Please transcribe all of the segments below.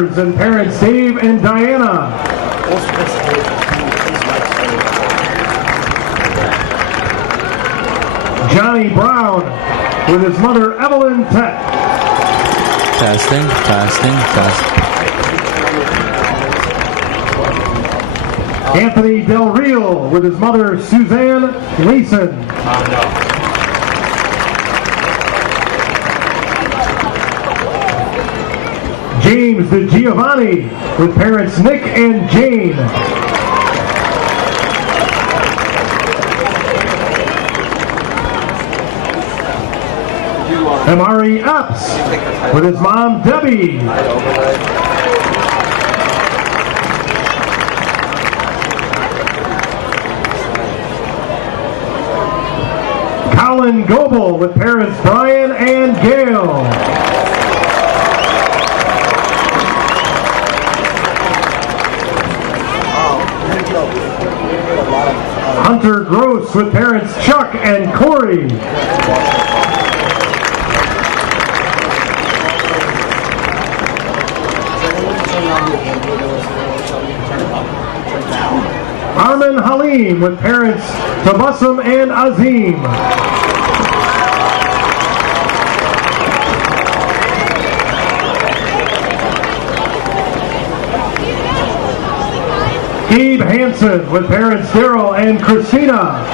Powers and parents Dave and Diana. Johnny Brown with his mother Evelyn Tech. Testing. Anthony Del Real with his mother Suzanne Leeson. James DiGiovanni with parents Nick and Jane. Amari Epps with his mom Debbie. Colin Goebel with parents Brian and Gail. Hunter Gross with parents Chuck and Corey. Armin Halim with parents Tabassum and Azim. Gabe Hansen with parents Daryl and Christina.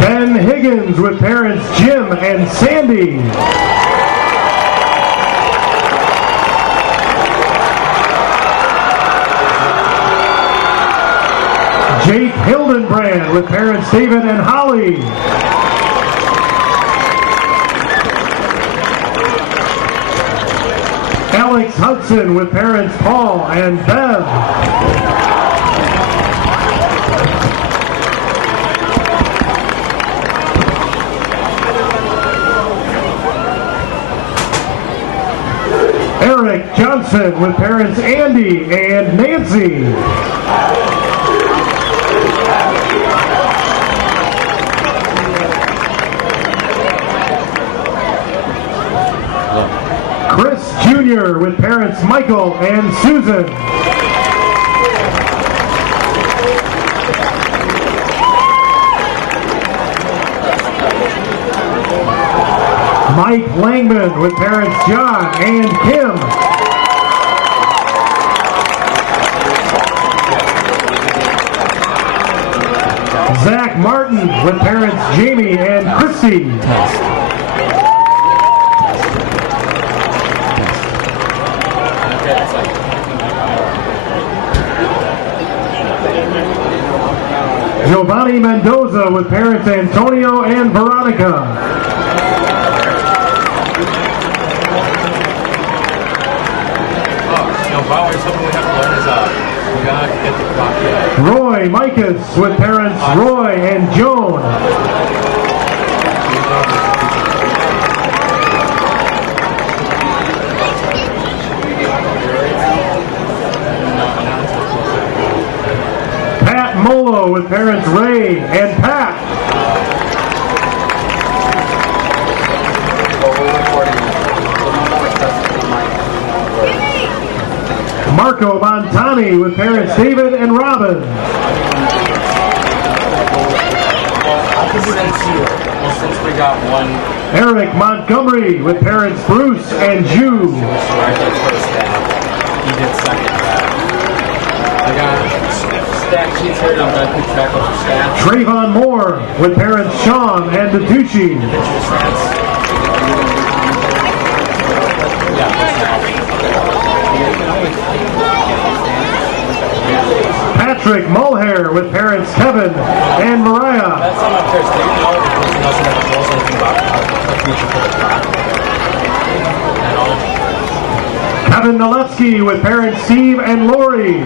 Ben Higgins with parents Jim and Sandy. Jake Hildenbrand with parents David and Holly. Alex Hudson with parents Paul and Bev. Eric Johnson with parents Andy and Nancy. Chris Jr. with parents Michael and Susan. Mike Langman with parents John and Kim. Zach Martin with parents Jamie and Christy. Giovanni Mendoza with parents Antonio and Veronica. Roy Micus with parents Roy and Joan. Pat Molo with parents Ray and Pat. Marco Montani with parents David and Robin. Since we got one. Eric Montgomery with parents Bruce and Jew. He did second. I got stack sheets here. I'm going to keep track of the stats. Trayvon Moore with parents Sean and Deducci. Patrick Mulhair with parents Kevin and Mariah. That's on my first thing. Kevin Nalewski with parents Steve and Lori.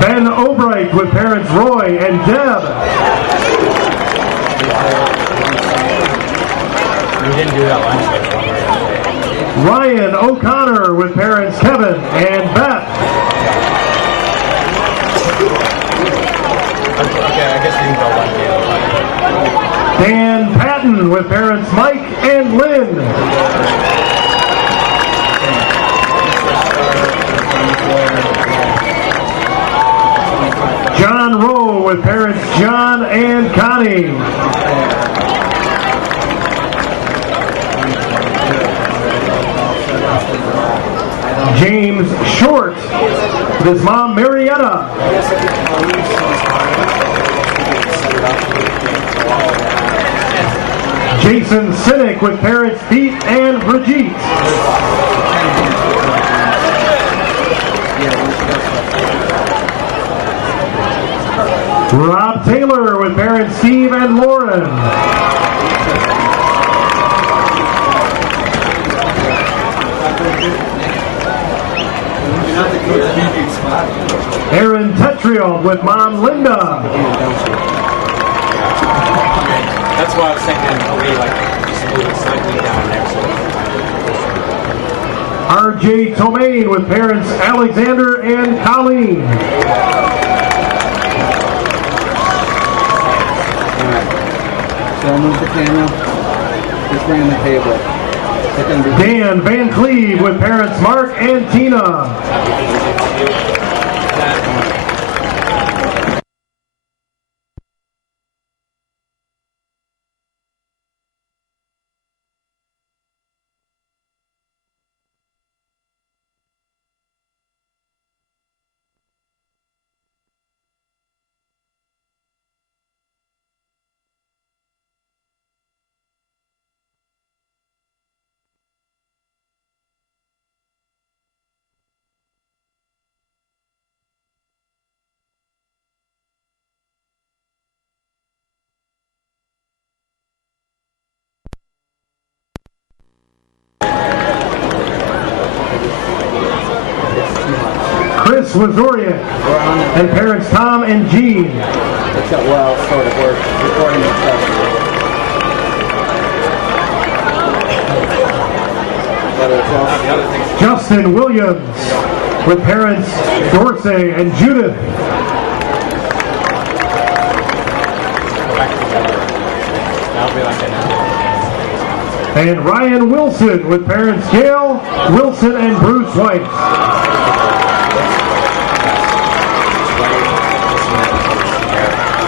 Ben Obright with parents Roy and Deb. We didn't do that last year. Ryan O'Connor with parents Kevin and Beth. Dan Patton with parents Mike and Lynn. John Rowe with parents John and Connie. James Short with his mom Marietta. Jason Sinek with parents Pete and Brigitte. Rob Taylor with parents Steve and Lauren. Aaron Tetriel with mom Linda. That's why I was thinking, okay, like, just move it slightly down there. R.J. Tomaine with parents Alexander and Colleen. Don't move the camera. Just bring in the table. Dan Van Cleve with parents Mark and Tina. Chris Wazoriak and parents Tom and Jean. It's got well, sort of, we're recording the stuff. But it's also Justin Williams with parents Dorsey and Judith. And Ryan Wilson with parents Gail Wilson and Bruce White.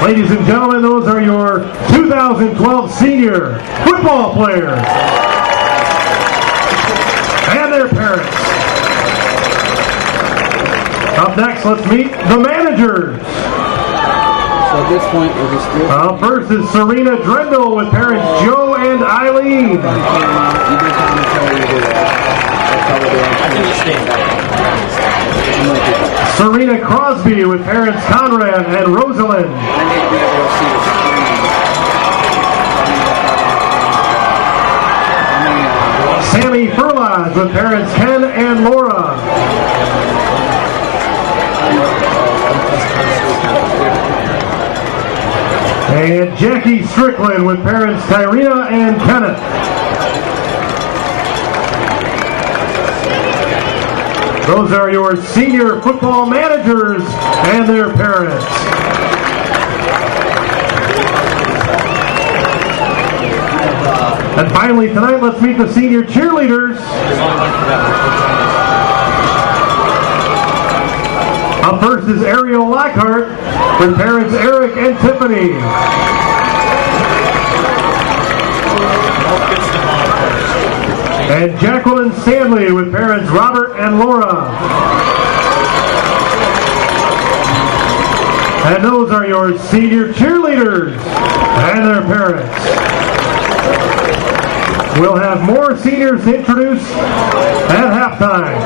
Ladies and gentlemen, those are your 2012 senior football players and their parents. Up next, let's meet the managers. So at this point, we'll just do it. First is Serena Drendel with parents Joe and Eileen. You do commentary, you do that. That's how we're doing. I can just stand back. Serena Crosby with parents Conrad and Rosalind. I need to be able to see the screen. Sammy Furlage with parents Ken and Laura. And Jackie Strickland with parents Tyrena and Kenneth. Those are your senior football managers and their parents. And finally tonight, let's meet the senior cheerleaders. Up first is Ariel Lockhart with parents Eric and Tiffany. And Jacqueline Stanley with parents Robert and Laura. And those are your senior cheerleaders and their parents. We'll have more seniors introduced at halftime.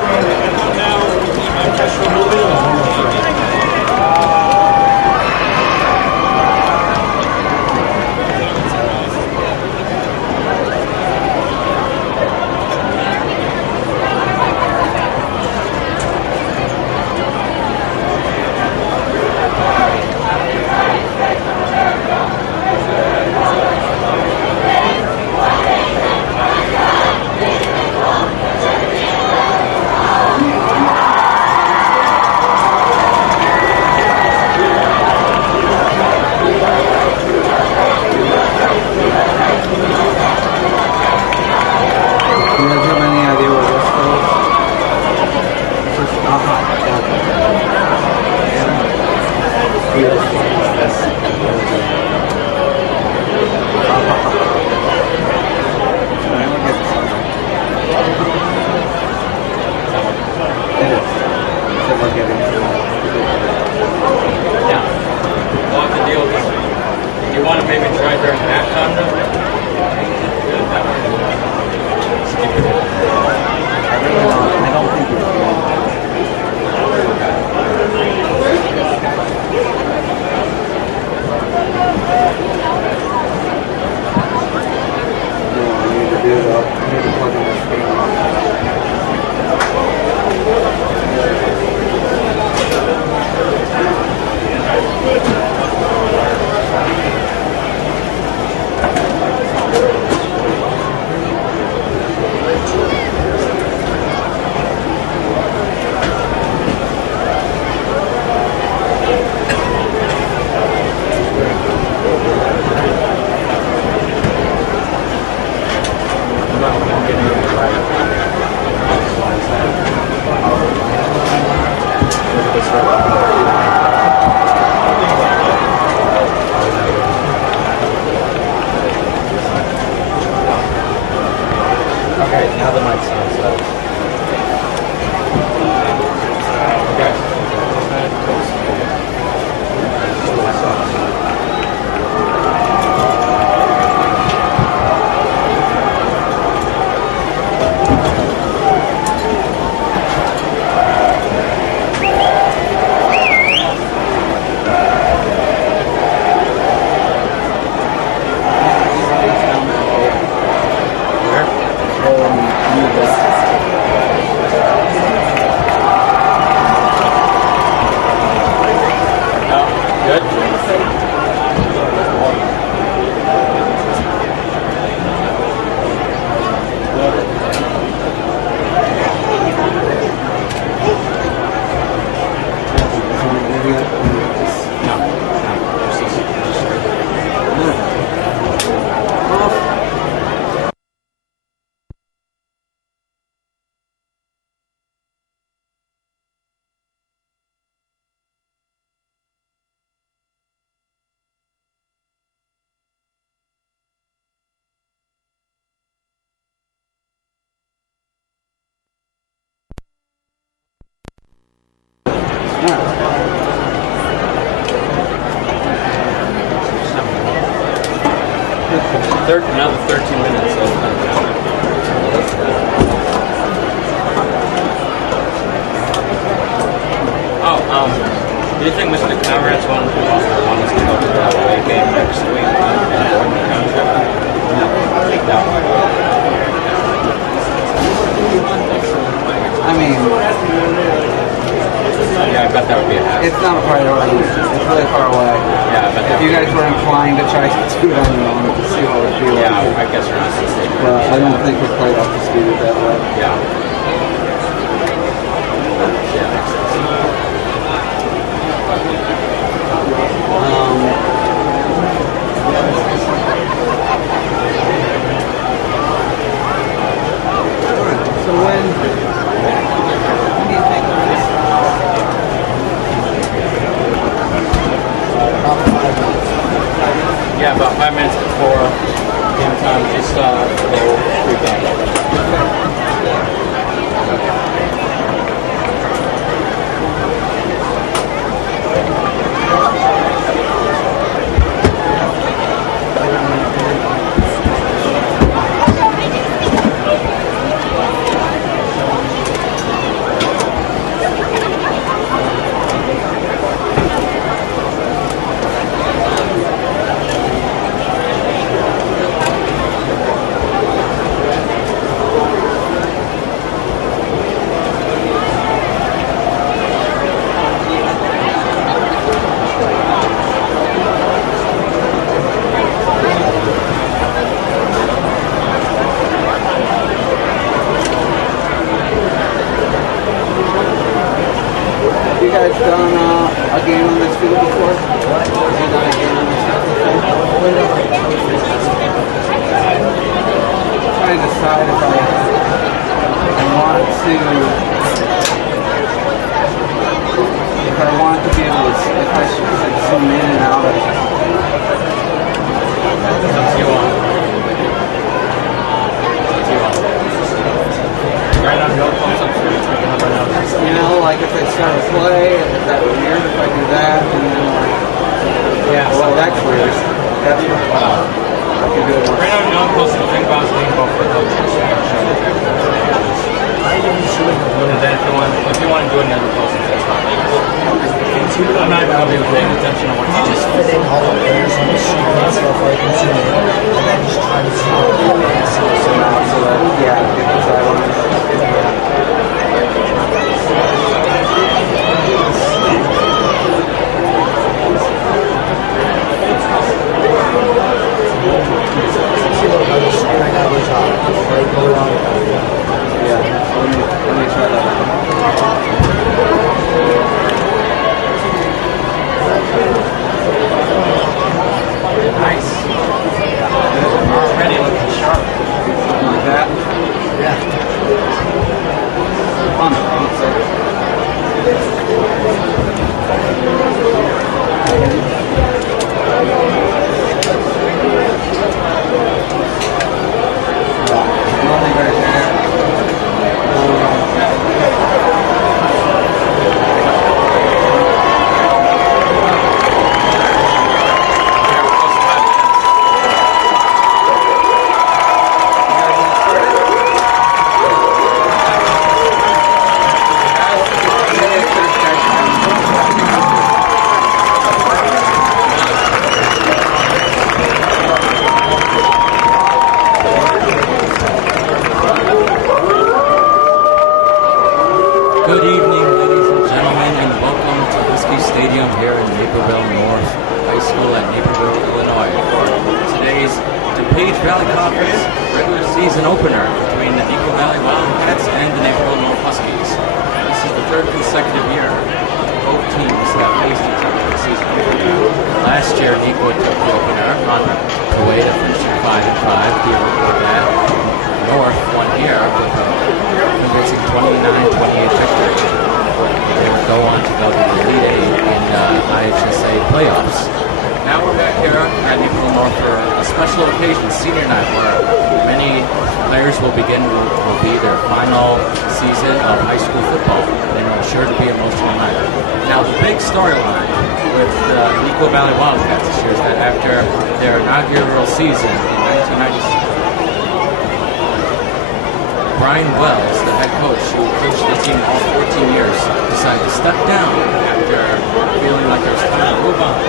Another 13 minutes. Do you think Mr. Conrad's one who wants to go to the away game next week? No. I mean, yeah, I bet that would be a hassle. it's not a priority. It's really far away. Yeah, I bet If you guys were inclined to try to do it on your own to see what it would feel yeah, like. I guess we're not sustainable. But I don't think we're quite up to speed with that way. Yeah. So when do you think Yeah, about 5 minutes before game time, just go pregame. you guys done a game on this field before? Have you done a game on this field before? Trying to decide if I want to be able to, if I should like, zoom in and out of it. You want? Right on no close-ups or anything right now? You know, like if I start a play, if that would weird if I do that, and then like, Yeah. well, that's weird. That's weird. I can do it once. Right now, no close to think about being about for coaches. And then if you want to do another close-up, that's fine. I'm not going to be paying attention to what You just fit in all the players on the sheet and stuff like and zoom in, and then just try to see what it is. So that, yeah, get the sidelines. See what goes, and I got those right, go around. Yeah, let me try that. Nice. Already looking sharp. Something like that. Yeah. Punt. Nothing right there. Good evening, ladies and gentlemen, and welcome to Husky Stadium here in Naperville North High School at Naperville, Illinois, for today's DuPage Valley Conference regular season opener between the Neuqua Valley Wildcats and the Naperville North Huskies. This is the third consecutive year both teams have faced each other this season. Last year, Neuqua took the opener on the way to finishing 5-5. The year before that, North won here with a convincing 29-28 victory. They would go on to go to the Elite Eight in IHSA playoffs. Now we're back here at Naperville North for a special occasion, senior night, where many players will be their final season of high school football, and it's sure to be an emotional night. Now, the big storyline with the Neuqua Valley Wildcats this year is that after their inaugural season in 1996, Brian Wells, the head coach who coached the team all 14 years, decided to step down after feeling like there was time to move on.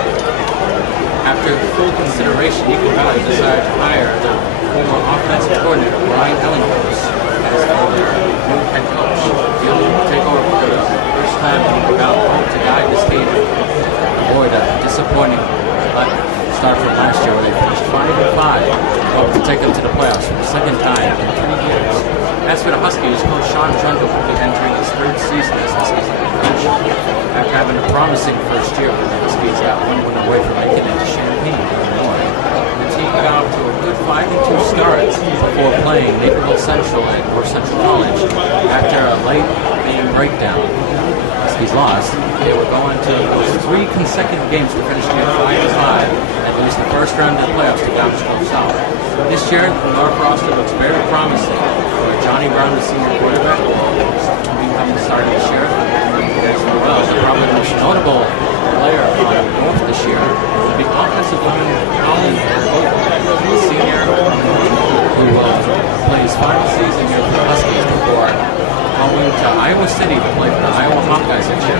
After full consideration, Neuqua Valley decided to hire the former offensive coordinator, Brian Ellenhorst, as their new head coach. He'll take over for the first time in Neuqua Valley, hope to guide this team avoid a disappointing start from last year where they finished 5-5, hope to take them to the playoffs for the second time in 3 years. As for the Huskies, Coach Sean Trundle will be entering his third season as Huskies head coach. After having a promising first year, the Huskies got one win away from making it to Champaign, Illinois. The team got off to a good 5-2 start before playing Naperville Central and North Central College. After a late game breakdown, Huskies lost. They were going to lose 3 consecutive games to finish at 5-5 and lose the first round of the playoffs to Gaucho South. This year, the North roster looks very promising. Johnny Brown, the senior quarterback, will be coming starting this year, as well as probably the most notable player on North this year. The offensive lineman, Colin, the senior, who will play his final season here for the Huskies before going to Iowa City to play for the Iowa Hawkeyes this year.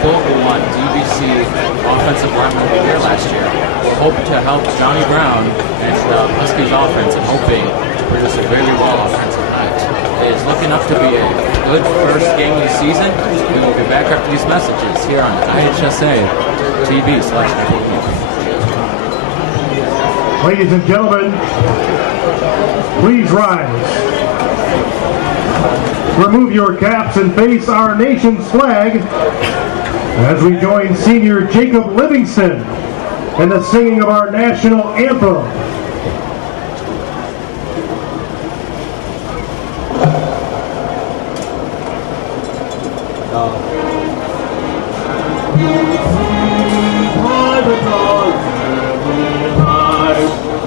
Both who won DBC Offensive Lineman of the Year last year, will hope to help Johnny Brown and the Huskies offense and hoping to produce a very well offensive night. It is looking up to be a good first game of the season. We will be back after these messages here on IHSA TV/Naperville North. Ladies and gentlemen, please rise. Remove your caps and face our nation's flag as we join senior Jacob Livingston in the singing of our national anthem.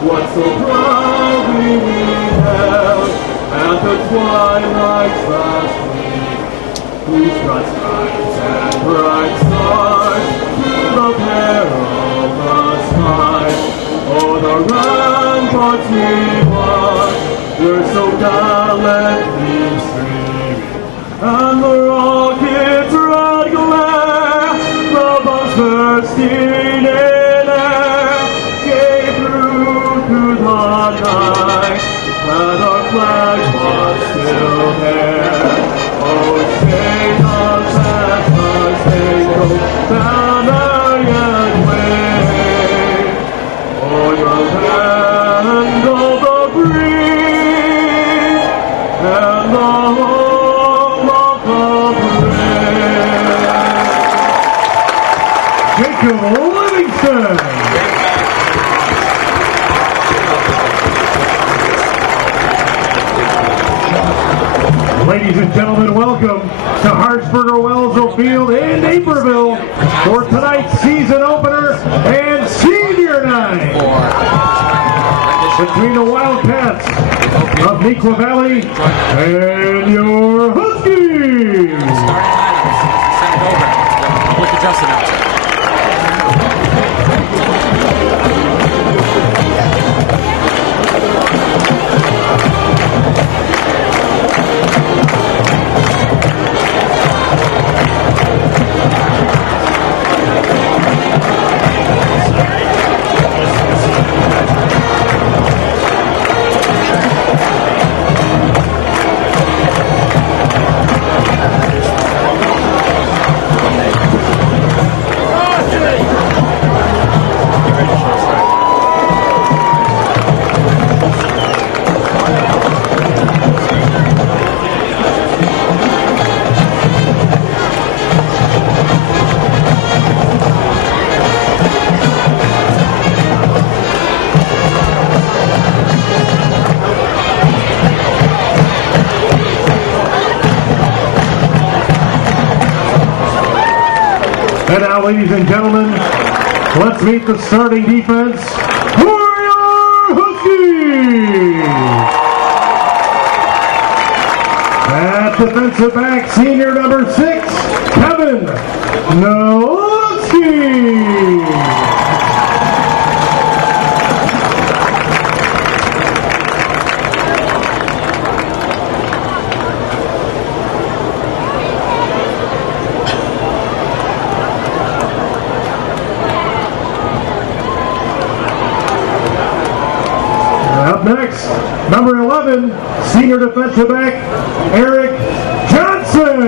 What so proudly we held at the twilight's last gleam, whose bright skies and bright stars through the perilous night, oh, the ramparts we won were so gallantly streaming, and the rockets' red glare, the bombs bursting in air, gave through the night, and our flag was still there. Oh, shake us as our sacred banner yet wave. Oh, your land of the free, and the home of the brave. Jacob Livingston. Ladies and gentlemen, welcome to Hartsburger Wellsville Field in Naperville for tonight's season opener and senior night between the Wildcats of Neuqua Valley and your Huskies. Starting lineups, send it over to the public address announcer. And now, ladies and gentlemen, Let's meet the starting defense for your Huskies. At defensive back, senior number 6, Kevin Neuqua. Next, number 11, senior defensive back, Eric Johnson.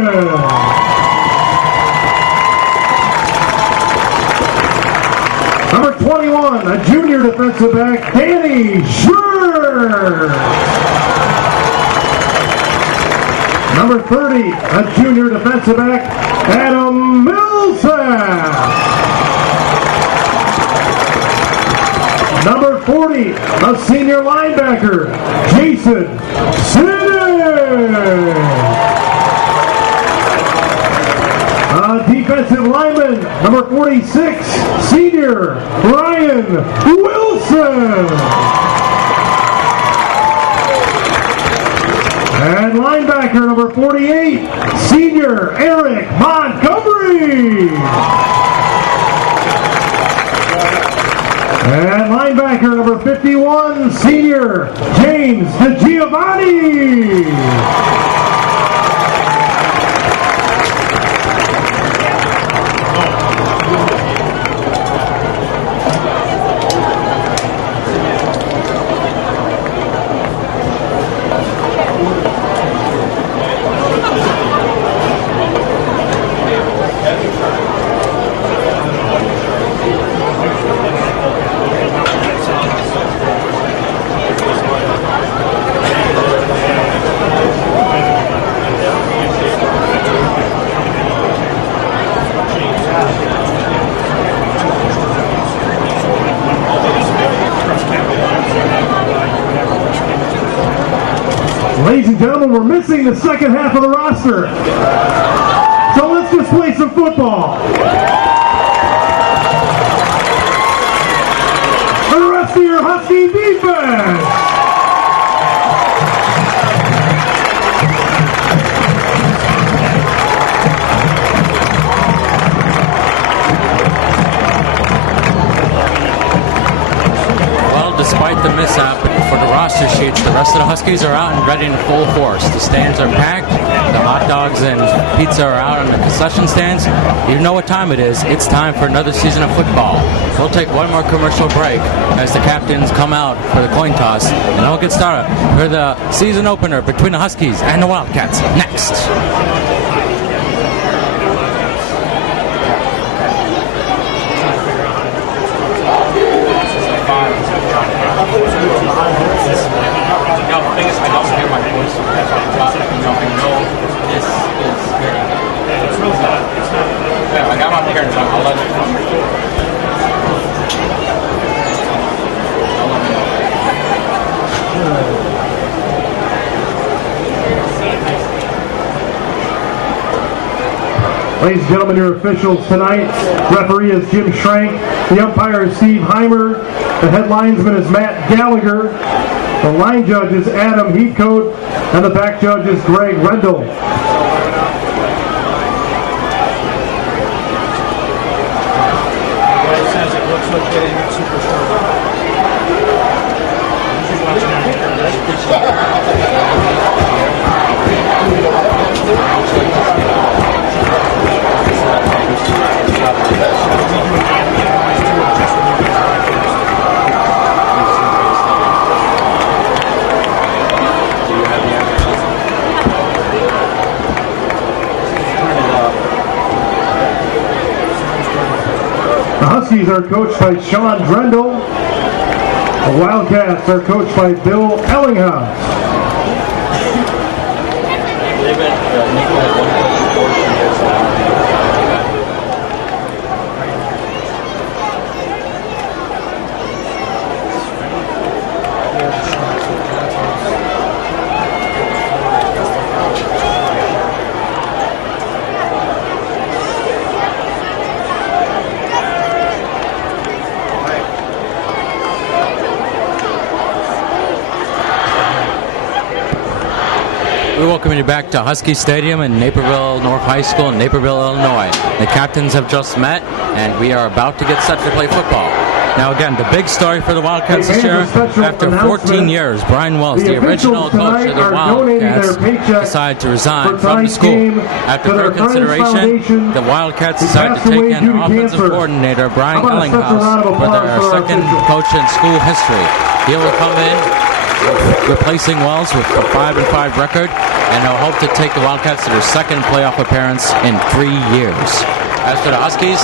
Number 21, a junior defensive back, Danny Schur. Number 30, a junior defensive back, Adam Millsap. Number 40, a senior linebacker, Jason Sinner. A defensive lineman, number 46, senior Ryan Wilson. And linebacker, number 48, senior Eric Montgomery. And linebacker number 51, senior James DeGiovanni. Ladies and gentlemen, we're missing the second half of the roster. So let's just play some football. For the rest of your Husky defense. Despite the mishap for the roster sheets, the rest of the Huskies are out and ready in full force. The stands are packed, the hot dogs and pizza are out on the concession stands. You know what time it is. It's time for another season of football. We'll take one more commercial break as the captains come out for the coin toss, and then we'll get started for the season opener between the Huskies and the Wildcats next. Ladies and gentlemen, your officials tonight. Referee is Jim Schrank. The umpire is Steve Heimer. The head linesman is Matt Gallagher. The line judge is Adam Heathcote. And the back judge is Greg Rendell. The Huskies are coached by Sean Drendel. The Wildcats are coached by Bill Ellinghaus. welcoming you back to Husky Stadium in Naperville North High School in Naperville, Illinois. The captains have just met, and we are about to get set to play football. Now again, the big story for the Wildcats this year, after 14 years, Brian Wells, the original coach of the Wildcats, decided to resign from the school. After fair consideration, the Wildcats decided to take in offensive coordinator Brian Ellinghaus for their second coach in school history. He will come in replacing Wells with a 5-5 record, and they'll hope to take the Wildcats to their second playoff appearance in 3 years. As for the Huskies,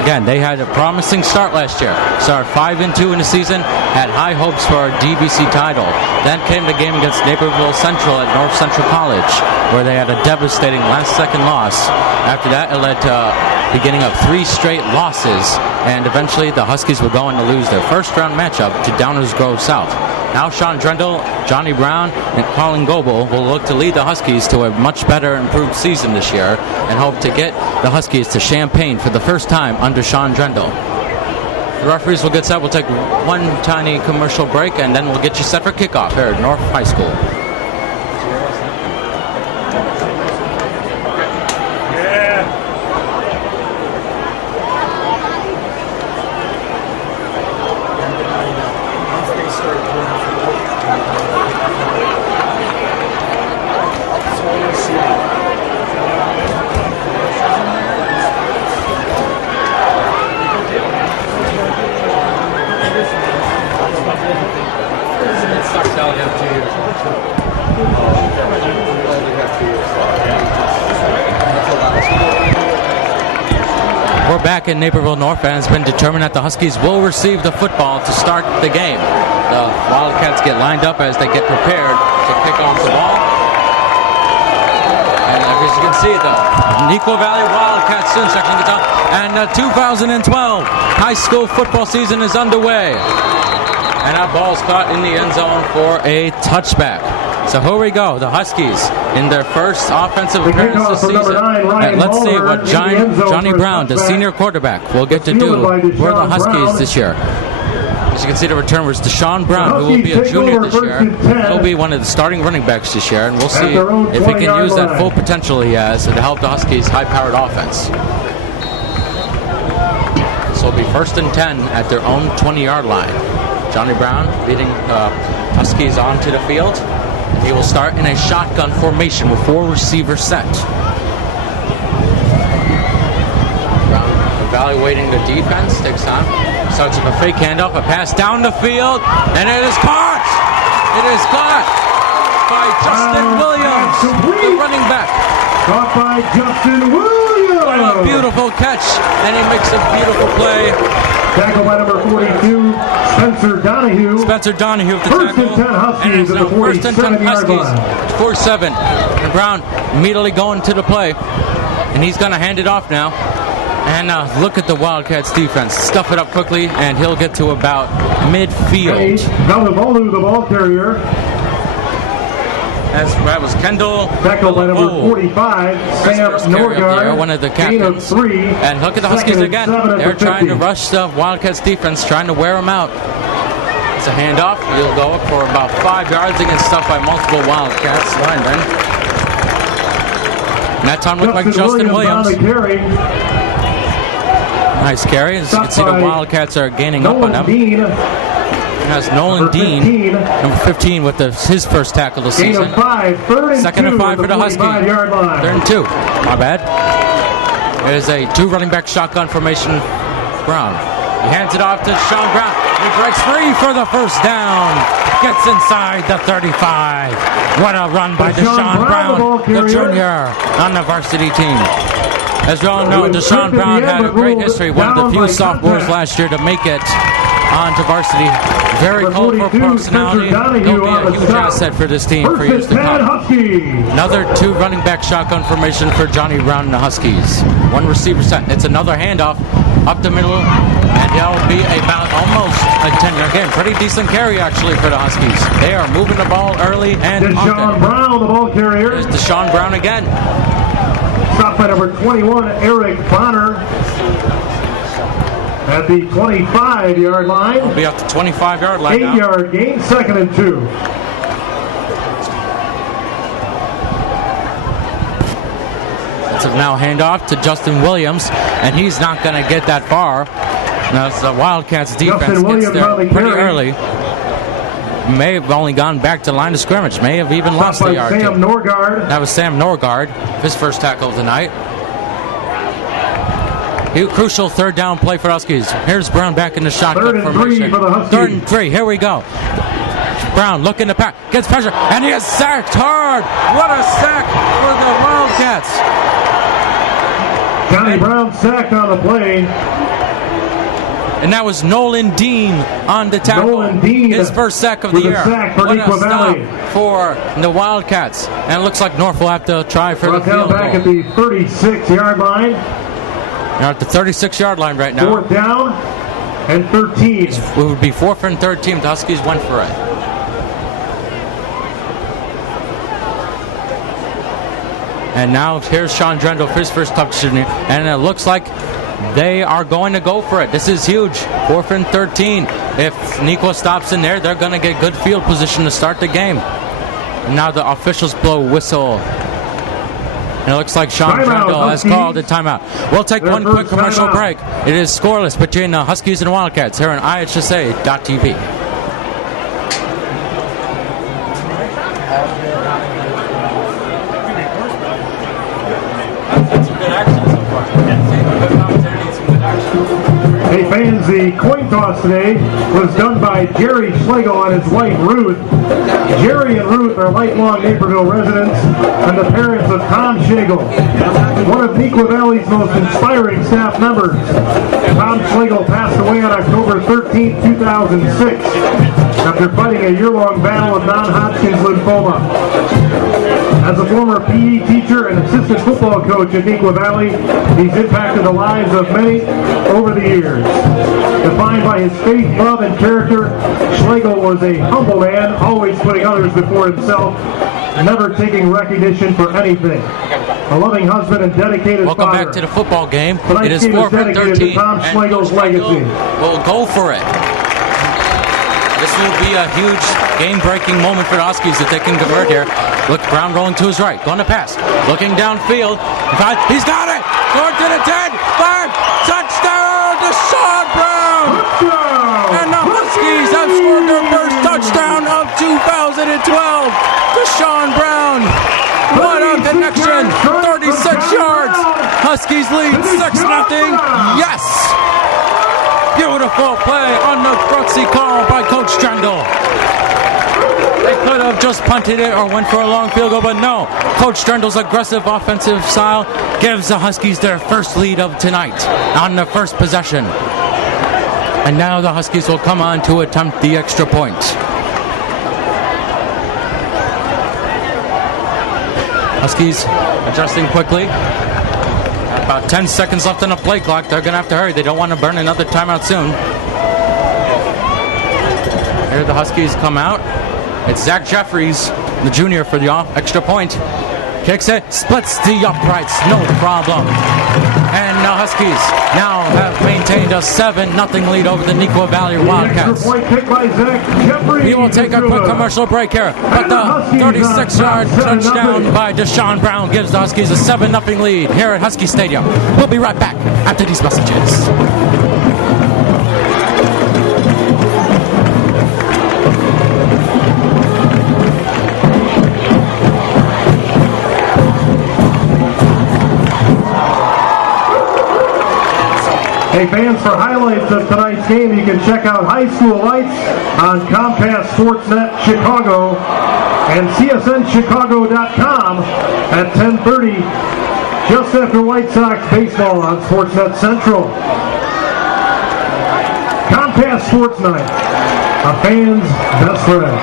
again, they had a promising start last year. Started 5-2 in the season, had high hopes for a DBC title. Then came the game against Naperville Central at North Central College, where they had a devastating last-second loss. After that, it led to beginning of 3 straight losses, and eventually the Huskies were going to lose their first-round matchup to Downers Grove South. Now Sean Drendel, Johnny Brown, and Colin Goebel will look to lead the Huskies to a much better improved season this year and hope to get the Huskies to Champaign for the first time under Sean Drendel. The referees will get set. We'll take one tiny commercial break, and then we'll get you set for kickoff here at North High School. We're back in Naperville North, and it's been determined that the Huskies will receive the football to start the game. The Wildcats get lined up as they get prepared to kick off the ball. And as you can see, the Neuqua Valley Wildcats students checking the top. And the 2012 high school football season is underway. And that ball's caught in the end zone for a touchback. So here we go, the Huskies in their first offensive appearance this season. And let's see what Johnny Brown, the senior quarterback, will get to do for the Huskies this year. As you can see, the return was Deshaun Brown, who will be a junior this year. He'll be one of the starting running backs this year, and we'll see if he can use that full potential he has to help the Huskies' high-powered offense. So it'll be 1st and 10 at their own 20-yard line. Johnny Brown leading the Huskies onto the field. He will start in a shotgun formation with 4 receivers set. Brown evaluating the defense, takes on. Starts with a fake handoff, a pass down the field, and it is caught! It is caught by Justin Williams, the running back. Caught by Justin Williams! What a beautiful catch, and he makes a beautiful play. Tackle by number 42, Spencer Donahue. Spencer Donahue with the First tackle. and 10 Huskies at the 47-yard line. 4-7. And Brown immediately going to the play. And he's going to hand it off now. And look at the Wildcats defense. Stuff it up quickly, and he'll get to about midfield. Valivalu, the ball carrier. As that was Kendall. Tackle by number 45, Sam Norgard. One of the captains. And look at the Huskies again. They're trying to rush the Wildcats defense, trying to wear them out. It's a handoff. He'll go up for about 5 yards against stuff by multiple Wildcats linemen. And that time looked like Justin Williams. Nice carry. As you can see, the Wildcats are gaining up on them. Has Nolan Dean, number 15, with his first tackle this season. 2nd and 5 for the Husky. 3rd and 2. My bad. It is a 2 running back shotgun formation. Brown. He hands it off to Sean Brown. He breaks free for the first down. Gets inside the 35. What a run by Deshaun Brown, the junior on the varsity team. As we all know, Deshaun Brown had a great history. One of the few sophomores last year to make it onto varsity. Very colorful personality. He'll be a huge asset for this team for years to come. Another 2 running back shotgun formation for Johnny Brown and the Huskies. 1 receiver set. It's another handoff up the middle, and that'll be about almost a 10-yard game. Pretty decent carry, actually, for the Huskies. They are moving the ball early and often. Deshaun Brown, the ball carrier. There's Deshaun Brown again. Stopped by number 21, Eric Bonner. At the 25-yard line. We'll be up to 25-yard line now. 8-yard gain, 2nd and 2. Offensive now handoff to Justin Williams, and he's not going to get that far. Now it's the Wildcats defense Justin gets Williams there on the pretty carry. early. May have only gone back to line of scrimmage. May have even lost a By yard. Sam Norgard. That was Sam Norgard, his first tackle of the night. Crucial third down play for Huskies. Here's Brown back in the shotgun 3rd and 3 formation. for the Huskies. 3rd and 3. Here we go. Brown looking to pass, gets pressure, and he is sacked hard. What a sack for the Wildcats. Johnny Brown sacked on the play. And that was Nolan Dean on the tackle. Nolan Dean his first sack of the with a year. sack for What Neuqua a stop Valley. for the Wildcats. And it looks like North will have to try for Brought the down field back goal. at the 36-yard line. They're at the 36-yard line right now. 4th down and 13. It would be 4th and 13. The Huskies went for it. And now here's Sean Drendel for his first touchdown. And it looks like they are going to go for it. This is huge. 4th and 13. If Neuqua stops in there, they're going to get good field position to start the game. And now the officials blow whistle. And it looks like Sean Timeout, Drendel has Huskies. called a timeout. We'll take Their one quick first commercial timeout. break. It is scoreless between the Huskies and Wildcats here on IHSA.TV. Hey fans, the coin toss today was done by Jerry Schlegel and his wife Ruth. Jerry and Ruth are lifelong Naperville residents and the parents of Tom Schlegel, one of Neuqua Valley's most inspiring staff members. Tom Schlegel passed away on October 13, 2006 after fighting a year-long battle of non-Hodgkin's lymphoma. As a former PE teacher and assistant football coach at Neuqua Valley, he's impacted the lives of many over the years. Defined by his faith, love, and character, Schlegel was a humble man, always putting others before himself, never taking recognition for anything. A loving husband and dedicated Welcome father. back to the football game. Tonight's It is game is 4th and dedicated to 13. Tom and Schlegel's Coach Schlegel legacy. will go for it. This will be a huge game-breaking moment for the Huskies if they can convert here. Look, Brown rolling to his right, going to pass, looking downfield. He's got it! Going to the 10, 5, touchdown to Sean Brown! And the Huskies have scored their first touchdown of 2012 to Sean Brown. What a connection! 36 yards. Huskies lead 6-0. Yes! Beautiful play on the gutsy call by Coach Drendel. They could have just punted it or went for a long field goal, but no. Coach Drendel's aggressive offensive style gives the Huskies their first lead of tonight on the first possession. And now the Huskies will come on to attempt the extra point. Huskies adjusting quickly. About 10 seconds left on the play clock. They're going to have to hurry. They don't want to burn another timeout soon. Here the Huskies come out. It's Zach Jeffries, the junior, for the extra point. Kicks it, splits the uprights, no problem. And the Huskies now have maintained a 7-0 lead over the Neuqua Valley Wildcats. Extra point kick by Zach Jeffries. We will take a quick commercial break here, but the 36-yard touchdown by Deshaun Brown gives the Huskies a 7-0 lead here at Husky Stadium. We'll be right back after these messages. Hey fans, for highlights of tonight's game, you can check out High School Lights on Comcast Sportsnet Chicago and csnchicago.com at 10:30, just after White Sox baseball on Sportsnet Central. Comcast Sports Night, a fan's best friend.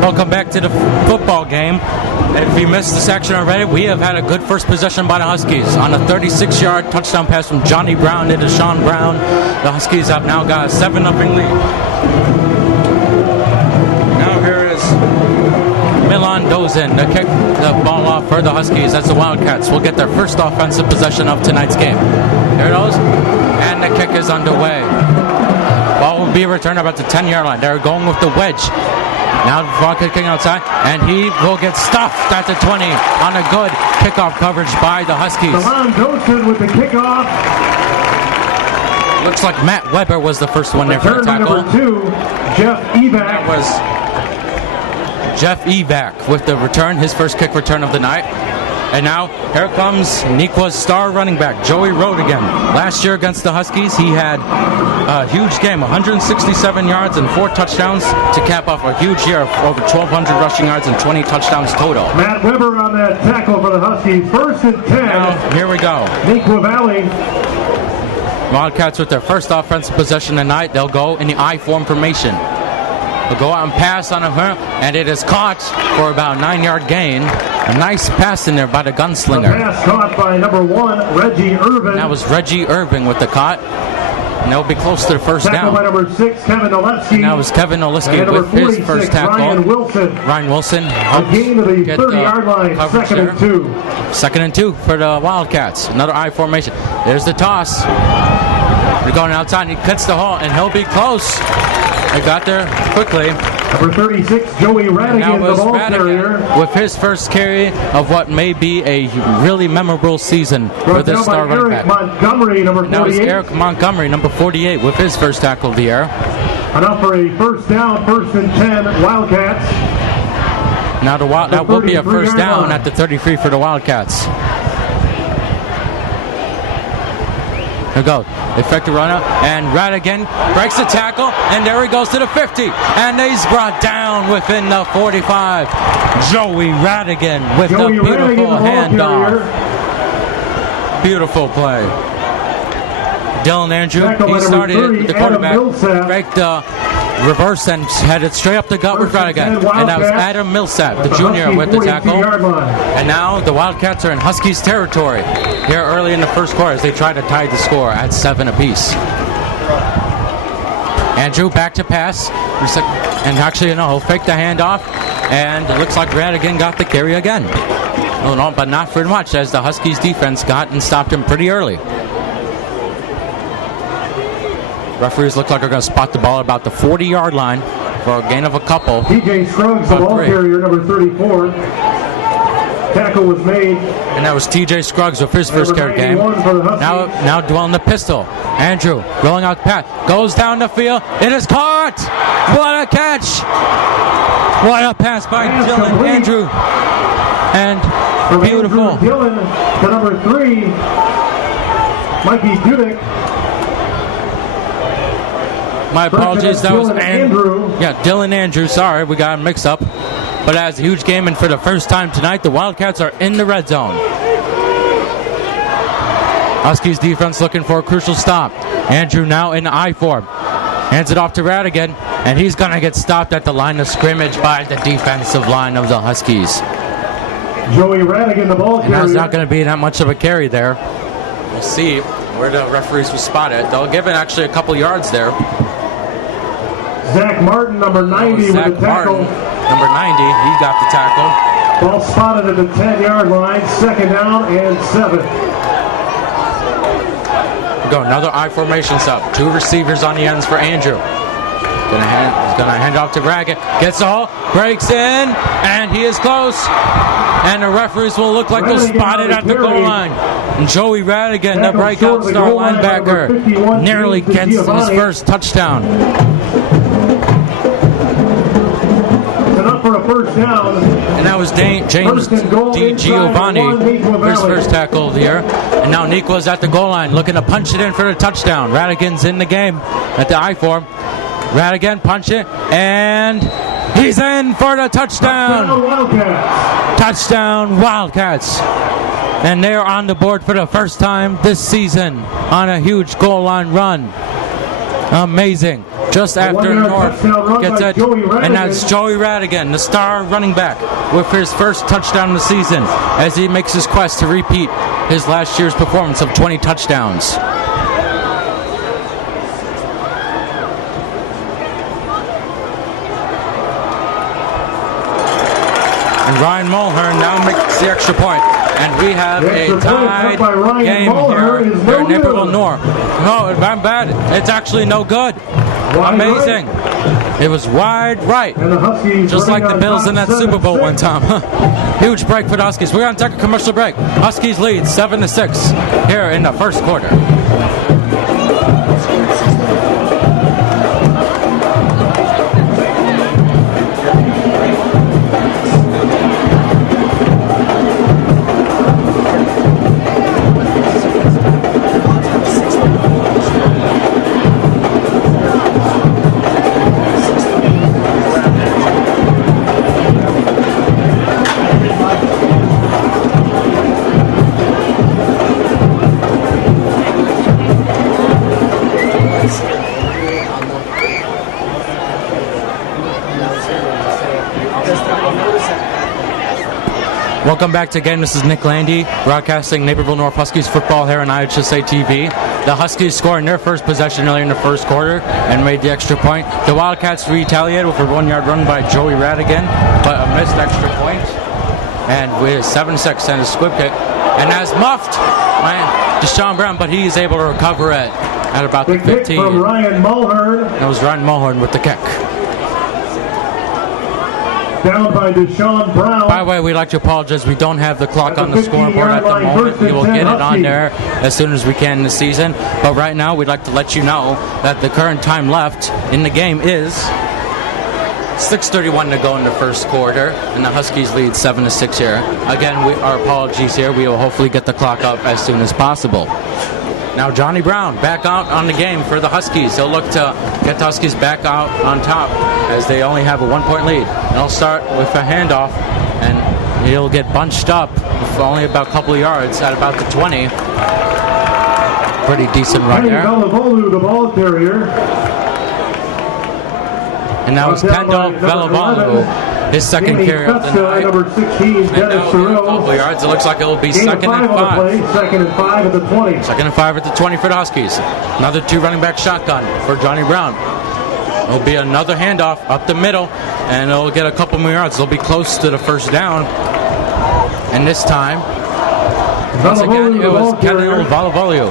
Welcome back to the football game. If you missed this action already, we have had a good first possession by the Huskies on a 36-yard touchdown pass from Johnny Brown into Deshaun Brown. The Huskies have now got a 7-0 lead. Now here is in. The kick the ball off for the Huskies as the Wildcats will get their first offensive possession of tonight's game. Here it goes, and the kick is underway. Ball will be returned about the 10-yard line. They're going with the wedge. Now the ball kicking outside, and he will get stuffed at the 20 on a good kickoff coverage by the Huskies. Devon Dawson with the kickoff. Looks like Matt Weber was the first one there for the Return by tackle. number 2, Jeff Evac. That was Jeff Evac with the return, his first kick return of the night. And now, here comes Neuqua's star running back, Joey Road again. Last year against the Huskies, he had a huge game, 167 yards and 4 touchdowns to cap off a huge year of over 1,200 rushing yards and 20 touchdowns total. Matt Weber on that tackle for the Huskies. 1st and 10. Now, here we go. Neuqua Valley. Wildcats with their first offensive possession tonight. They'll go in the I-form formation. They'll go out and pass on him, and it is caught for about a 9-yard gain. A nice pass in there by the The gunslinger. pass caught by number 1, Reggie Irvin. That was Reggie Irving with the caught. And they'll be close to the first Tackle by down. number 6, Kevin Olewski. And that was Kevin And Oliski number with his 46, first tackle. Ryan Wilson. Ryan Wilson A helps gain to the get 30-yard line. coverage 2nd there. and 2. 2nd and 2 for the Wildcats. Another I formation. There's the toss. They're going outside. He cuts the hole, and he'll be close. They got there quickly. Number 36, Joey And Radigan, that the was ball carrier. Radigan with his first carry of what may be a really memorable season for Brought this down by star running Eric back. Montgomery, number And that was 48. Eric Montgomery, number 48, with his first tackle of the year. Enough for a first down, 1st and 10, Wildcats. Now that will be a 33-yard first down line. at the 33 for the Wildcats. Here we go. Effective runner, and Radigan breaks the tackle, and there he goes to the 50, and he's brought down within the 45. Joey Radigan with Joey the beautiful Radigan, the ball handoff. carrier. Beautiful play. Dylan Andrew, Tackle by he number started 30, the Adam quarterback, Millsap. break the reverse and headed straight up the gut with First and Radigan. 10 And that was Wildcats. Adam Millsap, the The junior, Husky with the tackle. 42-yard line. And now the Wildcats are in Huskies territory here early in the first quarter as they try to tie the score at 7 apiece. Andrew back to pass. And actually, he'll fake the handoff. And it looks like Radigan got the carry again. Oh, no, but not for much as the Huskies defense got and stopped him pretty early. Referees look like they're going to spot the ball at about the 40-yard line for a gain of a couple. TJ Scruggs, the About ball 3. carrier, number 34. Tackle was made. And that was TJ Scruggs with his first carry game. 91 for the Huskies. Now dwelling the pistol. Andrew rolling out the pass. Goes down the field. It is caught. What a catch. What a pass by Pass Dylan complete. Andrew. And From beautiful. Andrew Dillon to number 3, Mikey Dudek. My apologies. That was Dylan Andrew. Yeah, Dylan Andrew. Sorry, we got him mixed up. But that's a huge game, and for the first time tonight, the Wildcats are in the red zone. Huskies defense looking for a crucial stop. Andrew now in I form. Hands it off to Radigan, and he's going to get stopped at the line of scrimmage by the defensive line of the Huskies. Joey Radigan, the ball And carrier. that's not going to be that much of a carry there. We'll see where the referees will spot it. They'll give it actually a couple yards there. Zach Martin, number 90 Zach with the tackle. Martin, number 90, he got the tackle. Ball spotted at the 10-yard line. 2nd down and 7. We go another I formation sub. 2 receivers on the ends for Andrew. He's gonna hand off to Radigan. Gets the hole, breaks in, and he is close. And the referees will look like they'll Radigan spot it on at the the goal carry. line. And Joey Radigan, the Tackle breakout short of the star goal line by number 51, linebacker, nearly James gets his Giovanni. first touchdown. It's enough for a first down. And that was James First and goal D. inside Giovanni the 1, Neuqua for his Valley. first tackle of the year. And now Neuqua's at the goal line looking to punch it in for the touchdown. Radigan's in the game at the I form. Radigan punch it, and he's in for the touchdown. Wildcats. Touchdown Wildcats. And they're on the board for the first time this season on a huge goal line run. Amazing. Just after 1-yard North touchdown run gets by it, Joey Radigan. and that's Joey Radigan, the star running back, with his first touchdown of the season as he makes his quest to repeat his last year's performance of 20 touchdowns. And Ryan Mulhern now makes the extra point. And we have The a extra point tied up by Ryan game Mulhern here is in no Naperville good. North. No, it's not bad. It's actually no good. Wide Amazing. It was wide right. And the Huskies Just like running the on Bills top in that Super Bowl 7-6. one time. Huge break for the Huskies. We're going to take a commercial break. Huskies lead 7-6 here in the first quarter. Welcome back to again. This is Nick Landy, broadcasting Naperville North Huskies football here on IHSA TV. The Huskies scored in their first possession early in the first quarter and made the extra point. The Wildcats retaliated with a 1-yard run by Joey Radigan, but a missed extra point. And with 7-6 and a squib kick. And that's muffed by Deshaun Brown, but he's able to recover it at about the The kick 15. from Ryan Mulhern. That was Ryan Mulhern with the kick. Down by Deshaun Brown. By the way, we'd like to apologize. We don't have the clock At on the the scoreboard at the 15-yard line, moment. first We and will 10 get it on Huskies. there as soon as we can this season. But right now, we'd like to let you know that the current time left in the game is 6:31 to go in the first quarter, and the Huskies lead 7-6 here. Again, our apologies here. We will hopefully get the clock up as soon as possible. Now Johnny Brown back out on the game for the Huskies. He'll look to get the Huskies back out on top as they only have a 1-point lead. And he'll start with a handoff, and he'll get bunched up for only about a couple of yards at about the 20. Pretty decent run Kenny there. Velavolu, the ball carrier. And that was Kendall Velavalu, his second Danny carry of the Festa, night. number 16, And now Dennis a couple of Terrell. yards. It looks like it'll be Gain of second and 5 on the 5. play. Second and 5 at the 20. Second and 5 at the 20 for the Huskies. Another 2 running back shotgun for Johnny Brown. It'll be another handoff up the middle, and it'll get a couple more yards. They'll be close to the first down. And this time, once again, it was Kendall Velavalu.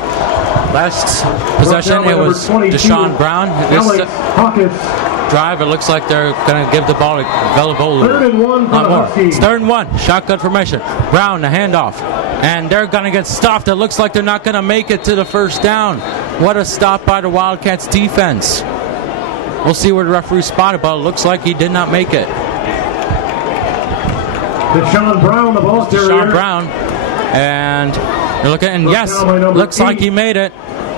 Last possession, it was Deshaun Brown. This Alex Hawkins. drive, it looks like they're going to give the ball to Velavalu. 3rd and 1 for Not the more. Huskies. It's 3rd and 1. Shotgun formation. Brown, the handoff. And they're going to get stopped. It looks like they're not going to make it to the first down. What a stop by the Wildcats defense. We'll see where the referee spotted, but it looks like he did not make it. Deshaun Brown, the ball carrier. Deshaun Brown. And you're looking, and yes, down by number looks like 8. he made it.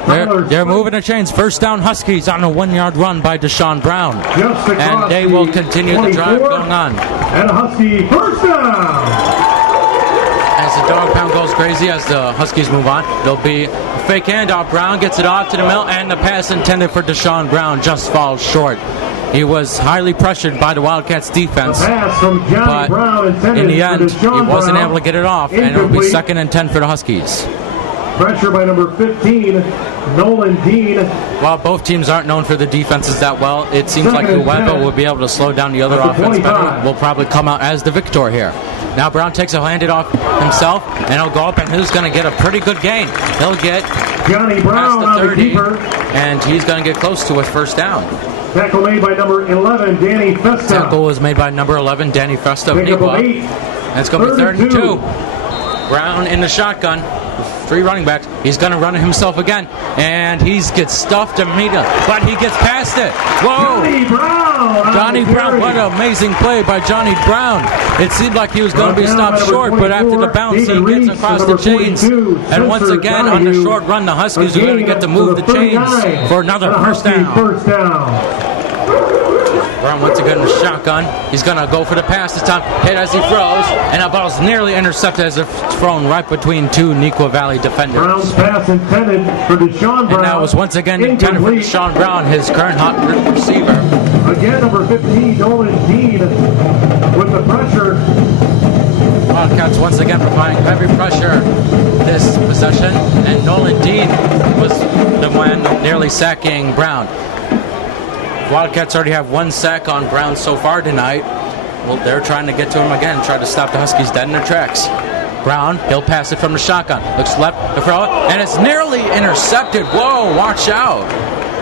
They're moving the chains. First down Huskies on a 1-yard run by Deshaun Brown. Just across And they will continue the drive 24, going on. And a Husky first down. As the dog pound goes crazy as the Huskies move on, there'll be a fake handoff. Brown gets it off to the middle, and the pass intended for Deshaun Brown just falls short. He was highly pressured by the Wildcats defense, Pass from Johnny but Brown intended in the for end, Deshaun he wasn't Brown. able to get it off, and it'll be Incomplete. 2nd and 10 for the Huskies. Pressure by number 15, Nolan Dean. While both teams aren't known for their defenses that well, it seems like Second and whoever 10. will be able to slow down the other At the offense 25. better will probably come out as the victor here. Now Brown takes a handed off himself, and he'll go up, and he's going to get a pretty good gain. He'll get Johnny past Brown the on the 30, keeper. and he's going to get close to his first down. Tackle made by number 11, Danny Festa. Tackle was made by number 11, Danny Festa of Pickup of Neuqua. 8. And it's going to be 3rd and 2. Brown in the shotgun. 3 running backs. He's going to run it himself again. And he gets stuffed immediately. But he gets past it. Whoa! Johnny Brown. on Johnny the Brown, carry. what an amazing play by Johnny Brown. It seemed like he was going to be Brought down stopped by number short, but after the 24, bounce, he David gets Reese, across the number chains. 42, And once Spencer again, on the Donahue. short run, the Huskies are A going to gain get to up move the the chains 39, for another and a first Husky down. First down. Brown once again in the shotgun. He's going to go for the pass this time. Hit as he throws, and that ball's nearly intercepted as it's thrown right between 2 Neuqua Valley defenders. Brown's pass intended for Deshaun Brown. And that was once again intended for Incomplete. Deshaun Brown, his current hot receiver. Again, number 15, Nolan Dean with the pressure. Wildcats once again providing heavy pressure this possession, and Nolan Dean was the one nearly sacking Brown. Wildcats already have 1 sack on Brown so far tonight. Well, they're trying to get to him again, try to stop the Huskies dead in their tracks. Brown, he'll pass it from the shotgun. Looks left to throw it, and it's nearly intercepted. Whoa, watch out.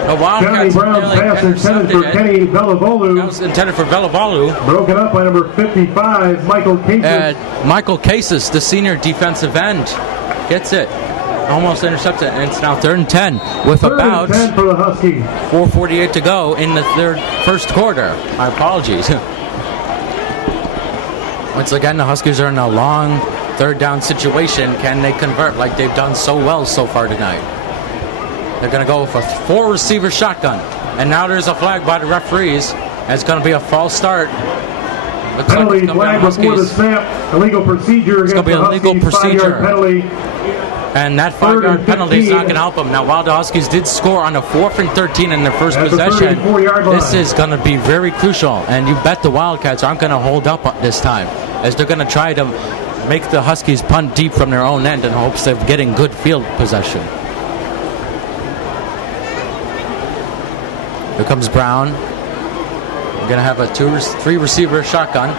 The Johnny Wildcats Brown's nearly pass intended for intercepted it. Kenny That Velivolu. was intended for Velivolu. Broken up by number 55, Michael Cases. Michael Cases, the senior defensive end, gets it. Almost intercepted, and it's now 3rd and 10 with Third about and 10 for the Huskies. 4:48 to go in the first quarter. My apologies. Once again, the Huskies are in a long 3rd down situation. Can they convert like they've done so well so far tonight? They're going to go with a 4-receiver shotgun. And now there's a flag by the referees. It's going to be a false start. Looks like Penalty it's going to be on flag before the Huskies. snap. Illegal procedure It's against gonna be the a legal Huskies. 5-yard procedure. penalty. And that 5-yard penalty is not going to help them. Now, while the Huskies did score on a 4th and 13 in their first At the possession, 34-yard line. this is going to be very crucial. And you bet the Wildcats aren't going to hold up this time, as they're going to try to make the Huskies punt deep from their own end in hopes of getting good field possession. Here comes Brown. We're going to have a 3-receiver shotgun.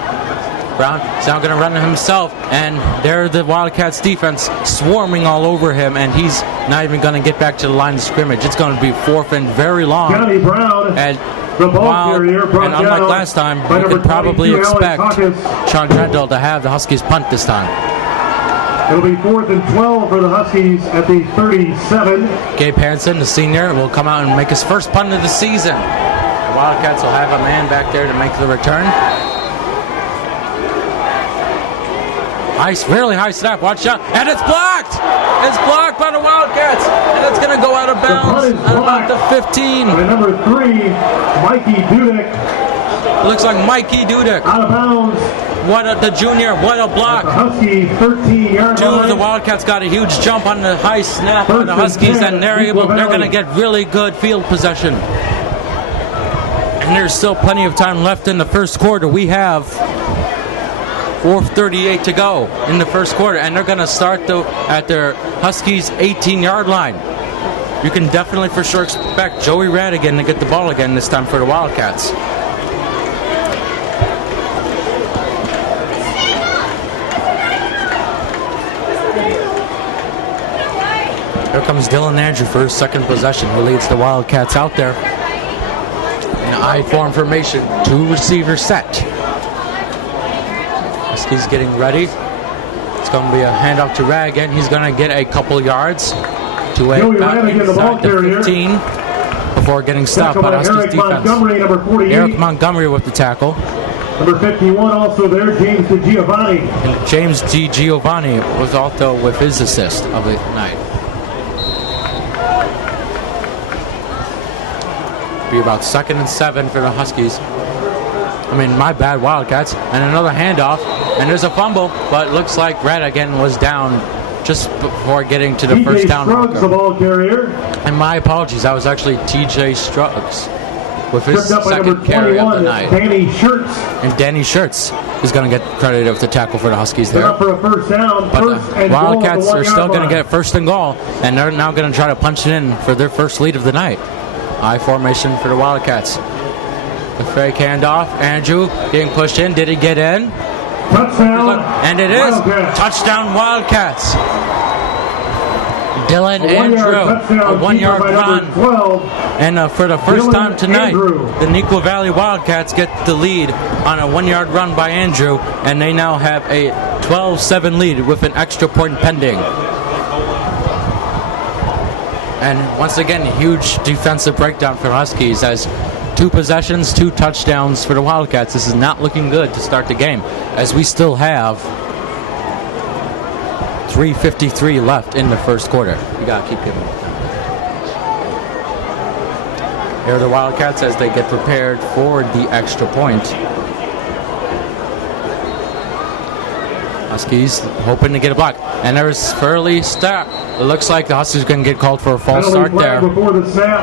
Brown is now going to run it himself, and there the Wildcats defense swarming all over him, and he's not even going to get back to the line of scrimmage. It's going to be 4th and very long. Johnny Brown, And the ball carrier, brought and unlike down last time, by we number could probably 22, expect Alex Hawkins. Sean Drendel to have the Huskies punt this time. It'll be 4th and 12 for the Huskies at the 37. Gabe Hansen, the senior, will come out and make his first punt of the season. The Wildcats will have a man back there to make the return. Really high snap, watch out, and it's blocked! It's blocked by the Wildcats, and it's going to go out of bounds The punt is at about blocked the 15. By number 3, Mikey Dudek, Looks like Mikey Dudek. out of bounds. The junior, what a The block. Husky 13-yard Two of line. the Wildcats got a huge jump on the high snap by the First and Huskies, 10, and they're Neuqua going to Valley. get really good field possession. And there's still plenty of time left in the first quarter. We have 4:38 to go in the first quarter, and they're going to start at their Huskies 18-yard line. You can definitely for sure expect Joey Radigan to get the ball again this time for the Wildcats. Here comes Dylan Andrew for his second possession. He leads the Wildcats out there in I-form formation, 2-receiver set. Huskies getting ready. It's going to be a handoff to Radigan. He's going to get a couple yards to Joey about Radigan, the ball inside the carrier. 15 before getting stopped by the Tackled by Huskies Eric defense. Montgomery, number 48. Eric Montgomery with the tackle. Number 51 also there, James DiGiovanni. And James D. Giovanni was also with his assist of the night. Be about 2nd and 7 for the Huskies. My bad, Wildcats. And another handoff. And there's a fumble, but it looks like Radigan was down just before getting to the TJ first down Scruggs, the marker. ball carrier. And my apologies, that was actually TJ Scruggs with his Tripped up by number second carry of the 21, night. Danny Schertz. And Danny Schertz is going to get credited with the tackle for the Huskies They're there. up for a first down. But First the and goal at the Wildcats are 1-yard still going line. to get first and goal, and they're now going to try to punch it in for their first lead of the night. I formation for the Wildcats. The fake handoff. Andrew getting pushed in. Did he get in? Touchdown. And it is. Wildcats. Touchdown Wildcats. Dylan A 1-yard Andrew. touchdown, A 1-yard keeper by number run. 12. And for the first Dylan time tonight, Andrew. the Neuqua Valley Wildcats get the lead on a 1-yard run by Andrew, and they now have a 12-7 lead with an extra point pending. And once again, huge defensive breakdown for Huskies as 2 possessions, 2 touchdowns for the Wildcats. This is not looking good to start the game, as we still have 3:53 left in the first quarter. You gotta keep giving it. Here are the Wildcats as they get prepared for the extra point. Huskies hoping to get a block. And there's Furley stop. It looks like the Huskies are going to get called for a false Penalty start flag there. before the snap.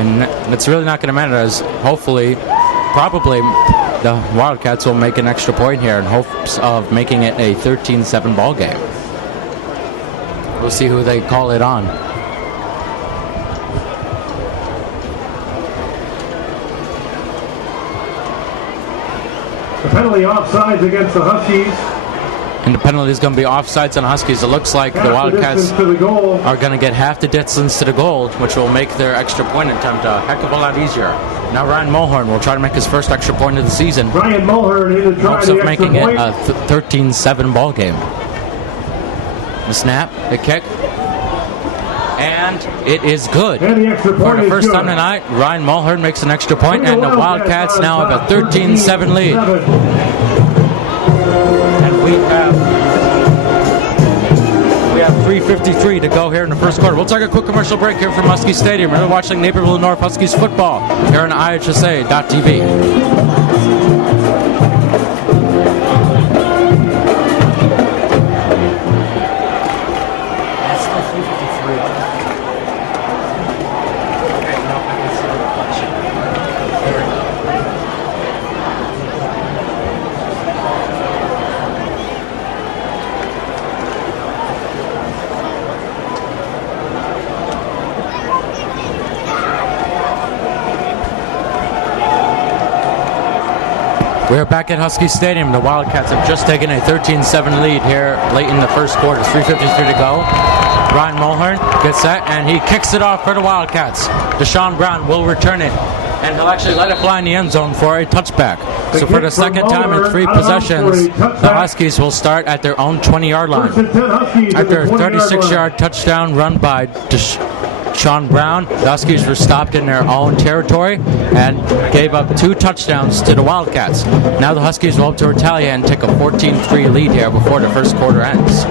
And it's really not going to matter, as hopefully, probably, the Wildcats will make an extra point here in hopes of making it a 13-7 ball game. We'll see who they call it on. The penalty offsides against the Huskies. And the penalty is going to be offsides on the Huskies. It looks like the Half the Wildcats distance to the goal. are going to get half the distance to the goal, which will make their extra point attempt a heck of a lot easier. Now Ryan Mulhern will try to make his first extra point of the season. Ryan Mulhern in to try Hopes the of extra making point. it a 13-7 ball game. The snap, the kick, and it is good. And the extra For point the is first good. time tonight, Ryan Mulhern makes an extra point, and the Wildcats now have a 13-7 lead. 13-7. And we have 3:53 to go here in the first quarter. We'll take a quick commercial break here from Husky Stadium. You're watching Naperville North Huskies football here on IHSA.tv. We're back at Husky Stadium. The Wildcats have just taken a 13-7 lead here late in the first quarter. 3:53 to go. Ryan Mulhern gets set, and he kicks it off for the Wildcats. Deshaun Brown will return it, and he'll actually let it fly in the end zone for a touchback. So for the second time in 3 possessions, the Huskies will start at their own 20-yard line. First and 10 Huskies at After a the 20-yard 36-yard touchdown run by Deshaun Brown, the Huskies were stopped in their own territory and gave up 2 touchdowns to the Wildcats. Now the Huskies will have to retaliate and take a 14-3 lead here before the first quarter ends.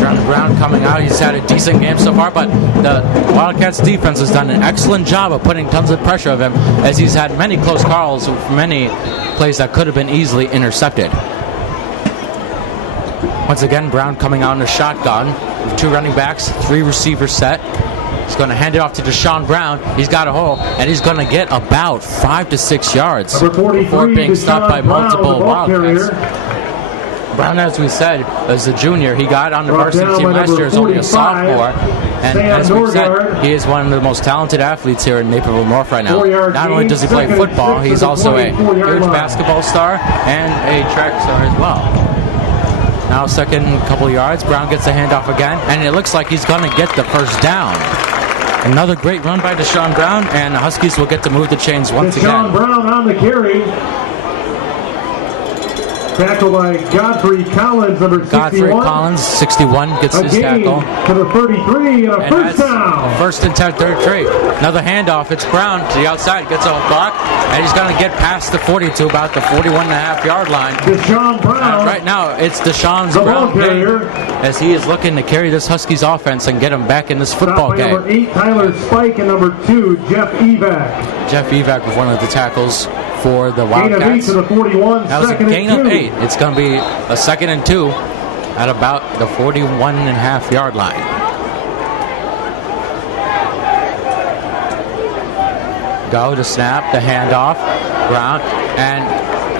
John Brown coming out, he's had a decent game so far, but the Wildcats defense has done an excellent job of putting tons of pressure on him, as he's had many close calls, many plays that could have been easily intercepted. Once again, Brown coming out in a shotgun with 2 running backs, 3 receivers set. He's going to hand it off to Deshaun Brown. He's got a hole, and he's going to get about 5 to 6 yards Number 43, before being stopped by Deshaun Brown, multiple the ball Wildcats. carrier. Brown, as we said, is a junior. He got on the Brought varsity down team by last number year as only a 45, sophomore. And Sam as we said, Norgard. he is one of the most talented athletes here in Naperville North right now. 4-yard Not only gain, does he play second and football, 6 he's at the also a 24-yard huge line. basketball star and a track star as well. Now second couple of yards, Brown gets the handoff again, and it looks like he's going to get the first down. Another great run by Deshaun Brown, and the Huskies will get to move the chains once Deshaun again. Brown on the carry. Tackled by Godfrey Collins, number 61. Godfrey Collins, 61, gets A his gain tackle. to the 33 and a And first that's down. First and 10, 33. Another handoff. It's Brown to the outside. Gets a block, and he's going to get past the 40 to about the 41.5-yard line. Deshaun Brown. Right now, it's Deshaun's The ball Brown game, carrier. as he is looking to carry this Huskies offense and get him back in this football Stopped by number game. 8, Tyler Spike, and number 2, Jeff Evac. Jeff Evac with one of the tackles for the Gain of 8 Wildcats. to the 41, That was a second gain and 2. of 8. It's going to be a 2nd and 2 at about the 41.5-yard line. Go to snap, the handoff, Brown, and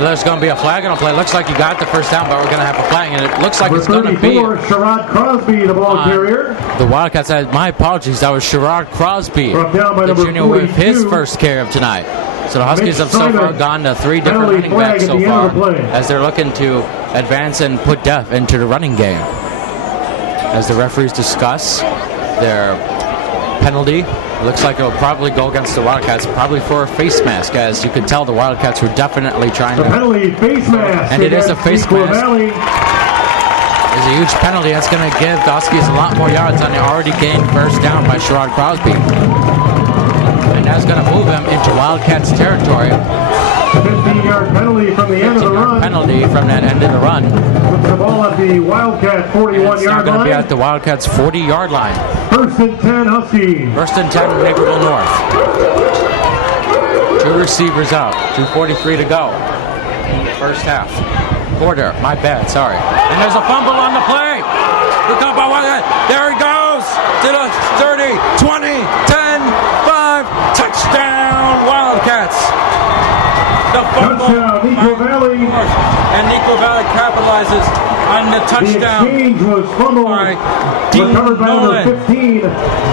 there's going to be a flag on the play. Looks like you got the first down, but we're going to have a flag, and it looks like Number it's going to be 34, Sherrod Crosby, the ball carrier. the Wildcats. My apologies, that was Sherrod Crosby, Brought down by the number junior, with his 42. first carry of tonight. So the Huskies Mitch have so far Simon. gone to 3 different Penalty running flag backs at so the end far, of the play. as they're looking to advance and put depth into the running game. As the referees discuss their penalty, it looks like it will probably go against the Wildcats, probably for a face mask, as you can tell the Wildcats were definitely trying The to. penalty, face mask. And it is a against face Neuqua mask. Valley. It's a huge penalty. That's going to give the Huskies a lot more yards on the already gained first down by Sherrod Crosby. And that's going to move him into Wildcats territory. 15-yard penalty from the end of the 15-yard run. penalty from that end of the run. Puts the ball at the Wildcat And it's now 41-yard going to be line. at the Wildcats 40-yard line. First and 10, Huskies. First and 10, Naperville North. 2 receivers out. 2:43 to go. First half. Quarter. My bad. Sorry. And there's a fumble on the play. Look up by Wildcat. There he goes. To the 30, 20, 10, 5. Touchdown, Wildcats. The fumble Touchdown, Neuqua Valley. and Neuqua Valley capitalizes on the The touchdown. exchange was fumbled. All right, Dean Recovered by number Nolan. 15,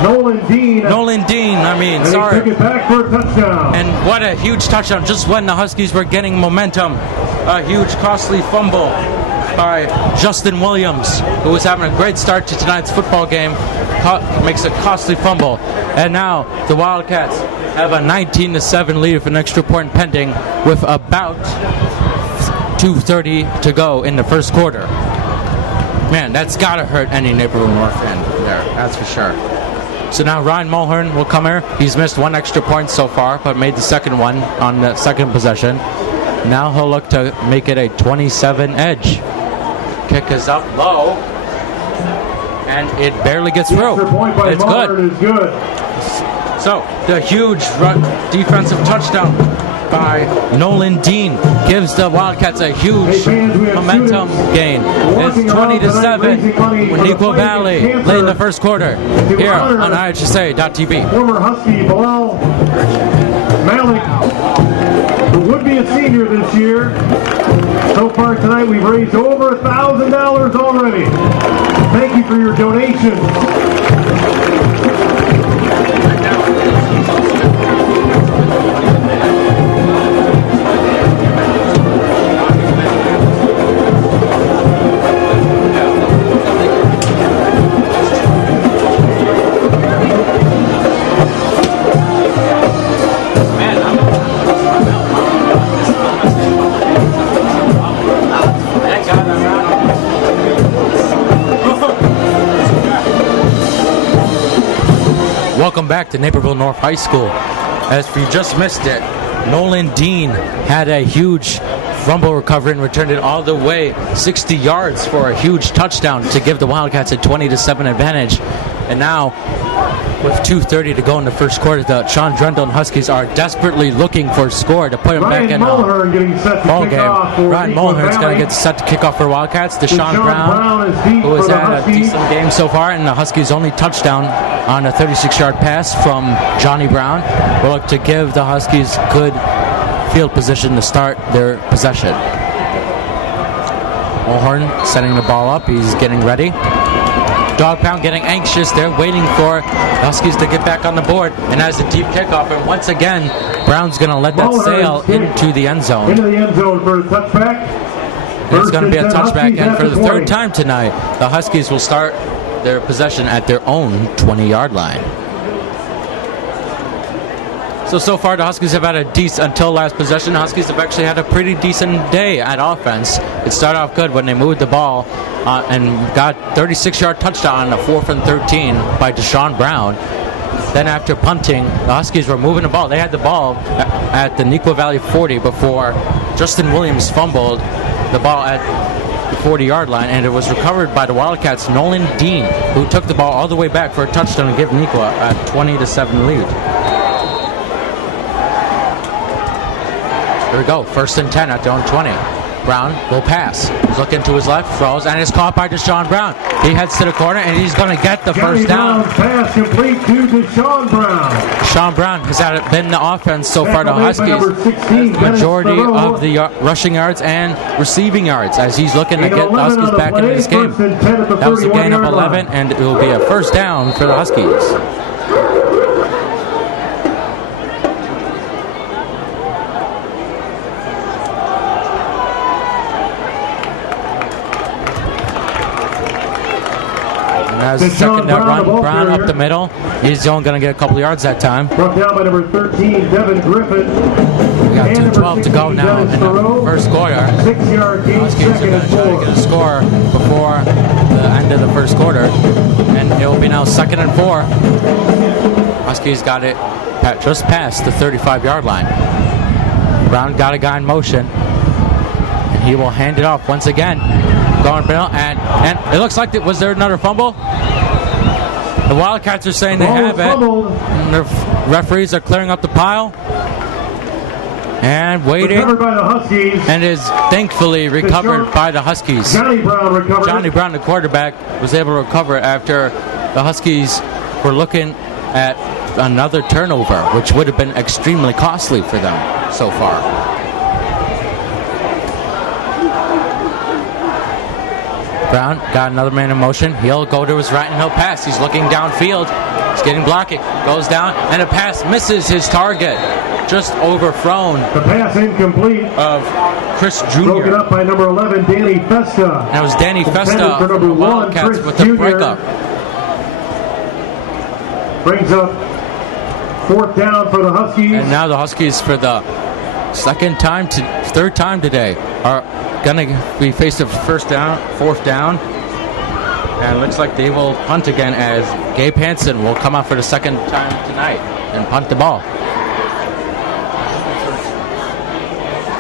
Nolan Dean. Nolan Dean, And he took sorry. it back for a touchdown. And what a huge touchdown just when the Huskies were getting momentum. A huge, costly fumble by Justin Williams, who was having a great start to tonight's football game, makes a costly fumble. And now the Wildcats have a 19-7 lead with an extra point pending with about 2:30 to go in the first quarter. Man, that's got to hurt any Naperville North fan there, that's for sure. So now Ryan Mulhern will come here. He's missed one extra point so far, but made the second one on the second possession. Now he'll look to make it a 27 edge. Kick is up low, and it barely gets The through. extra point by It's good. Mulhern is good. So the huge defensive touchdown by Nolan Dean gives the Wildcats a huge Hey, fans, we have momentum students gain. walking It's around tonight 20-7 raising money with for the Neuqua fight Valley against late in the cancer. first quarter To here honor on IHSA.tv. Former Husky Bilal Malik, who would be a senior this year. So far tonight, we've raised over $1,000 already. Thank you for your donation. Welcome back to Naperville North High School. As if you just missed it, Nolan Dean had a huge fumble recovery and returned it all the way 60 yards for a huge touchdown to give the Wildcats a 20-7 advantage. And now, with 2:30 to go in the first quarter, the Sean Drendel and Huskies are desperately looking for a score to put them back Ryan in the Mulhern getting set to ball kick game. off for Ryan Neuqua Mulhern's going Valley. to get set to kick off for Wildcats. Deshaun Deshaun Brown is deep who has for the had a Huskies. decent game so far, and the Huskies' only touchdown on a 36-yard pass from Johnny Brown will look to give the Huskies good field position to start their possession. Mulhern setting the ball up. He's getting ready. Dog pound getting anxious. They're waiting for the Huskies to get back on the board. And as a deep kickoff, and once again, Brown's going to let that Mulhern sail kick into the end zone. Into the end zone for a touchback. And it's going to be a First and 10 touchback, Huskies and at for the 20. third time tonight, the Huskies will start their possession at their own 20-yard line. So far the Huskies have had a decent, until last possession, the Huskies have actually had a pretty decent day at offense. It started off good when they moved the ball and got 36-yard touchdown on a 4th and 13 by Deshaun Brown. Then after punting, the Huskies were moving the ball. They had the ball at the Neuqua Valley 40 before Justin Williams fumbled the ball at the 40-yard line, and it was recovered by the Wildcats' Nolan Dean, who took the ball all the way back for a touchdown and give Neuqua a 20-7 lead. Here we go, 1st and 10 at their own 20. Brown will pass. He's looking to his left, throws, and it's caught by Deshaun Brown. He heads to the corner, and he's going to get the Johnny first down. Brown's pass complete to Deshaun Brown. Deshaun Brown has been the offense so far. The Tackle made by Huskies number 16, has the majority Dennis of the rushing yards and receiving yards as he's looking to Gain get the 11 Huskies on the back into play, this game. 1st and 10 at the That was a gain of 31-yard 11, line. and it will be a first down for the Huskies. And as the Deshaun second down Brown, the ball Brown up carrier. the middle. He's only going to get a couple yards that time. Brought down by number 13, Devin Griffin. We got And number 2:12 to go 16, now Dennis in the Thoreau. first quarter. 6-yard gain, Huskies are 2nd going and to try to 4. get a score before the end of the first quarter. And it will be now 2nd and 4. Huskies got it just past the 35-yard line. Brown got a guy in motion. And he will hand it off once again. Going middle, and it looks like, was there another fumble? The Wildcats are saying they Ball have was it. fumbled. And the referees are clearing up the pile. And waiting. Recovered by the Huskies. And is thankfully recovered by the Huskies. Johnny Brown recovered. Johnny Brown, the quarterback, was able to recover it after the Huskies were looking at another turnover, which would have been extremely costly for them so far. Brown got another man in motion. He'll go to his right and he'll pass. He's looking downfield. He's getting blocking. Goes down and a pass misses his target. Just overthrown The pass incomplete. of Chris Broken Jr. up by number 11, Danny Festa. And it was Danny Festa Intended for of number the 1, Wildcats Chris with the Jr. breakup. Brings up 4th down for the Huskies. And now the Huskies, for the third time today, are gonna be faced with 4th down. And it looks like they will punt again, as Gabe Hansen will come out for the second time tonight and punt the ball.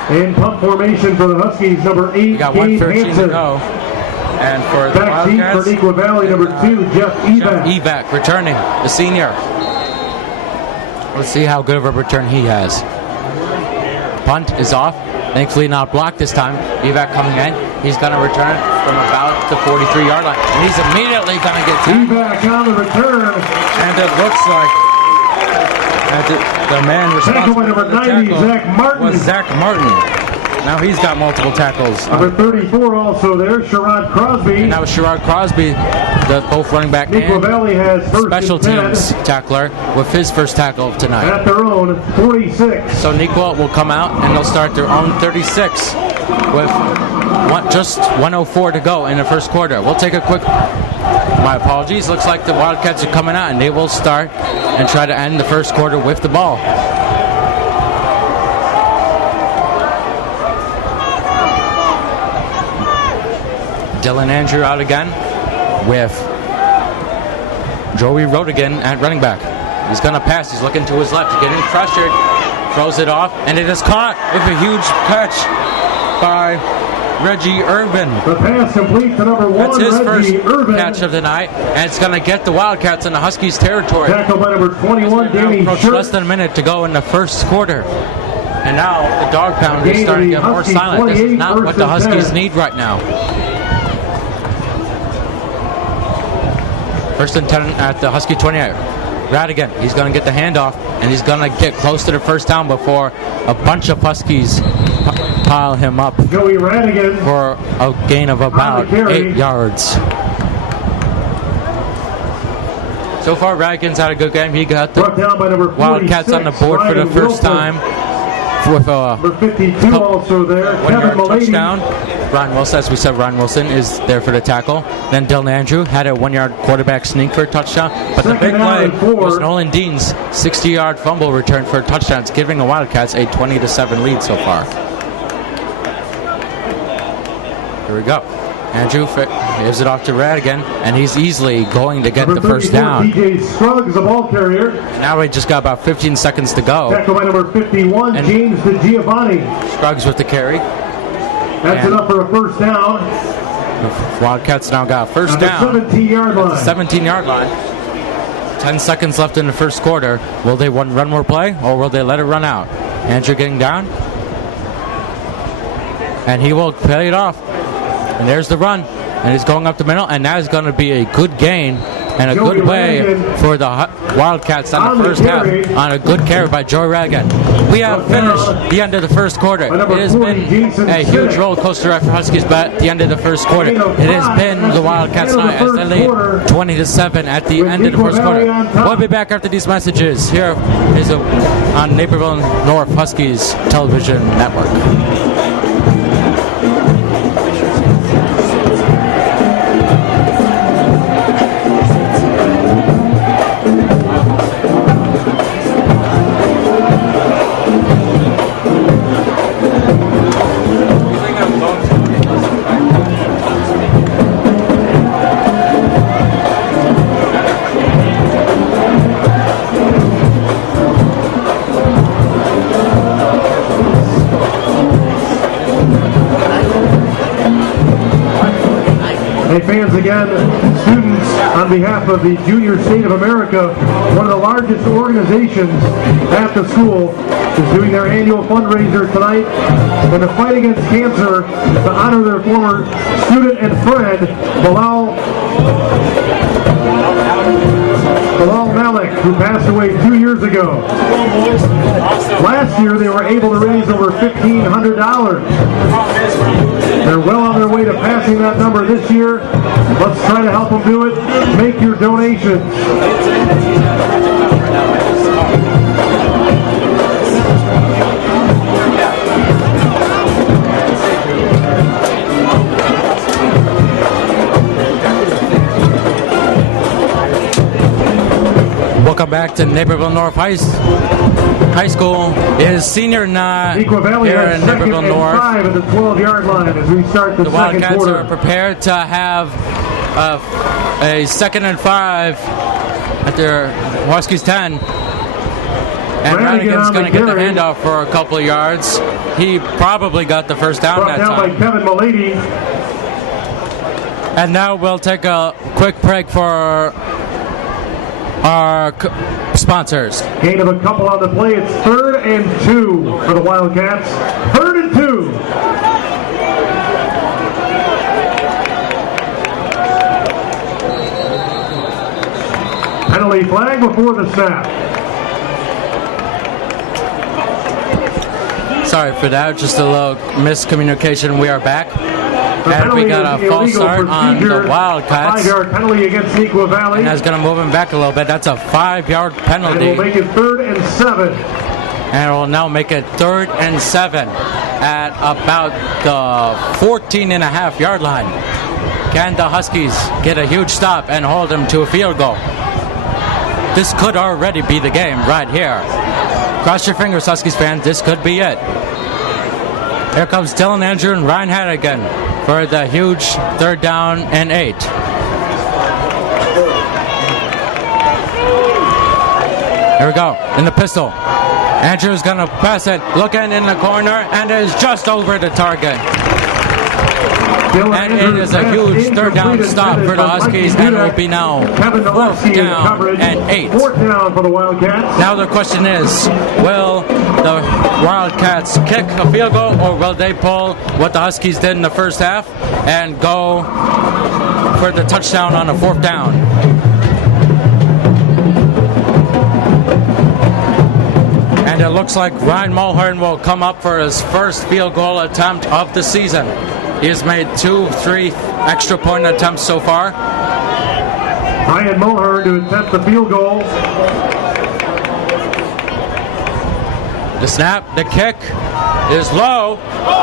In punt formation for the Huskies, number 8, We got Gabe 1:13 to Hansen. go. And for the Back seat for Wildcats, Neuqua Valley, number 2, Jeff Evac. Evac returning, the senior. Let's see how good of a return he has. Punt is off. Thankfully not blocked this time. Evac coming in. He's going to return from about the 43-yard line. And he's immediately going to get tackled. Evac on the return. And it looks like the man Tackle by responsible for number the 90, tackle Zach Martin. was Zach Martin. Now he's got multiple tackles. Number 34 also there, Sherrod Crosby. And that was Sherrod Crosby, the both running back Neuqua and Valley has first special and 10 teams tackler with his first tackle of tonight. at their own 46. So Neuqua will come out and they'll start their own 36 with just 1:04 to go in the first quarter. We'll take a quick, my apologies, looks like the Wildcats are coming out and they will start and try to end the first quarter with the ball. Dylan Andrew out again with Joey Rodigan at running back. He's going to pass. He's looking to his left. He's getting pressured. Throws it off. And it is caught with a huge catch by Reggie Irvin. The pass complete to number 1, That's his Reggie first Irvin. catch of the night. And it's going to get the Wildcats in the Huskies territory. Tackled by number 21, Danny Approach Schurz. less than a minute to go in the first quarter. And now the dog pound is Gain starting to of get the more Huskies, silent. This is 28 not what the versus Huskies 10. need right now. First and 10 at the Husky 28. Radigan, he's going to get the handoff, and he's going to get close to the first down before a bunch of Huskies pile him up Joey Radigan. for a gain of about carry. 8 yards. So far, Radigan's had a good game. He got the Brought down by number 46, Wildcats on the board for the Ryan first Wilson. time with a Number 52 also there, Kevin 1-yard Mulady. touchdown. Ryan Wilson, as we said, Ryan Wilson is there for the tackle. Then Dylan Andrew had a 1-yard quarterback sneak for a touchdown. But the big Second down play and 4. was Nolan Dean's 60-yard fumble return for touchdowns, giving the Wildcats a 20-7 lead so far. Here we go. Andrew gives it off to Radigan, and he's easily going to get Number the first 34, down. DJ Scruggs, the ball carrier. Now we just got about 15 seconds to go. Tackled by number 51, And- James DiGiovanni. Scruggs with the carry. That's And- enough for a first down. The Wildcats now got a first At the down. 17-yard line. 17-yard line. 10 seconds left in the first quarter. Will they run more play, or will they let it run out? Andrew getting down. And he will play it off. And there's the run. And he's going up the middle. And that is going to be a good gain and a Joey good way Radigan for the Wildcats on on the the first half. carry. On a good carry by Joey Radigan. We have finished the end of the first quarter. By number It has 40, been Jason a huge Sinek. roller coaster ride for Huskies, but at the end of the first quarter, Gain of it has 5. been the Wildcats End of the night as they first lead quarter. 20-7 at the With end of the Neuqua first quarter. Valley on top. We'll be back after these messages. Here is on Naperville North Huskies Television Network. Hey fans, again, students, on behalf of the Junior State of America, one of the largest organizations at the school, is doing their annual fundraiser tonight in the fight against cancer to honor their former student and friend, Bilal Malik, who passed away 2 years ago. Last year, they were able to raise over $1,500. They're well on their way to passing surpassing that number this year. Let's try to help them do it. Make your donations. Welcome back to Naperville North High School. It is senior night Neuqua Valley here has in second Naperville and North. 5 at the 12-yard line as we start the The second Wildcats quarter. are prepared to have a 2nd and 5 at their Huskies 10. And Radigan's going to get the handoff for a couple of yards. He probably got the first down Brought that down by time. Kevin Malady. And now we'll take a quick break for our sponsors. Gain of a couple on the play. It's 3rd and 2 for the Wildcats. 3rd and 2. Penalty flag before the snap. Sorry for that, just a little miscommunication. We are back. The And we penalty got is a false illegal start on procedure. the Wildcats. 5-yard penalty against Neuqua Valley. And that's going to move him back a little bit. That's a 5-yard And penalty. we'll make it 3rd and 7. And it will now make it 3rd and 7 at about the 14.5-yard line. Can the Huskies get a huge stop and hold them to a field goal? This could already be the game right here. Cross your fingers, Huskies fans. This could be it. Here comes Dylan Andrew and Ryan Hannigan for the huge 3rd down and 8. Here we go, in the pistol. Andrew's gonna pass it, looking in the corner, and is just over the target. And it is a huge 3rd down stop for the Huskies, and it will be now 4th down and 8. 4th down for the Wildcats. Now the question is, will the Wildcats kick a field goal, or will they pull what the Huskies did in the first half and go for the touchdown on a 4th down? And it looks like Ryan Mulhern will come up for his first field goal attempt of the season. He has made 2-3 extra point attempts so far. Ryan Mulhern to attempt the field goal. The snap, the kick is low,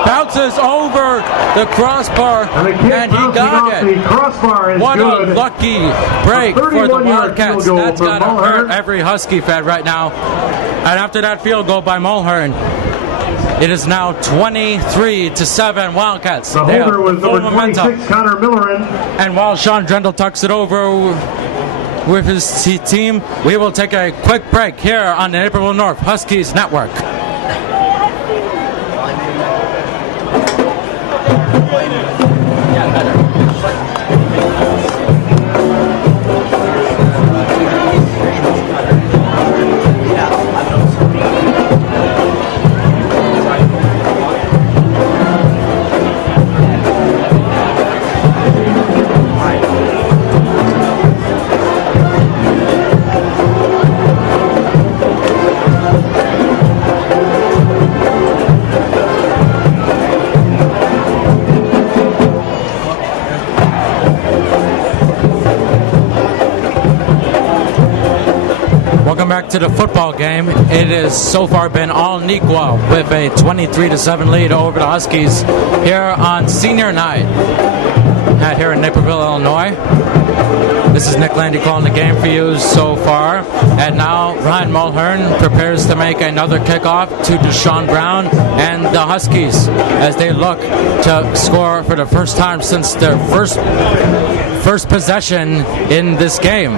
bounces over the crossbar, And the kick and he bouncing got off it. the crossbar is What good. a lucky break A for the 31-yard Wildcats. field goal That's for got to Mulhern. hurt every Husky fan right now. And after that field goal by Mulhern, it is now 23-7 Wildcats. The They have holder was full number momentum. 26, Connor Millerin. And while Sean Drendel tucks it over with his team, we will take a quick break here on the Naperville North Huskies Network. Welcome back to the football game. It has so far been all Neuqua with a 23-7 lead over the Huskies here on senior night here in Naperville, Illinois. This is Nick Landy calling the game for you so far. And now Ryan Mulhern prepares to make another kickoff to Deshaun Brown and the Huskies as they look to score for the first time since their first possession in this game.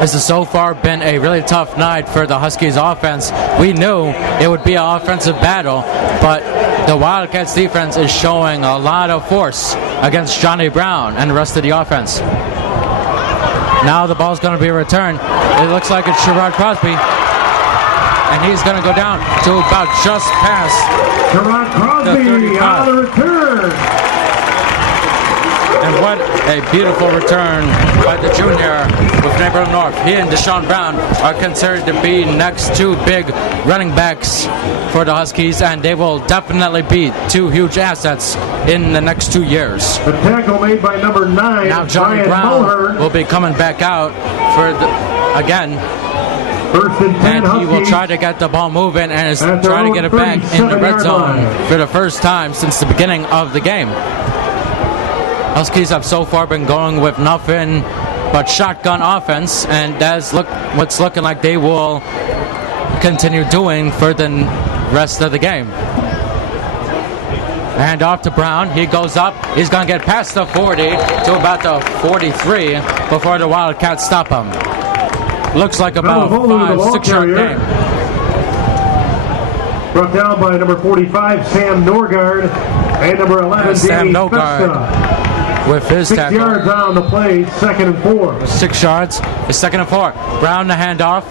This has so far been a really tough night for the Huskies offense. We knew it would be an offensive battle, but the Wildcats defense is showing a lot of force against Johnny Brown and the rest of the offense. Now the ball's going to be returned. It looks like it's Sherrod Crosby, and he's going to go down to about just past Sherrod Crosby the 35. on the return. And what a beautiful return by the junior with Naperville North. He and Deshaun Brown are considered to be next two big running backs for the Huskies, and they will definitely be two huge assets in the next 2 years. The tackle made by number 9. Now Johnny Brian Brown Mulhern. will be coming back out for again. First and 10 And he will Huskies. try to get the ball moving and is At their trying to own get it back in the 37 red yard zone line. for the first time since the beginning of the game. Huskies have so far been going with nothing but shotgun offense, and that's what's looking like they will continue doing for the rest of the game. And off to Brown. He goes up. He's going to get past the 40 to about the 43 before the Wildcats stop him. Looks like about a Volovu, the ball 5-6 yard carrier. game. Brought down by number 45, Sam Norgard, and number 11, Sam Danny Norgard Festa. with his 6 tackle. yards on the play, 2nd and 4. 6 yards. It's 2nd and 4. Brown the handoff.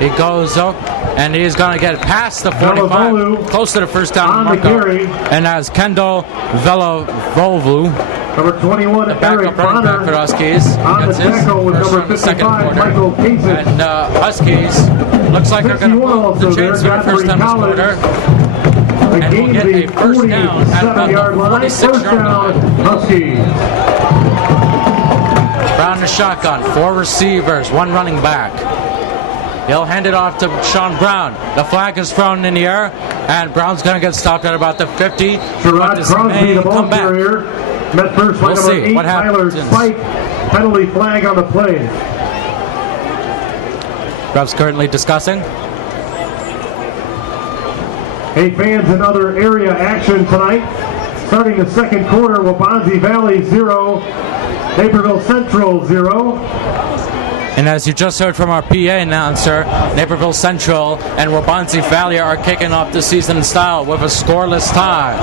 He goes up, and he's going to get past the 45, Volovu close to the first down on the marker. carry. And as Kendall Volovu, Number 21, Eric backup running back for the Bonner. Huskies, On the gets his tackle with first number run in the second 55, quarter. Michael Kasich. And Huskies, looks like they're going to 61 move the also chains there, for the first time this Godfrey quarter. The And we'll game get to a the first down at about 47-yard the line. 46 First yard down, line. Huskies. Brown the shotgun, 4 receivers, 1 running back. He'll hand it off to Sean Brown. The flag is thrown in the air, and Brown's going to get stopped at about the 50. But Sherrod this Crosby, may the ball come back. carrier. Met first by We'll number see 8, what Tyler happens. Spike. Penalty flag on the play. Refs currently discussing. Hey fans, another area action tonight. Starting the second quarter, Waubonsie Valley 0, Naperville Central 0. And as you just heard from our PA announcer, Naperville Central and Waubonsie Valley are kicking off the season in style with a scoreless tie.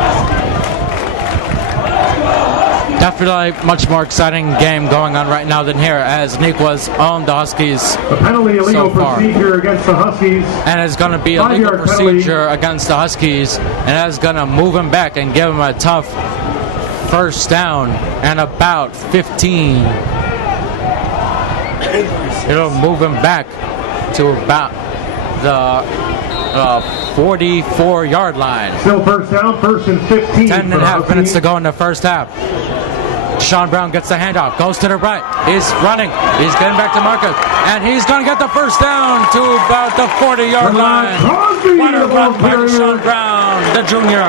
Definitely much more exciting game going on right now than here, as Neuqua's owned the Huskies The penalty illegal so far. procedure against the Huskies. And it's going to be a 5 legal yard procedure against the Huskies, and that's going to move him back and give him a tough first down and about 15. It'll move him back to about the 44-yard line. Still first down, first and 15. 10 and a half minutes to go in the first half. Sean Brown gets the handoff, goes to the right. He's running. He's getting back to Marcus. And he's going to get the first down to about the 40-yard line. Crosby, What a the ball run by carrier. Sean Brown, the junior.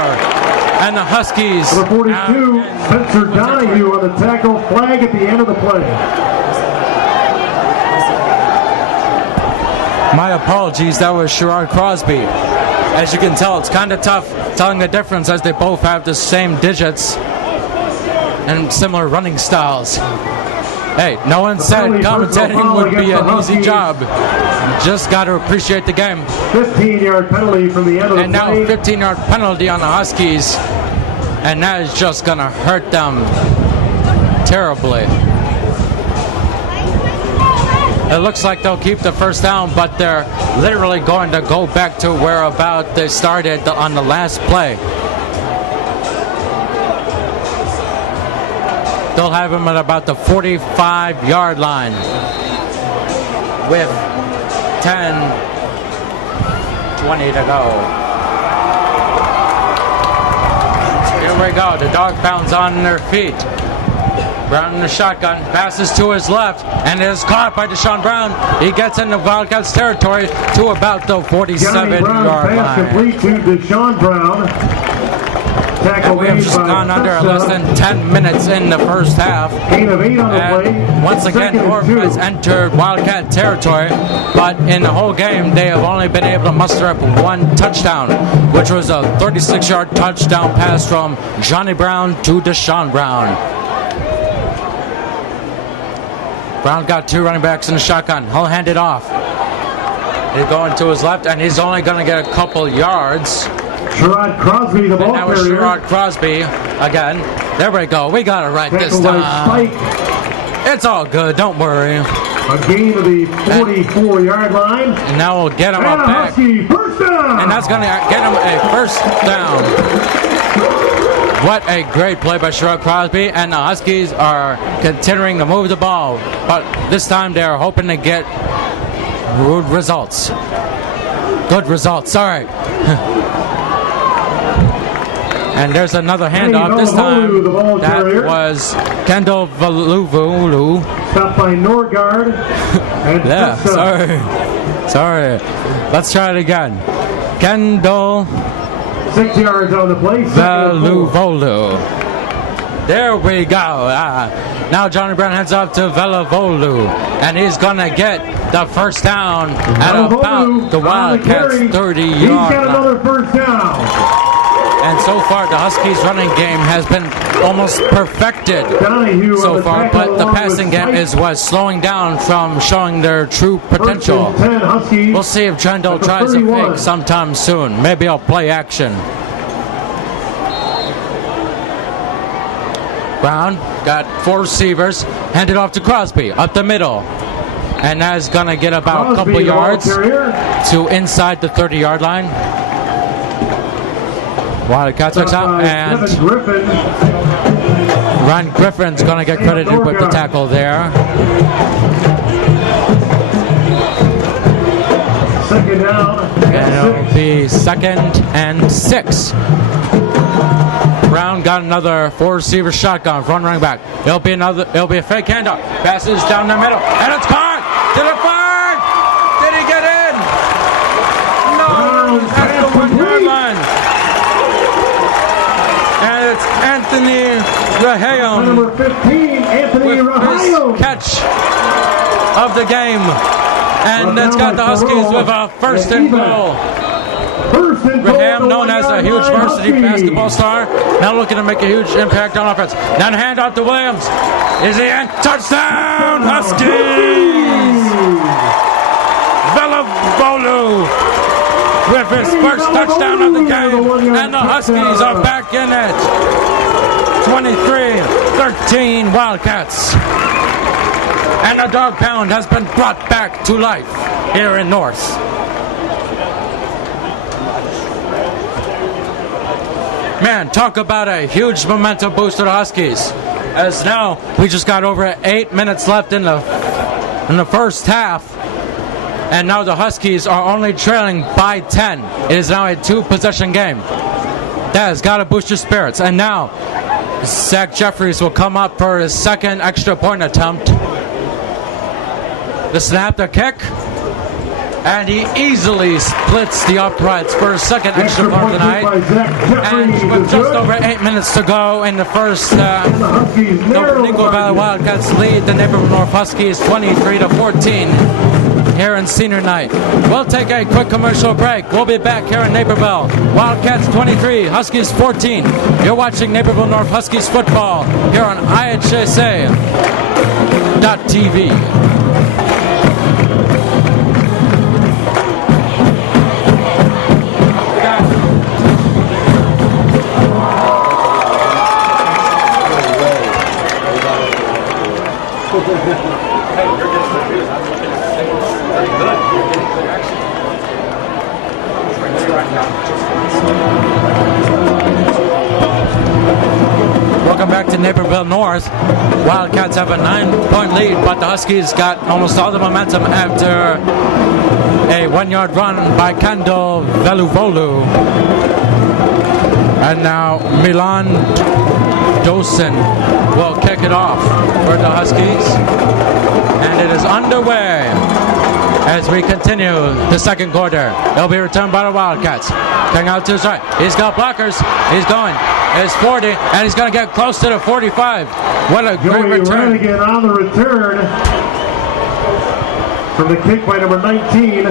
And the Huskies. Number 42, out. Spencer Donahue on the tackle. Flag at the end of the play. My apologies, that was Sherrod Crosby. As you can tell, it's kind of tough telling the difference as they both have the same digits and similar running styles. Hey, no one said commentating would be an easy job. Just got to appreciate the game. 15-yard penalty from the end of the And now play. 15-yard penalty on the Huskies. And that is just going to hurt them terribly. It looks like they'll keep the first down, but they're literally going to go back to where about they started on the last play. They'll have him at about the 45-yard line with 10:20 to go. Here we go. The dog pounds on their feet. Brown in the shotgun, passes to his left, and is caught by Deshaun Brown. He gets into Wildcats territory to about the Johnny Brown 47-yard pass line. complete to Deshaun Brown. Tackle And we have made just by gone under Festa. less than 10 minutes in the first half. Gain of 8 on the play. And once again, Second and North 2. has entered Wildcat territory, but in the whole game, they have only been able to muster up 1 touchdown, which was a 36-yard touchdown pass from Johnny Brown to Deshaun Brown. Brown got 2 running backs in the shotgun. He'll hand it off. He's going to his left, and he's only going to get a couple yards. Sherrod Crosby, the And ball that was carrier. Sherrod Crosby again. There we go. We got it right this Tackle by time. Spike. It's all good. Don't worry. A gain of the 44-yard line. And now we'll get him And up a back. Husky first down. And that's going to get him a first down. What a great play by Sherrod Crosby, and the Huskies are continuing to move the ball, but this time they're hoping to get good results. Sorry. And there's another handoff this time. That was Kendall Valuvulu. Stopped by Norgard. Yeah, sorry. Let's try it again. Kendall 6 yards on the play. Valuvolu. There we go. Now Johnny Brown heads off to Valuvolu, and he's gonna get the first down at about the Wildcats' 30-yard He's got line. another first down. And so far, the Huskies' running game has been almost perfected so far, but the passing game was slowing down from showing their true potential. We'll see if Trendle tries a fake sometime soon. Maybe I'll play action. Brown got 4 receivers, handed off to Crosby up the middle. And that's going to get about a couple yards to inside the 30-yard line. Wildcat checks out, and Ryan Griffin's going to get credited with the tackle there. Second down. And it'll be 2nd and 6. Brown got another 4-receiver shotgun from running back. It'll be a fake handoff. Passes down the middle, and it's caught to the 5. Did he get in? No, at the 1-yard line. And it's Anthony Rahayam Number 15, Anthony with Rahayam. his catch of the game. And that's got the Huskies with a 1st and goal. Raham, known as a huge varsity basketball star, now looking to make a huge impact on offense. Now the handoff to Williams. Is the end? Touchdown, Huskies! Velavolu with his first touchdown of the game, and the Huskies are back in it. 23-13 Wildcats. And the dog pound has been brought back to life here in North. Man, talk about a huge momentum boost to the Huskies. As now we just got over 8 minutes left in the first half. And now the Huskies are only trailing by 10. It is now a 2-possession game. That has got to boost your spirits. And now Zach Jeffries will come up for his 2nd extra point attempt. The snap, the kick. And he easily splits the uprights for his 2nd extra point tonight. And with just over 8 minutes to go in the first, the Neuqua Valley Wildcats lead the Naperville North Huskies 23-14 here in senior night. We'll take a quick commercial break. We'll be back here in Naperville. Wildcats 23, Huskies 14. You're watching Naperville North Huskies football here on IHSA.TV. Welcome back to Naperville North. Wildcats have a 9-point lead, but the Huskies got almost all the momentum after a 1-yard run by Kendall Veluvolu. And now Milan Dosen will kick it off for the Huskies. And it is underway as we continue the second quarter. It'll be returned by the Wildcats. Coming out to his right. He's got blockers. He's going. It's 40, and he's going to get close to the 45. What a great return. Again on the return from the kick by number 19,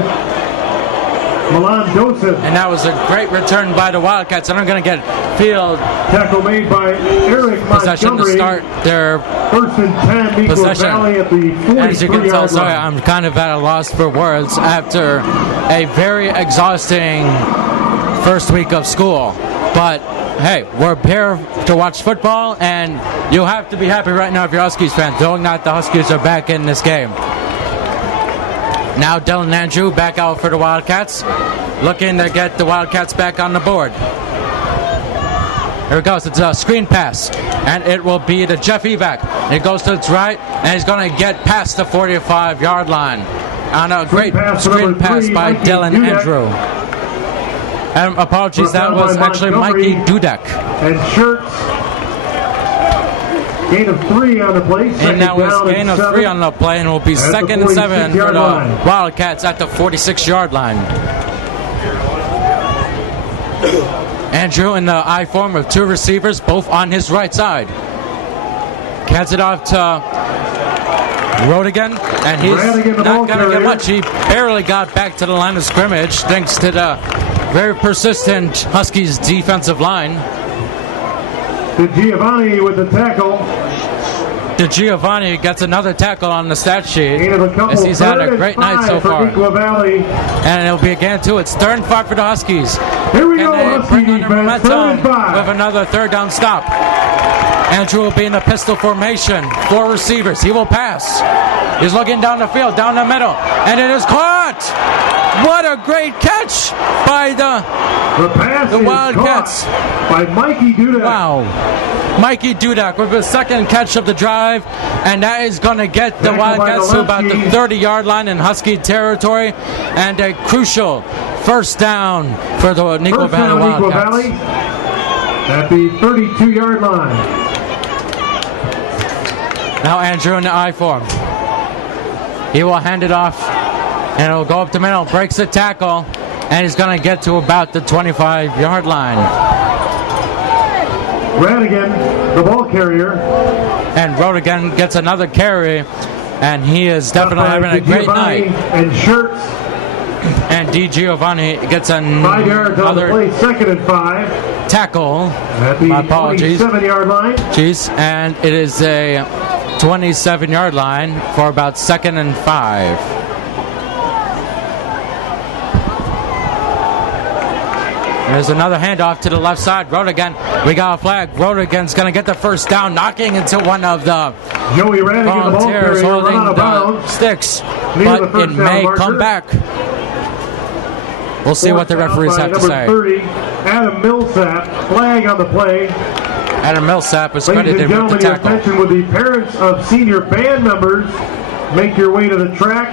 Milan Dosen. And that was a great return by the Wildcats, and I'm going to get field tackle made by Eric possession to start their 1st and 10 possession. Valley at the 43-yard As you can tell, sorry, line. I'm kind of at a loss for words after a very exhausting first week of school. But hey, we're here to watch football, and you have to be happy right now if you're a Huskies fan, knowing that the Huskies are back in this game. Now Dylan Andrew back out for the Wildcats, looking to get the Wildcats back on the board. Here it goes. It's a screen pass, and it will be to Jeff Evac. It goes to its right, and he's going to get past the 45-yard line on a great screen pass by Dylan Andrew. And apologies, that was actually Mikey Dudek. And Shirts. Gain of 3 on the play. And that was gain of 3 on the play, and will be second and 7 for the Wildcats at the 46-yard line. Andrew in the I form with 2 receivers, both on his right side. Hands it off to Rodigan, and he's not going to get much. He barely got back to the line of scrimmage thanks to the very persistent Huskies defensive line. Giovanni with the tackle. Giovanni gets another tackle on the stat sheet, as he's had a great night so far. And it'll be again too. It's 3rd and 5 for the Huskies. Here we Can go, they Husky bring on their defense, momentum 3rd and 5. with another 3rd down stop? Andrew will be in the pistol formation. 4 receivers. He will pass. He's looking down the field, down the middle, and it is caught. What a great catch by the Wildcats. By Mikey Dudek. Wow. Mikey Dudek with his 2nd catch of the drive, and that is going to get the Wildcats to about the 30-yard line in Husky territory, and a crucial 1st down for the Neuqua Valley Wildcats. At the 32-yard line. Now Andrew in the I form. He will hand it off, and it will go up the middle, breaks the tackle, and he's going to get to about the 25-yard line. Radigan, the ball carrier. And Rodigan gets another carry, and he is definitely having a great night. And Shirts. And Giovanni gets 5 yards on the another play, 2nd and 5. tackle. At the My apologies. 27-yard line. And it is a 27-yard line for about 2nd and 5. There's another handoff to the left side. Rodigan, we got a flag. Rodigan's going to get the 1st down, knocking into one of the Joey Radigan, volunteers the ball carrier, holding the sticks, but it may come back. We'll see what the referees have to say. 30, Adam Millsap, flag on the play. Adam Millsap is Ladies credited and with the gentlemen, your tackle. attention with the parents of senior band members. Make your way to the track.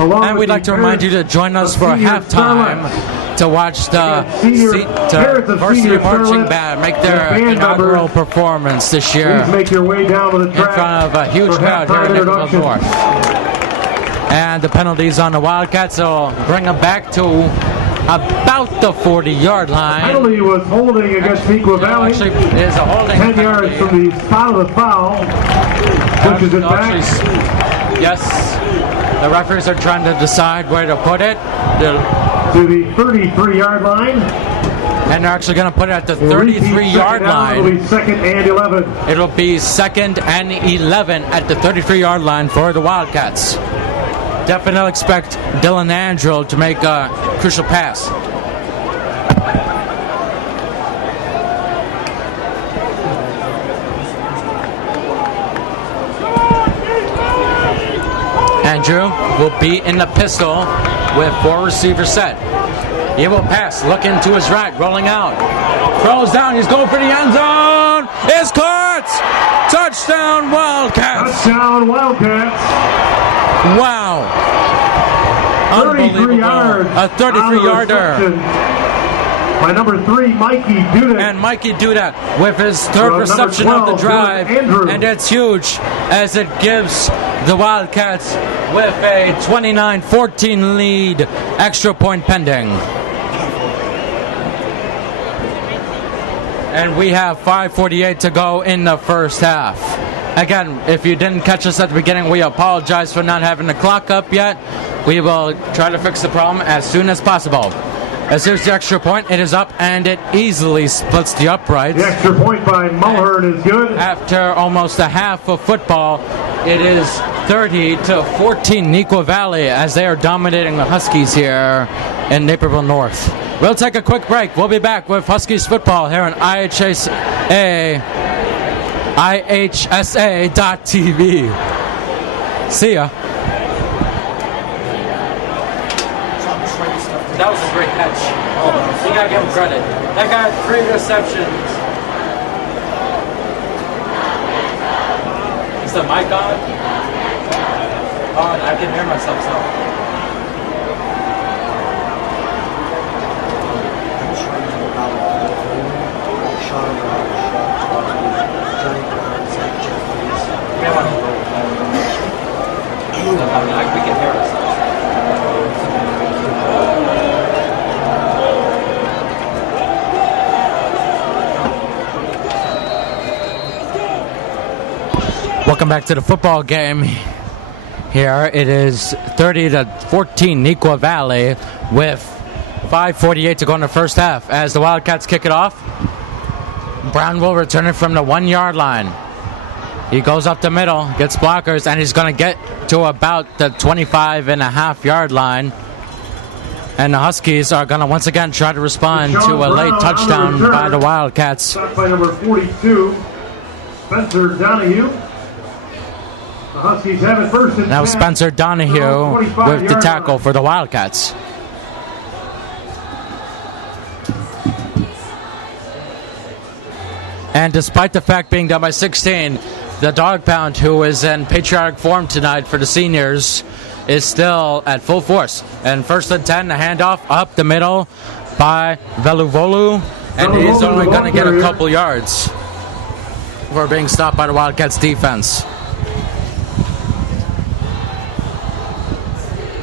And we'd like to remind you to join us for halftime to watch the varsity marching band make their inaugural performance this year Please make your way down to the track in front of a huge crowd here in Naperville North. And the penalties on the Wildcats will bring them back to about the 40-yard line. Penalty was holding against Neuqua Valley. Actually, it is a holding 10 yards penalty. from the spot of the foul, pushes it back. Yes, the referees are trying to decide where to put it. To the 33-yard line. And they're actually going to put it at the 33-yard line. It'll be 2nd and 11. It'll be 2nd and 11 at the 33-yard line for the Wildcats. Definitely expect Dylan Andrew to make a crucial pass. Andrew will be in the pistol with 4 receivers set. He will pass, looking to his right, rolling out. Throws down, he's going for the end zone. It's caught! Touchdown Wildcats! Touchdown Wildcats. Wow. 33 Unbelievable. yards. A 33-yarder. By number 3, Mikey Dudek. And Mikey Dudek with his 3rd reception 12, of the drive. Andrew. And it's huge as it gives the Wildcats with a 29-14 lead, extra point pending. And we have 5:48 to go in the first half. Again, if you didn't catch us at the beginning, we apologize for not having the clock up yet. We will try to fix the problem as soon as possible. As here's the extra point, it is up and it easily splits the uprights. The extra point by Mulhern is good. After almost a half of football, it is 30-14 Neuqua Valley as they are dominating the Huskies here in Naperville North. We'll take a quick break. We'll be back with Huskies football here on IHSA.TV. See ya. That was a great catch. You gotta give him credit. That guy had 3 receptions the mic on? I can hear myself, so. I'm just trying to do about Sean Brown, Johnny Brown, Zach Jeffries. We can hear ourselves. Welcome back to the football game. Here it is 30-14 Neuqua Valley with 5:48 to go in the first half. As the Wildcats kick it off, Brown will return it from the 1 yard line. He goes up the middle, gets blockers, and he's going to get to about the 25.5 yard line. And the Huskies are going to once again try to respond to a late touchdown by the Wildcats. Stopped by number 42, Spencer Donahue. The Huskies have it first and Now 10. Spencer Donahue with the tackle for the Wildcats. And despite the fact being down by 16, the Dog Pound, who is in patriotic form tonight for the seniors, is still at full force. And first and 10, the handoff up the middle by Veluvolu. And he's only going to get a couple yards before being stopped by the Wildcats defense.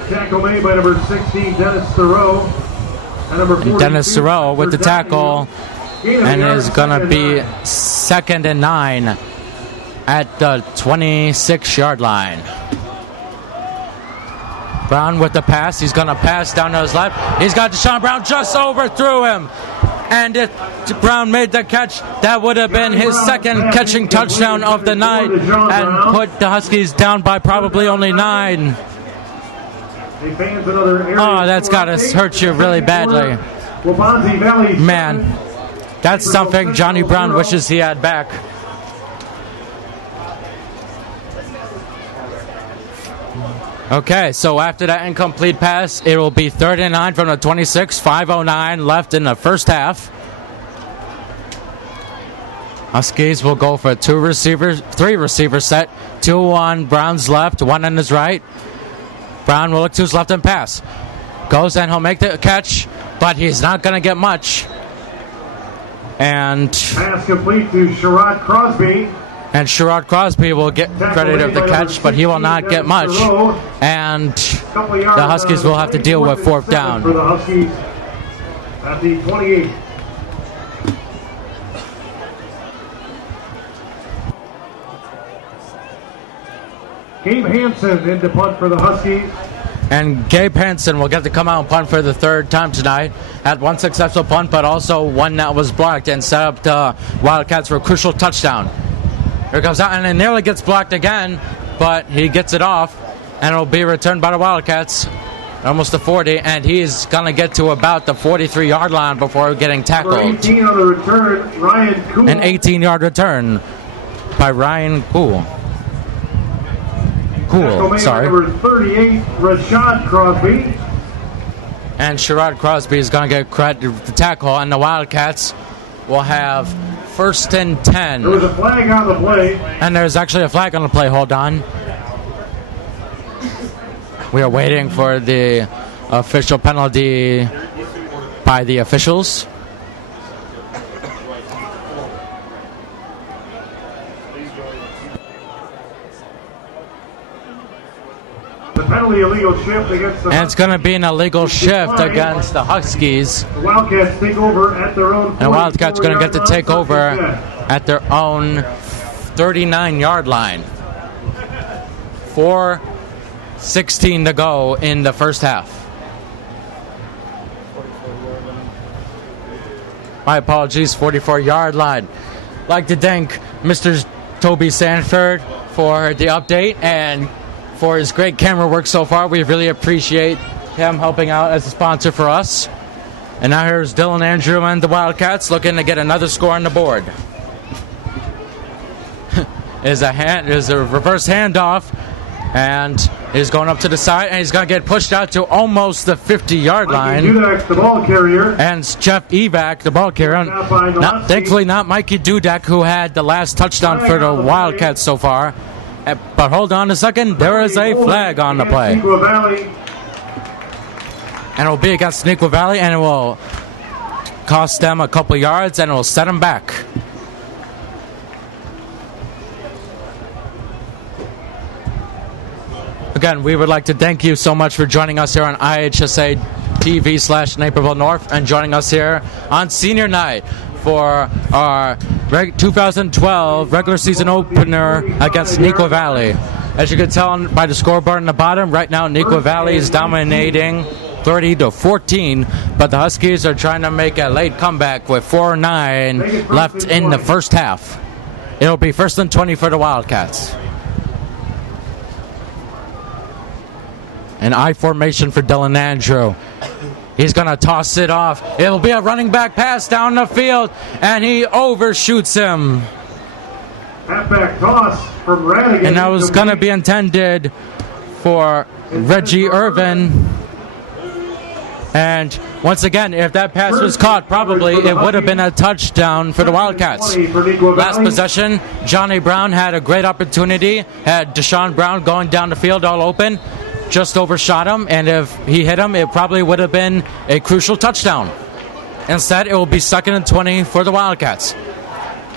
Tackle made by number 16, Dennis Thoreau. And number 42, Dennis Thoreau with the Spencer tackle. Donahue. And is going to be 2nd and 9 at the 26 yard line. Brown with the pass. He's going to pass down to his left. He's got Deshaun Brown, just overthrew him. And if Brown made the catch, that would have been his second catching touchdown of the night and put the Huskies down by probably only 9. Oh, that's got to hurt you really badly. Man, that's something Johnny Brown wishes he had back. Okay, so after that incomplete pass, it will be 3rd and 9 from the 26, 5:09 left in the first half. Huskies will go for a 3 receiver set, 2 on Brown's left, 1 on his right. Brown will look to his left and pass. Goes and he'll make the catch, but he's not going to get much. And pass complete to Sherrod Crosby. And Sherrod Crosby will get credit of the catch, but he will not get much. And the Huskies will have to deal with 4th down. For the Huskies at the 28. Gabe Hansen in to punt for the Huskies. And Gabe Hansen will get to come out and punt for the 3rd time tonight. Had 1 successful punt, but also 1 that was blocked and set up the Wildcats for a crucial touchdown. Here comes out, and it nearly gets blocked again, but he gets it off, and it'll be returned by the Wildcats. Almost to 40, and he's going to get to about the 43-yard line before getting tackled. 18 on the return, Ryan Cool. An 18-yard return by Ryan Cool. Sorry. Number 38, Rashad Crosby. And Sherrod Crosby is going to get credit for the tackle, and the Wildcats will have 1st and 10. There was a flag on the play. And there's actually a flag on the play. Hold on. We are waiting for the official penalty by the officials. The penalty, illegal shift against the And it's going to be an illegal shift against the Huskies. The Wildcats take over at their own. And Wildcats going to get to take over at their own 39-yard line. 4:16 to go in the first half. My apologies, 44-yard line. Like to thank Mr. Toby Sanford for the update and for his great camera work so far. We really appreciate him helping out as a sponsor for us. And now here's Dylan Andrew and the Wildcats looking to get another score on the board. is a reverse handoff, and he's going up to the side, and he's going to get pushed out to almost the 50-yard line. Dudek, the ball carrier. And it's Jeff Evac, the ball carrier. Thankfully not Mikey Dudek, who had the last touchdown for the Wildcats so far. But hold on a second. There is a flag on the play. Neuqua Valley. And it will be against Neuqua Valley, and it will cost them a couple yards, and it will set them back. Again, we would like to thank you so much for joining us here on IHSA TV/Naperville North and joining us here on senior night for our 2012 regular season opener against Neuqua Valley. As you can tell by the scoreboard on the bottom, right now Neuqua Valley is dominating 30-14, but the Huskies are trying to make a late comeback with 4:09 left in the first half. It'll be 1st and 20 for the Wildcats. An I formation for Dylan Andrew. He's going to toss it off. It'll be a running back pass down the field, and he overshoots him. Halfback toss from Radigan. And that was going to be intended for Reggie Irvin. And once again, if that pass was caught, probably it would have been a touchdown for the Wildcats. Last possession, Johnny Brown had a great opportunity. Had Deshaun Brown going down the field all open. Just overshot him, and if he hit him, it probably would have been a crucial touchdown. Instead, it will be 2nd and 20 for the Wildcats.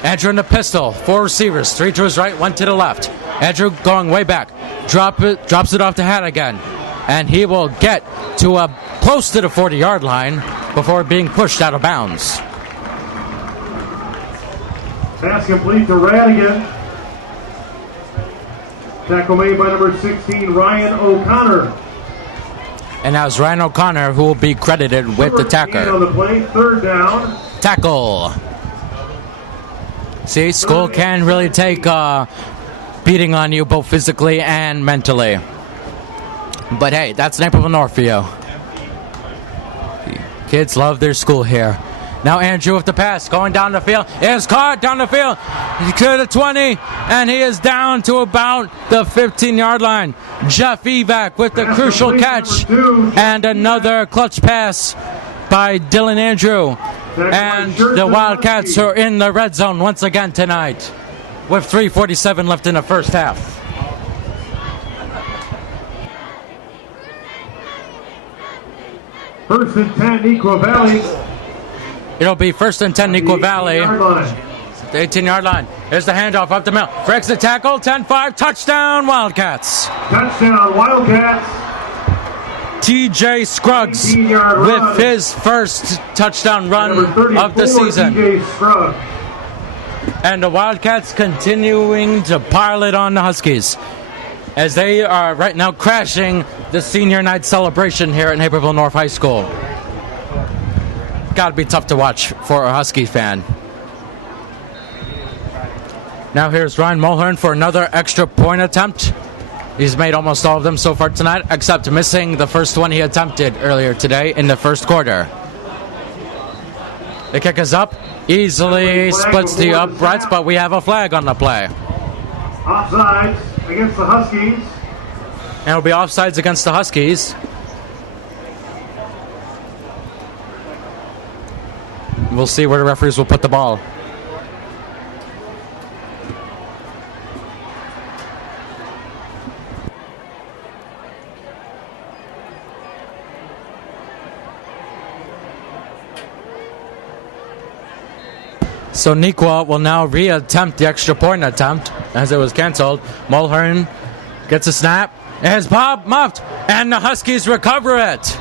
Andrew in the pistol, 4 receivers, 3 to his right, 1 to the left. Andrew going way back, drops it off to Hannigan, and he will get to close to the 40-yard line before being pushed out of bounds. Pass complete to Radigan. Tackle made by number 16, Ryan O'Connor. And that was Ryan O'Connor who will be credited with the tackle. On the play, 3rd down. Tackle. See, school can really take beating on you both physically and mentally. But hey, that's Naperville North for you. Kids love their school here. Now Andrew with the pass, going down the field. Is caught down the field to the 20, and he is down to about the 15-yard line. Jeff Evac with the crucial catch, and another clutch pass by Dylan Andrew. And the Wildcats are in the red zone once again tonight with 3:47 left in the first half. First and 10, Neuqua Valley. It'll be 1st and 10, Neuqua Valley. The 18-yard line. Here's the handoff up the middle. Breaks the tackle. 10-5. Touchdown, Wildcats. Touchdown, Wildcats. TJ Scruggs with his first touchdown run of the season. And the Wildcats continuing to pile it on the Huskies as they are right now crashing the senior night celebration here at Naperville North High School. Got to be tough to watch for a Husky fan. Now here's Ryan Mulhern for another extra point attempt. He's made almost all of them so far tonight, except missing the first one he attempted earlier today in the first quarter. The kick is up, easily splits the uprights, but we have a flag on the play. Offsides against the Huskies. And it'll be offsides against the Huskies. We'll see where the referees will put the ball. So Neuqua will now re-attempt the extra point attempt as it was canceled. Mulhern gets a snap. It's Bob muffed, and the Huskies recover it.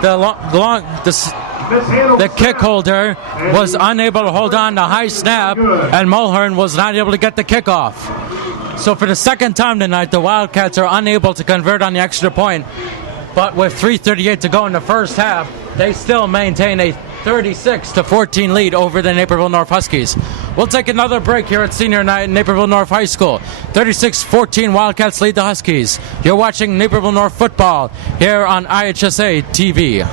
The kick holder was unable to hold on to high snap, and Mulhern was not able to get the kickoff. So for the second time tonight, the Wildcats are unable to convert on the extra point. But with 3:38 to go in the first half, they still maintain a 36-14 lead over the Naperville North Huskies. We'll take another break here at Senior Night in Naperville North High School. 36-14 Wildcats lead the Huskies. You're watching Naperville North football here on IHSA TV.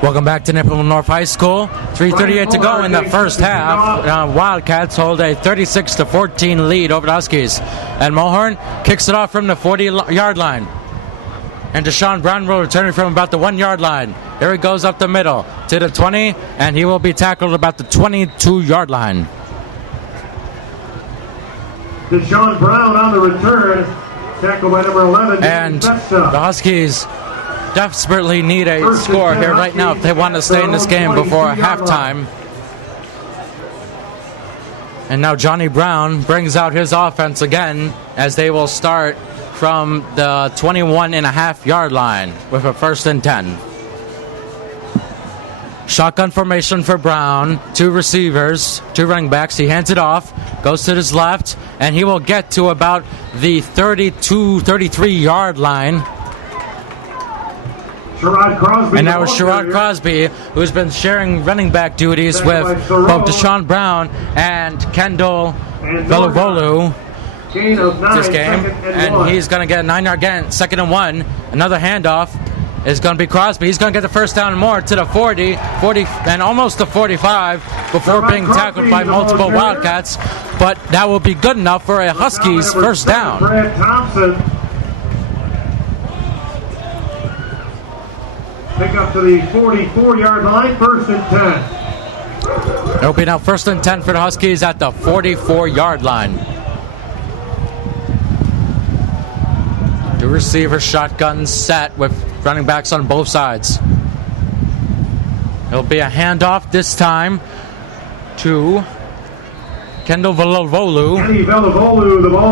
Welcome back to Naperville North High School. 3:38 to go in the first half. Wildcats hold a 36-14 lead over the Huskies. And Mulhern kicks it off from the 40-yard line. And Deshaun Brown will return from about the 1-yard line. Here he goes up the middle to the 20, and he will be tackled about the 22-yard line. Deshaun Brown on the return. Tackled by number 11. And the Huskies desperately need a score here right now if they want to stay in this game before halftime. And now Johnny Brown brings out his offense again as they will start from the 21.5-yard line with a 1st and 10. Shotgun formation for Brown. 2 receivers, 2 running backs. He hands it off, goes to his left, and he will get to about the 33-yard line. Sherrod Crosby. And that was Sherrod Crosby, who's been sharing running back duties with both Deshaun Brown and Kendall Velovolu this game. And he's going to get a 9-yard gain, 2nd and 1. Another handoff is going to be Crosby. He's going to get the first down and more to the 40, and almost the 45 before being tackled by multiple Wildcats. But that will be good enough for a Huskies first down. Brad Thompson. Pick up to the 44-yard line, 1st and 10. It'll be now 1st and 10 for the Huskies at the 44-yard line. The receiver shotgun set with running backs on both sides. It'll be a handoff this time to Kendall Velovolu.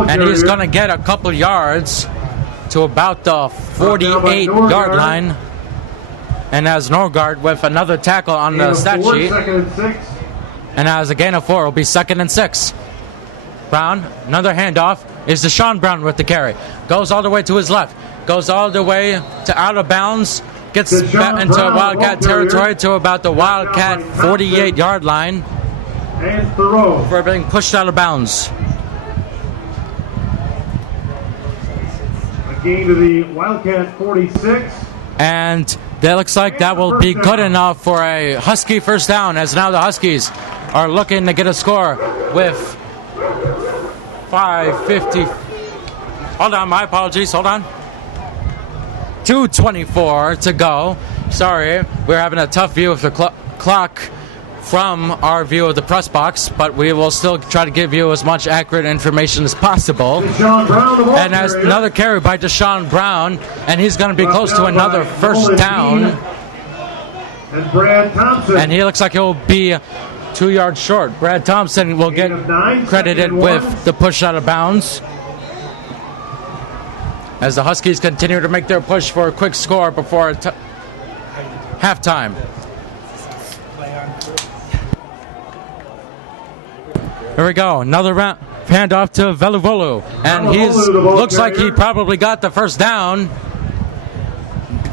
And he's going to get a couple yards to about the 48-yard line. And as Norgard with another tackle on the stat sheet. And as a gain of 4, it'll be 2nd and 6. Brown, another handoff, is Deshaun Brown with the carry. Goes all the way to his left. Goes all the way to out of bounds. Gets back into Wildcat territory to about the Wildcat 48-yard line. And throw. For being pushed out of bounds. A gain to the Wildcat 46. And that looks like that will be good enough for a Husky first down, as now the Huskies are looking to get a score with 5:50. Hold on, my apologies. Hold on. 2:24 to go. Sorry, we're having a tough view of the clock from our view of the press box, but we will still try to give you as much accurate information as possible. And as another carry by Deshaun Brown, and he's going to be close to another first down. And Brad Thompson. And he looks like he'll be 2 yards short. Brad Thompson will get credited with the push out of bounds. As the Huskies continue to make their push for a quick score before halftime. Here we go. Another handoff to Velovolu. And he looks like he probably got the first down.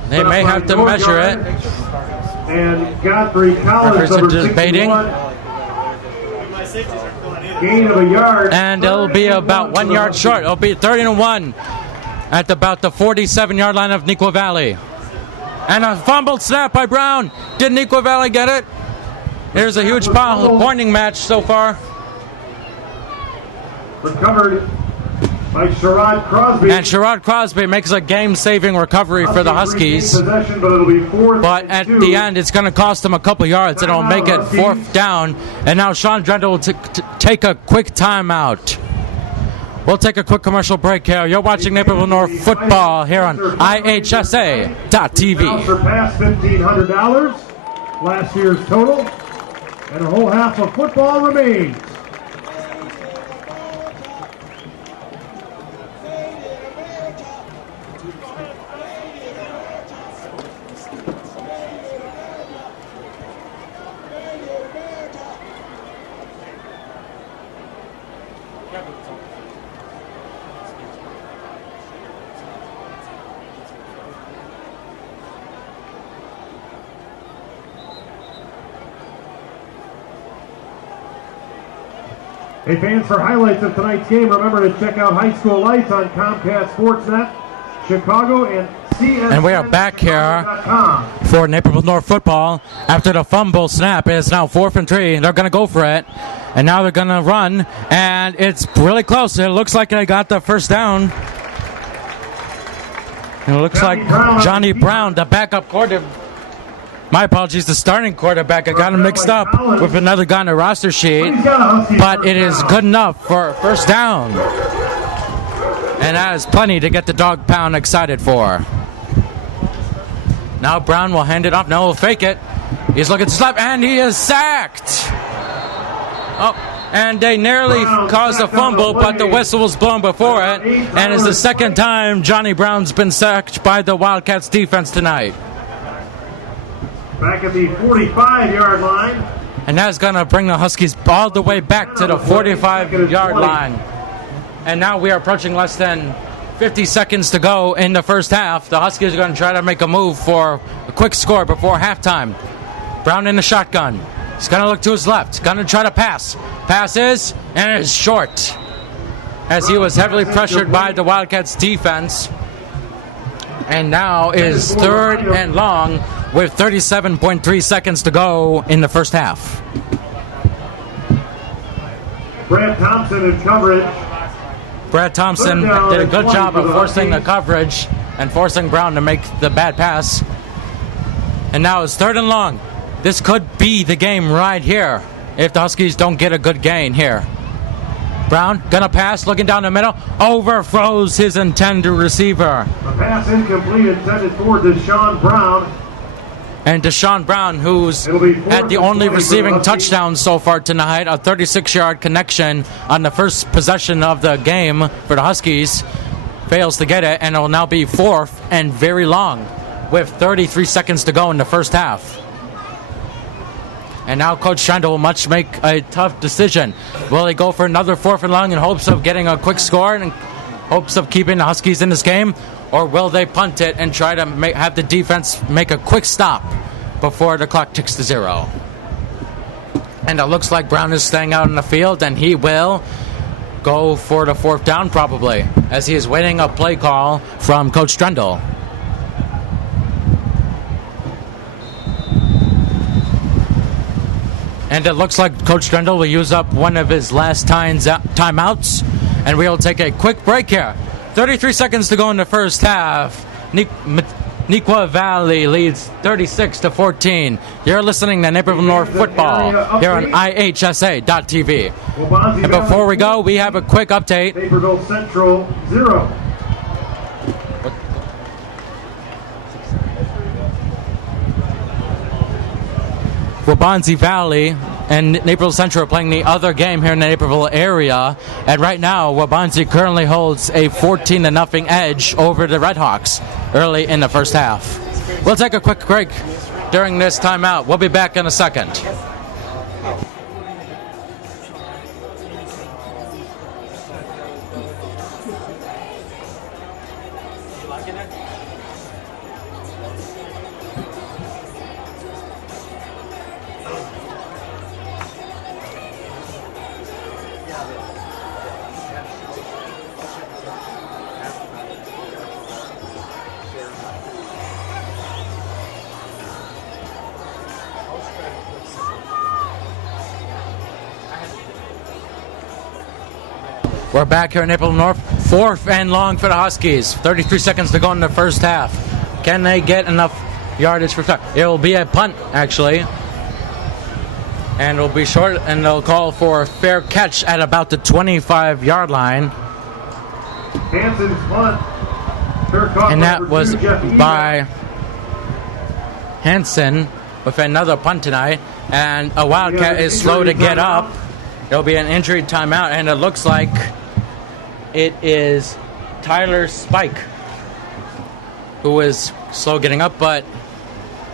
They may have to measure it. And Godfrey Collins, number 61. Gain of a yard. And it'll be about 1 yard short. It'll be 3rd and 1 at about the 47-yard line of Neuqua Valley. And a fumbled snap by Brown. Did Neuqua Valley get it? Here's a huge pointing match so far. Recovered by Sherrod Crosby. And Sherrod Crosby makes a game-saving recovery for the Huskies. Possession, but it'll be 4th But at and 2. the end, it's going to cost them a couple yards, and it'll make it 4th down. And now Sean Drendel will take a quick timeout. We'll take a quick commercial break here. You're watching Naperville North football here on IHSA.TV. Surpassed $1,500 last year's total, and a whole half of football remains. Hey fans, for highlights of tonight's game, remember to check out High School Lights on Comcast Sportsnet, Chicago, and And we are back here for Naperville North football. After the fumble snap, it is now 4th and 3. They're going to go for it. And now they're going to run. And it's really close. It looks like they got the first down. And it looks like Johnny Brown, the backup quarterback. My apologies, the starting quarterback. I got him mixed up with another guy on the roster sheet. But it is good enough for first down. And that is plenty to get the dog pound excited for. Now Brown will hand it off. No, he'll fake it. He's looking to slap, and he is sacked. Oh, and they nearly caused a fumble, but the whistle was blown before it. And it's the second time Johnny Brown's been sacked by the Wildcats defense tonight. Back at the 45-yard line. And that's going to bring the Huskies all the way back to the 45-yard line. And now we are approaching less than 50 seconds to go in the first half. The Huskies are going to try to make a move for a quick score before halftime. Brown in the shotgun. He's going to look to his left. Going to try to pass. Passes, and it is short. As he was heavily pressured by the Wildcats defense. And now is 3rd and long with 37.3 seconds to go in the first half. Brad Thompson in coverage. Brad Thompson did a good job of forcing the coverage and forcing Brown to make the bad pass. And now it's 3rd and long. This could be the game right here if the Huskies don't get a good gain here. Brown gonna pass, looking down the middle, overthrows his intended receiver. A pass incomplete intended for Deshaun Brown. And Deshaun Brown, who's had the only receiving touchdown so far tonight, a 36-yard connection on the first possession of the game for the Huskies, fails to get it, and it will now be 4th and very long with 33 seconds to go in the first half. And now Coach Schendel must make a tough decision. Will he go for another 4th and long in hopes of getting a quick score and in hopes of keeping the Huskies in this game? Or will they punt it and try to have the defense make a quick stop before the clock ticks to 0? And it looks like Brown is staying out in the field, and he will go for the 4th down probably, as he is waiting a play call from Coach Drendel. And it looks like Coach Drendel will use up one of his last timeouts, and we will take a quick break here. 33 seconds to go in the first half. Neuqua Valley leads 36-14. You're listening to Naperville North football here on IHSA.tv. And before we go, we have a quick update. Naperville Central 0. Waubonsie Valley and Naperville Central are playing the other game here in the Naperville area. And right now, Waubonsie currently holds a 14-0 edge over the Redhawks early in the first half. We'll take a quick break during this timeout. We'll be back in a second. We're back here in Naperville North. 4th and long for the Huskies. 33 seconds to go in the first half. Can they get enough yardage for start? It will be a punt, actually. And it'll be short, and they'll call for a fair catch at about the 25-yard line. Hanson's punt. And that was by Hanson with another punt tonight. And a Wildcat is slow to get up. There'll be an injury timeout, and it looks like it is Tyler Spike who is slow getting up, but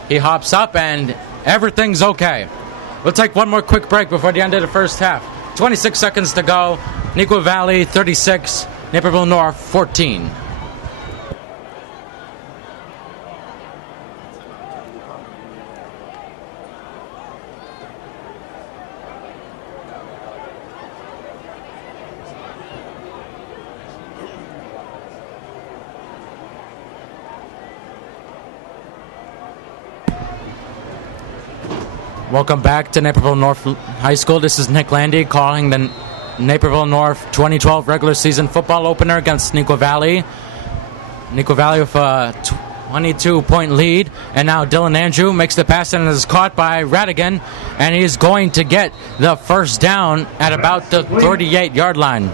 he hops up and everything's okay. We'll take one more quick break before the end of the first half. 26 seconds to go. Neuqua Valley 36, Naperville North 14. Welcome back to Naperville North High School. This is Nick Landy calling the Naperville North 2012 regular season football opener against Neuqua Valley. Neuqua Valley with a 22-point lead. And now Dylan Andrew makes the pass and is caught by Radigan. And he's going to get the first down at about the 38-yard line.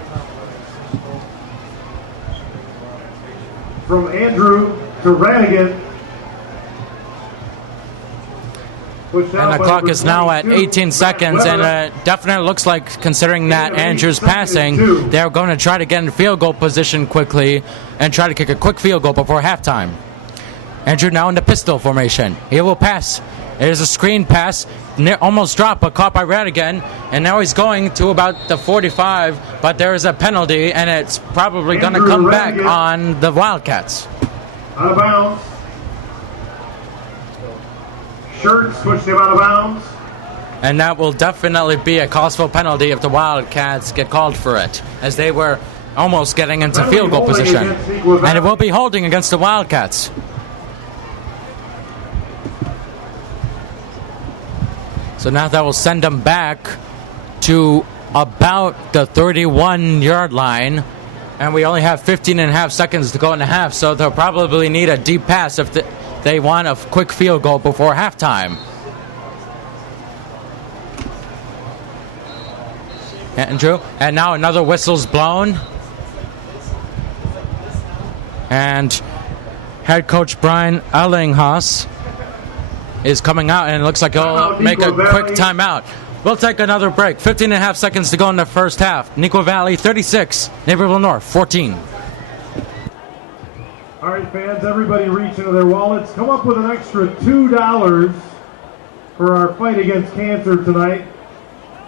From Andrew to Radigan. And the clock is now at 18 seconds, and it definitely looks like, considering that Andrew's passing, they're going to try to get in field goal position quickly and try to kick a quick field goal before halftime. Andrew now in the pistol formation. He will pass. It is a screen pass, almost dropped, but caught by Radigan, and now he's going to about the 45, but there is a penalty, and it's probably going to come back on the Wildcats. Out of bounds. Shirts pushed him out of bounds. And that will definitely be a costful penalty if the Wildcats get called for it, as they were almost getting into field goal position. And it will be holding against the Wildcats. So now that will send them back to about the 31-yard line. And we only have 15 and a half seconds to go in the half, so they'll probably need a deep pass if they want a quick field goal before halftime. Andrew, and now another whistle's blown. And head coach Brian Ellinghaus is coming out, and it looks like he'll make a quick timeout. We'll take another break. 15 and a half seconds to go in the first half. Neuqua Valley 36, Naperville North 14. All right, fans, everybody reach into their wallets. Come up with an extra $2 for our fight against cancer tonight.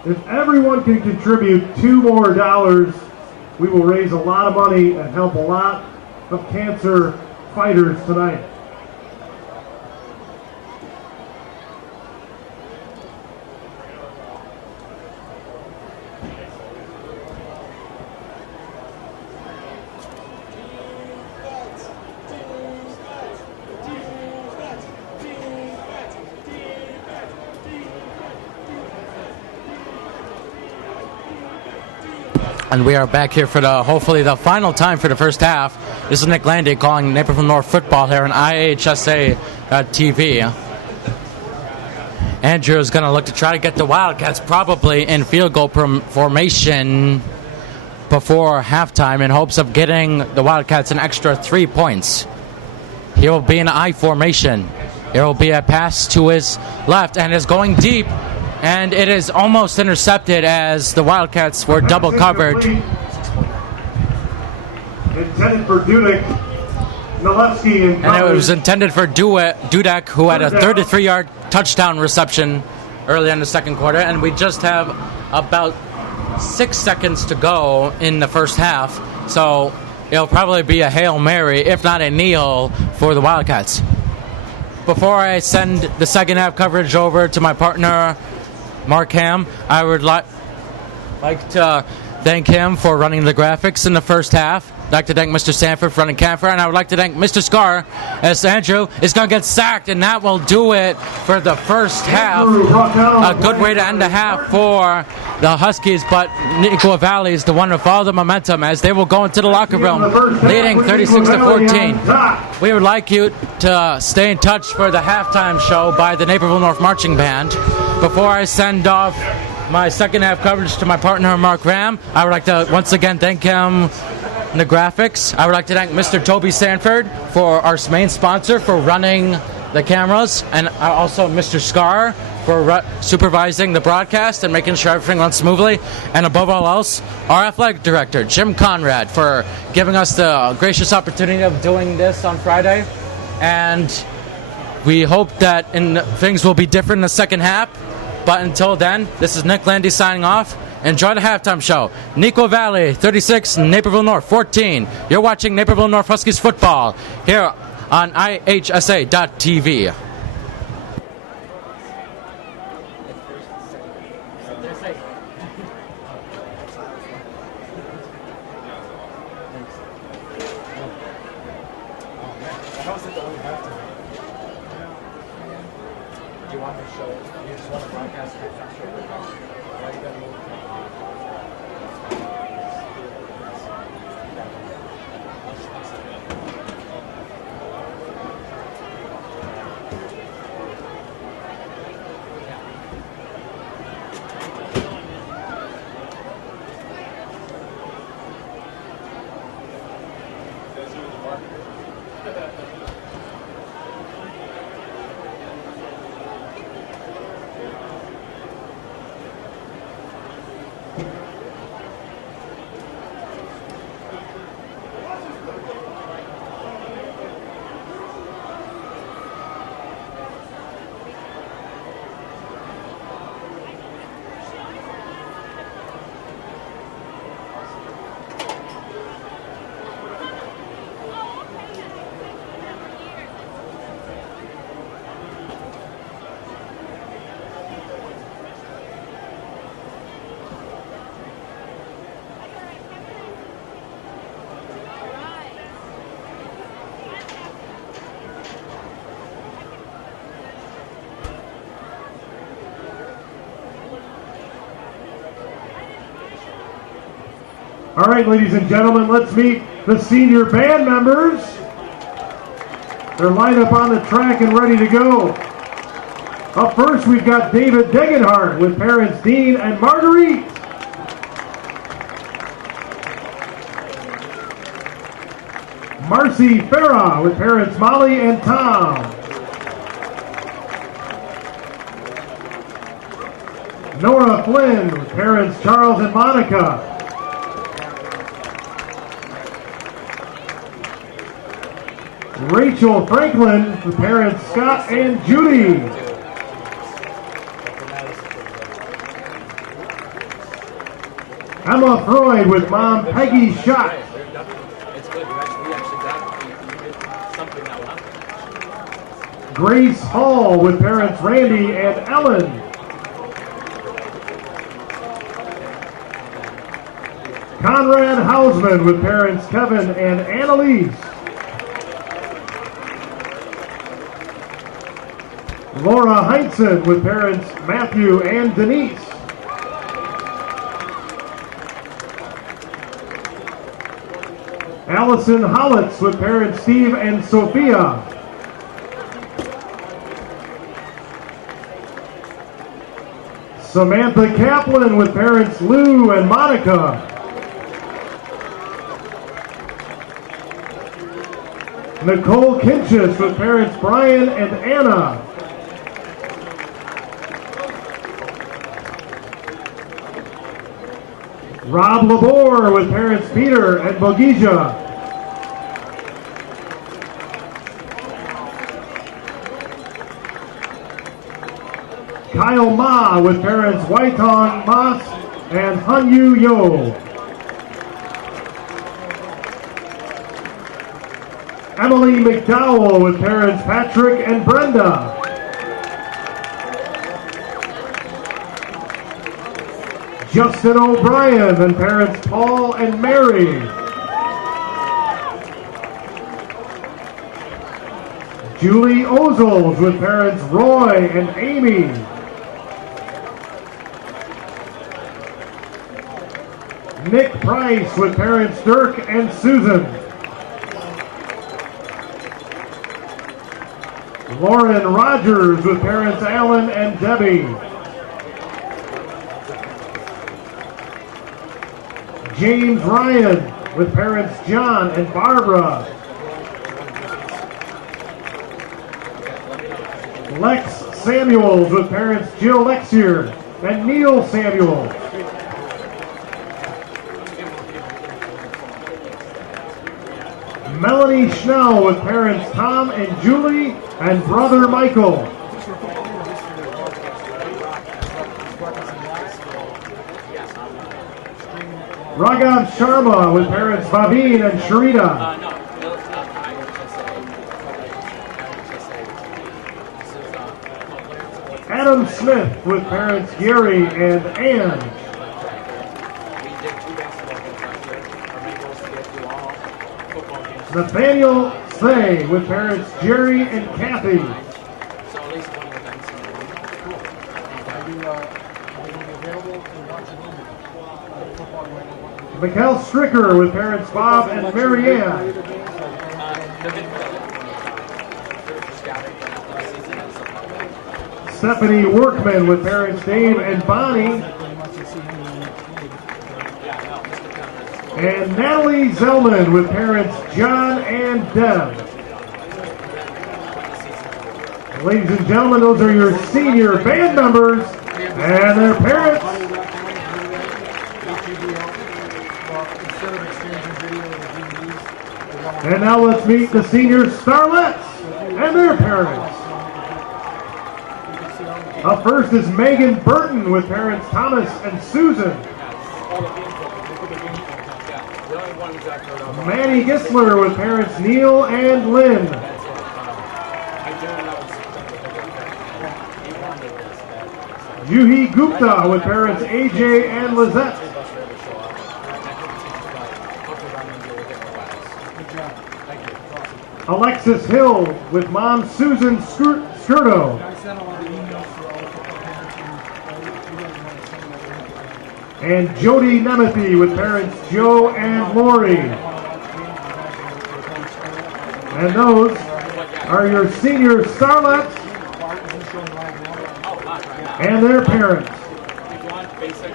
If everyone can contribute $2 more, we will raise a lot of money and help a lot of cancer fighters tonight. And we are back here for hopefully the final time for the first half. This is Nick Landy calling Naperville North football here on IHSA.TV. Andrew is going to look to try to get the Wildcats probably in field goal formation before halftime in hopes of getting the Wildcats an extra 3 points. He will be in I formation. There will be a pass to his left and is going deep. And it is almost intercepted as the Wildcats were double covered. Intended for Dudek, Husky, and it was intended for Dudek, who had a 33-yard touchdown reception early in the second quarter. And we just have about 6 seconds to go in the first half. So it'll probably be a Hail Mary, if not a kneel, for the Wildcats. Before I send the second half coverage over to my partner, Mark Ham, I would like to thank him for running the graphics in the first half. I'd like to thank Mr. Sanford for running camera, and I would like to thank Mr. Scar as Andrew is going to get sacked, and that will do it for the first half. A good way to end the half for the Huskies, but Neuqua Valley is the one with all the momentum as they will go into the locker room leading 36-14. We would like you to stay in touch for the halftime show by the Naperville North Marching Band. Before I send off my second half coverage to my partner Mark Ram, I would like to once again thank him in the graphics. I would like to thank Mr. Toby Sanford, for our main sponsor, for running the cameras, and also Mr. Scar for supervising the broadcast and making sure everything runs smoothly, and above all else, our athletic director, Jim Conrad, for giving us the gracious opportunity of doing this on Friday. And we hope that things will be different in the second half. But until then, this is Nick Landy signing off. Enjoy the halftime show. Neuqua Valley 36, Naperville North 14. You're watching Naperville North Huskies football here on IHSA.TV. Do you want on the show. You just want to broadcast it. That's not sure. Why you gotta move it? All right, ladies and gentlemen, let's meet the senior band members. They're lined up on the track and ready to go. Up first, we've got David Degenhardt with parents Dean and Marguerite. Marcy Farah with parents Molly and Tom. Nora Flynn with parents Charles and Monica. Rachel Franklin with parents Scott and Judy. Emma Freud with mom Peggy Schott. It's good. We actually got something now, huh? Grace Hall with parents Randy and Ellen. Conrad Hausman with parents Kevin and Annalise. Laura Heinzen with parents Matthew and Denise. Allison Hollitz with parents Steve and Sophia. Samantha Kaplan with parents Lou and Monica. Nicole Kinchis with parents Brian and Anna. Rob Labor with parents Peter and Bogija. Kyle Ma with parents Waitong Mas and Hanyu Yo. Emily McDowell with parents Patrick and Brenda. Justin O'Brien and parents Paul and Mary. Julie Ozels with parents Roy and Amy. Nick Price with parents Dirk and Susan. Lauren Rogers with parents Alan and Debbie. James Ryan with parents John and Barbara. Lex Samuels with parents Jill Lexier and Neil Samuels. Melanie Schnell with parents Tom and Julie and brother Michael. Raghav Sharma with parents Bhaveen and Sharita. Adam Smith with parents Gary and Ann. Nathaniel Say with parents Jerry and Kathy. Mikkel Stricker with parents Bob and Mary Ann. Stephanie Workman with parents Dave and Bonnie. And Natalie Zellman with parents John and Deb. Ladies and gentlemen, those are your senior band members and their parents. And now let's meet the senior starlets and their parents. Up first is Megan Burton with parents Thomas and Susan. Manny Gisler with parents Neil and Lynn. Juhi Gupta with parents AJ and Lizette. Alexis Hill with mom Susan Skirto. And Jody Nemeth with parents Joe and Lori. And those are your senior starlets and their parents. If you want basic,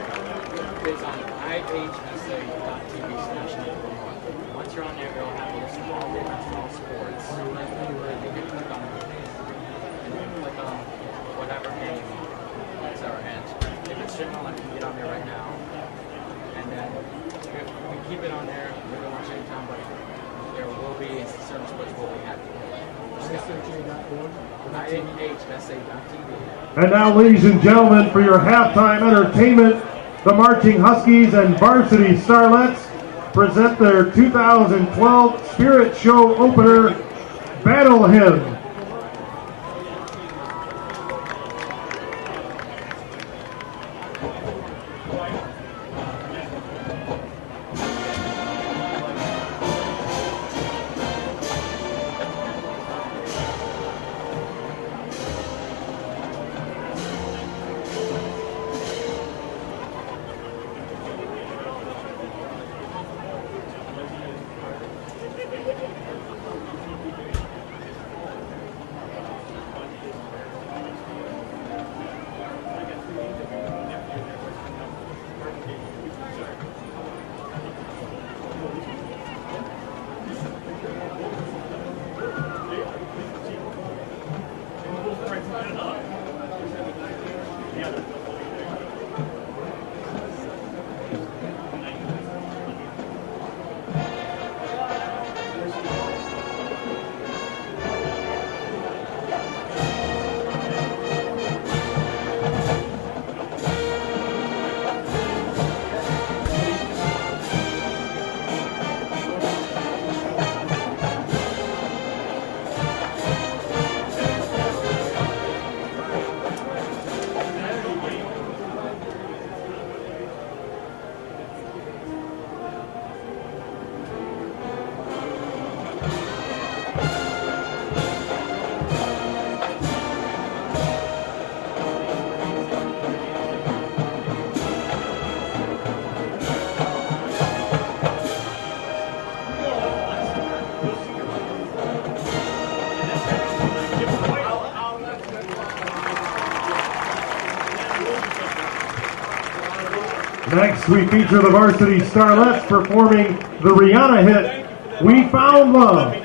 it's on ihsa.tv/Naperville. Once you're on there, it'll have a list of all different small sports. You can click on it, and you can click on whatever game that's our end. If it's general, I can get on there right now. And then we keep it on there. We can watch anytime, but there will be certain sports where we have to ihsa.tv. And now, ladies and gentlemen, for your halftime entertainment, the Marching Huskies and Varsity Starlets present their 2012 Spirit Show opener, Battle Hymn. Next, we feature the Varsity Starlets performing the Rihanna hit, We Found Love.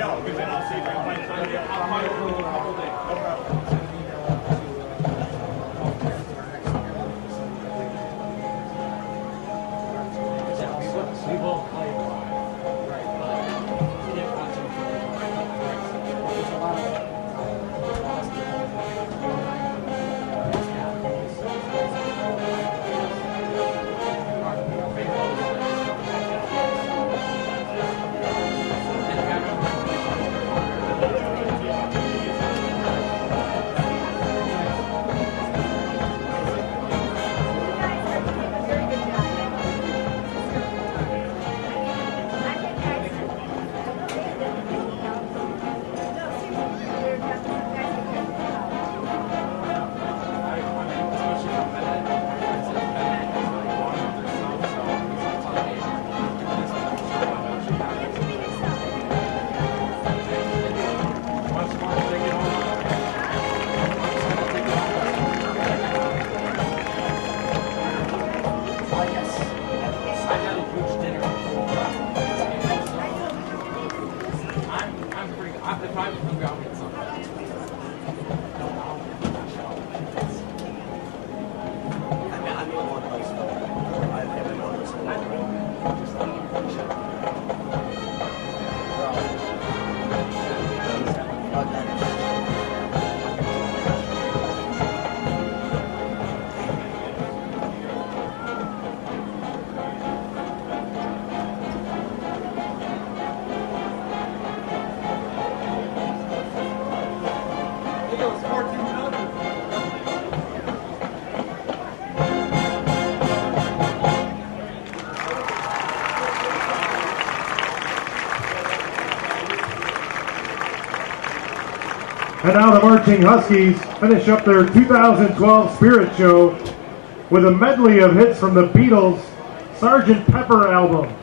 I'm the one place though. I've never noticed And now the marching Huskies finish up their 2012 Spirit Show with a medley of hits from the Beatles' Sgt. Pepper album.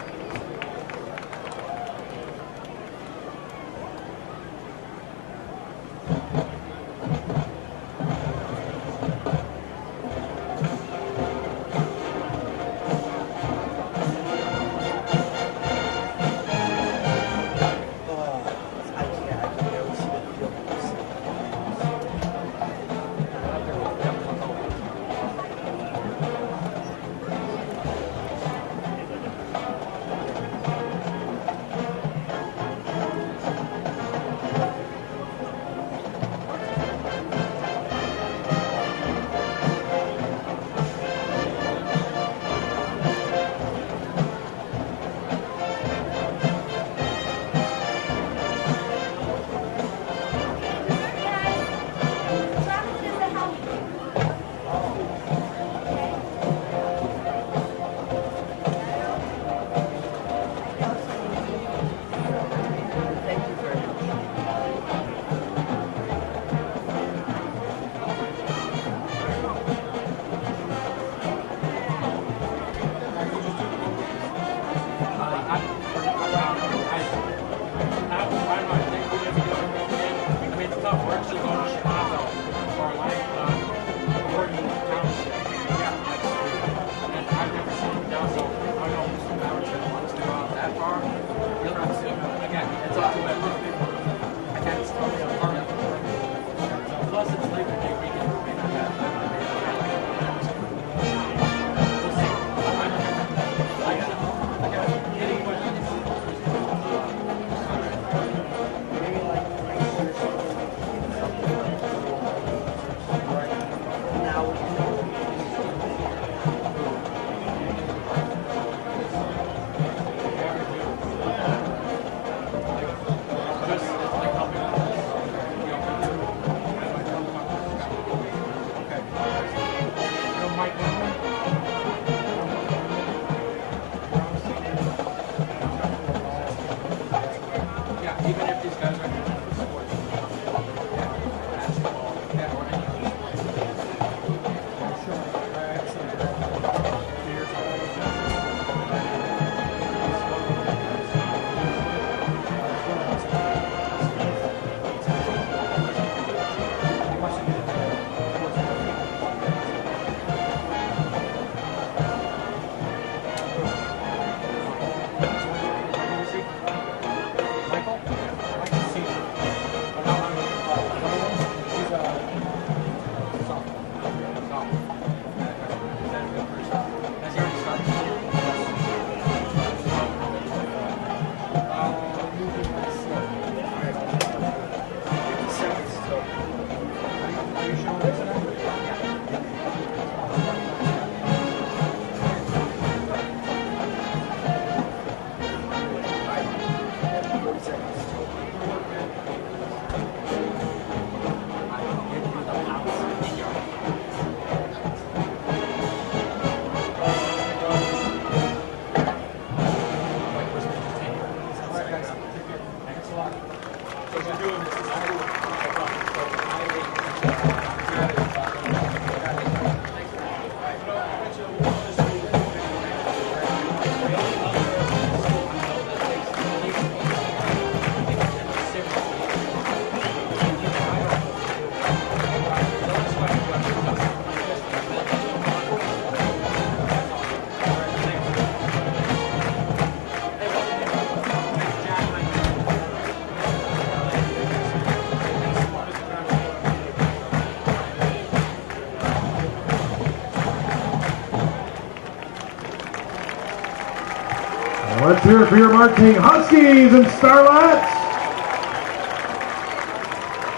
Let's hear it for your marching Huskies and Starlets.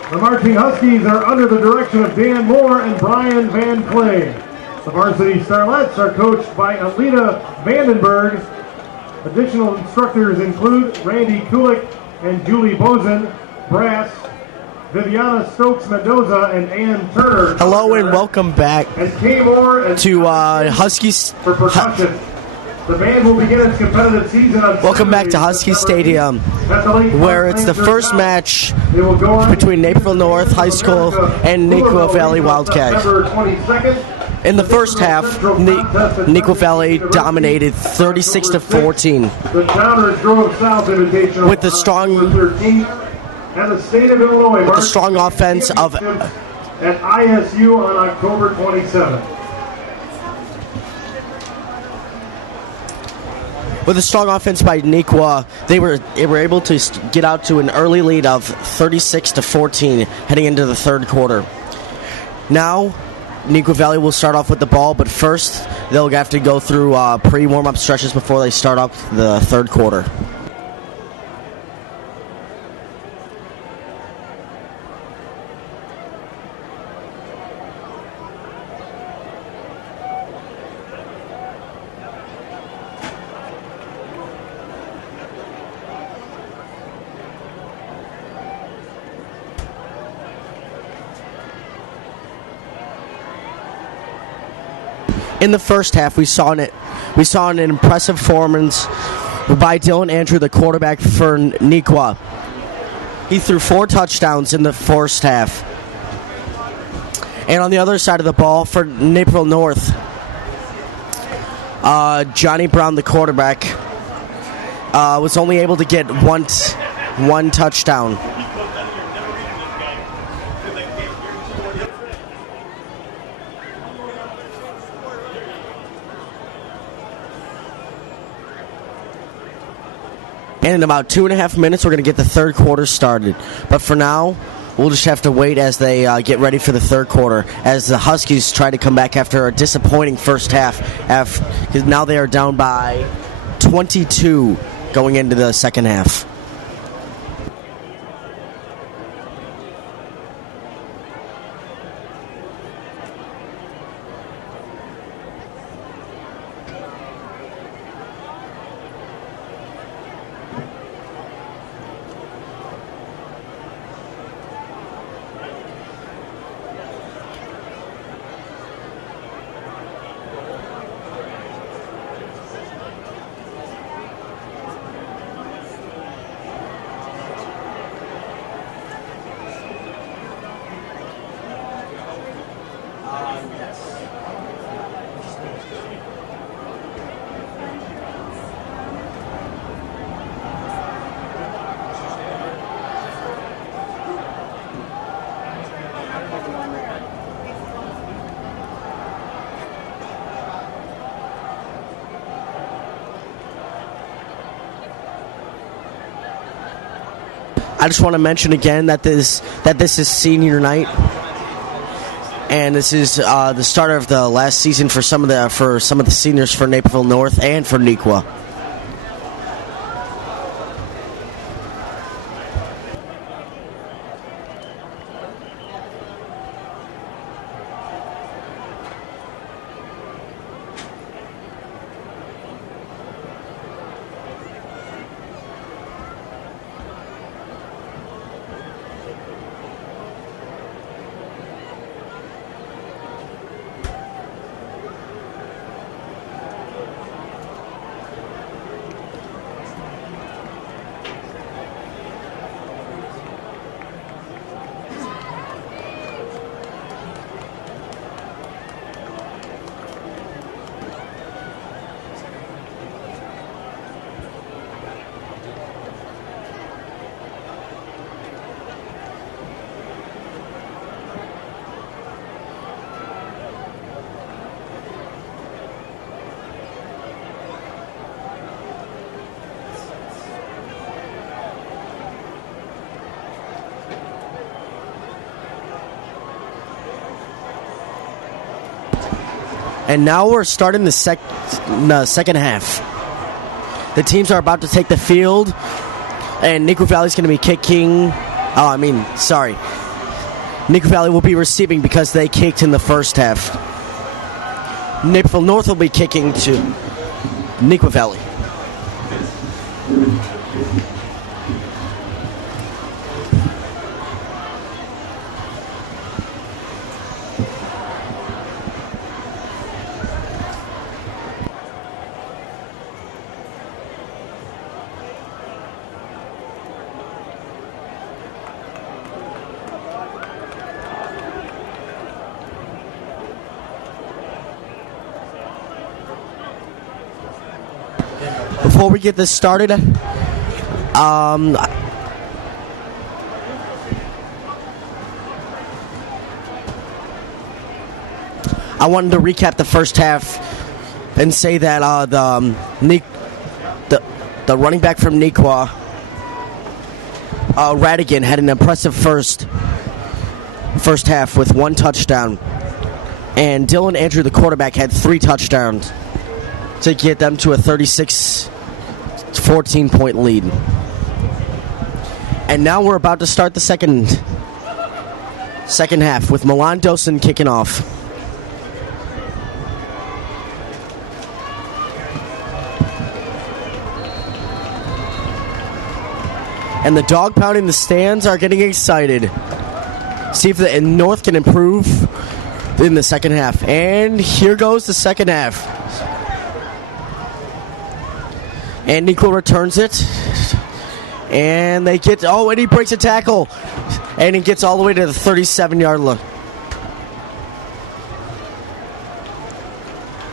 The marching Huskies are under the direction of Dan Moore and Brian Van Clay. The varsity Starlets are coached by Alita Vandenberg. Additional instructors include Randy Kulik and Julie Bozen. Brass, Viviana Stokes Mendoza and Ann Turner. Hello and welcome back And Kay Moore and to Huskies. for percussion. The band will begin its competitive season on Welcome back to Saturday, Husky September Stadium, 8th at the Lake where Park it's the Lancers first House. match They will go on between Naperville North High School and Neuqua Valley Wildcat. September 22nd. In the first half, Neuqua Valley dominated 36-14 The Downers drove south invitational with the strong- on October 13th, and the state of Illinois with the strong offense of at ISU on October 27th. With a strong offense by Neuqua, they were able to get out to an early lead of 36-14 heading into the third quarter. Now, Neuqua Valley will start off with the ball, but first they'll have to go through pre-warm-up stretches before they start up the third quarter. In the first half, we saw an impressive performance by Dylan Andrew, the quarterback for Neuqua. He threw 4 touchdowns in the first half. And on the other side of the ball for Naperville North, Johnny Brown, the quarterback, was only able to get one touchdown. And in about 2.5 minutes, we're going to get the third quarter started. But for now, we'll just have to wait as they get ready for the third quarter, as the Huskies try to come back after a disappointing first half. Because now they are down by 22 going into the second half. I just want to mention again that this is senior night, and this is the start of the last season for some of the seniors for Naperville North and for Neuqua. And now we're starting the second half. The teams are about to take the field, and Neuqua Valley's going to be kicking. Neuqua Valley will be receiving because they kicked in the first half. Naperville North will be kicking to Neuqua Valley. Before we get this started, I wanted to recap the first half and say that the running back from Neuqua, Radigan, had an impressive first half with 1 touchdown, and Dylan Andrew, the quarterback, had 3 touchdowns to get them to a 36-14 point lead. And now we're about to start the second half with Milan Dosen kicking off. And the dog pound in the stands are getting excited. See if the North can improve in the second half. And here goes the second half. And Neuqua returns it. And they get... Oh, and he breaks a tackle. And he gets all the way to the 37-yard line.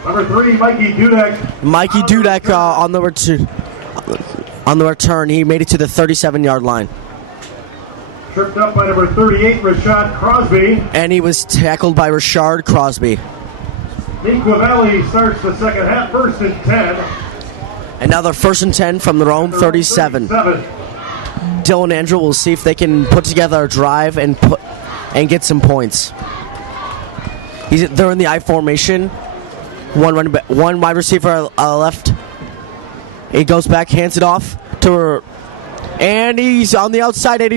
Number 3, Mikey Dudek. Mikey Dudek on the return. He made it to the 37-yard line. Tripped up by number 38, Rashad Crosby. And he was tackled by Rashard Crosby. Neuqua Valley starts the second half, 1st and 10. Another 1st and 10 from their own 37. Dylan Andrew will see if they can put together a drive and get some points. They're in the I formation. One wide receiver left. He goes back, hands it off to, and he's on the outside, and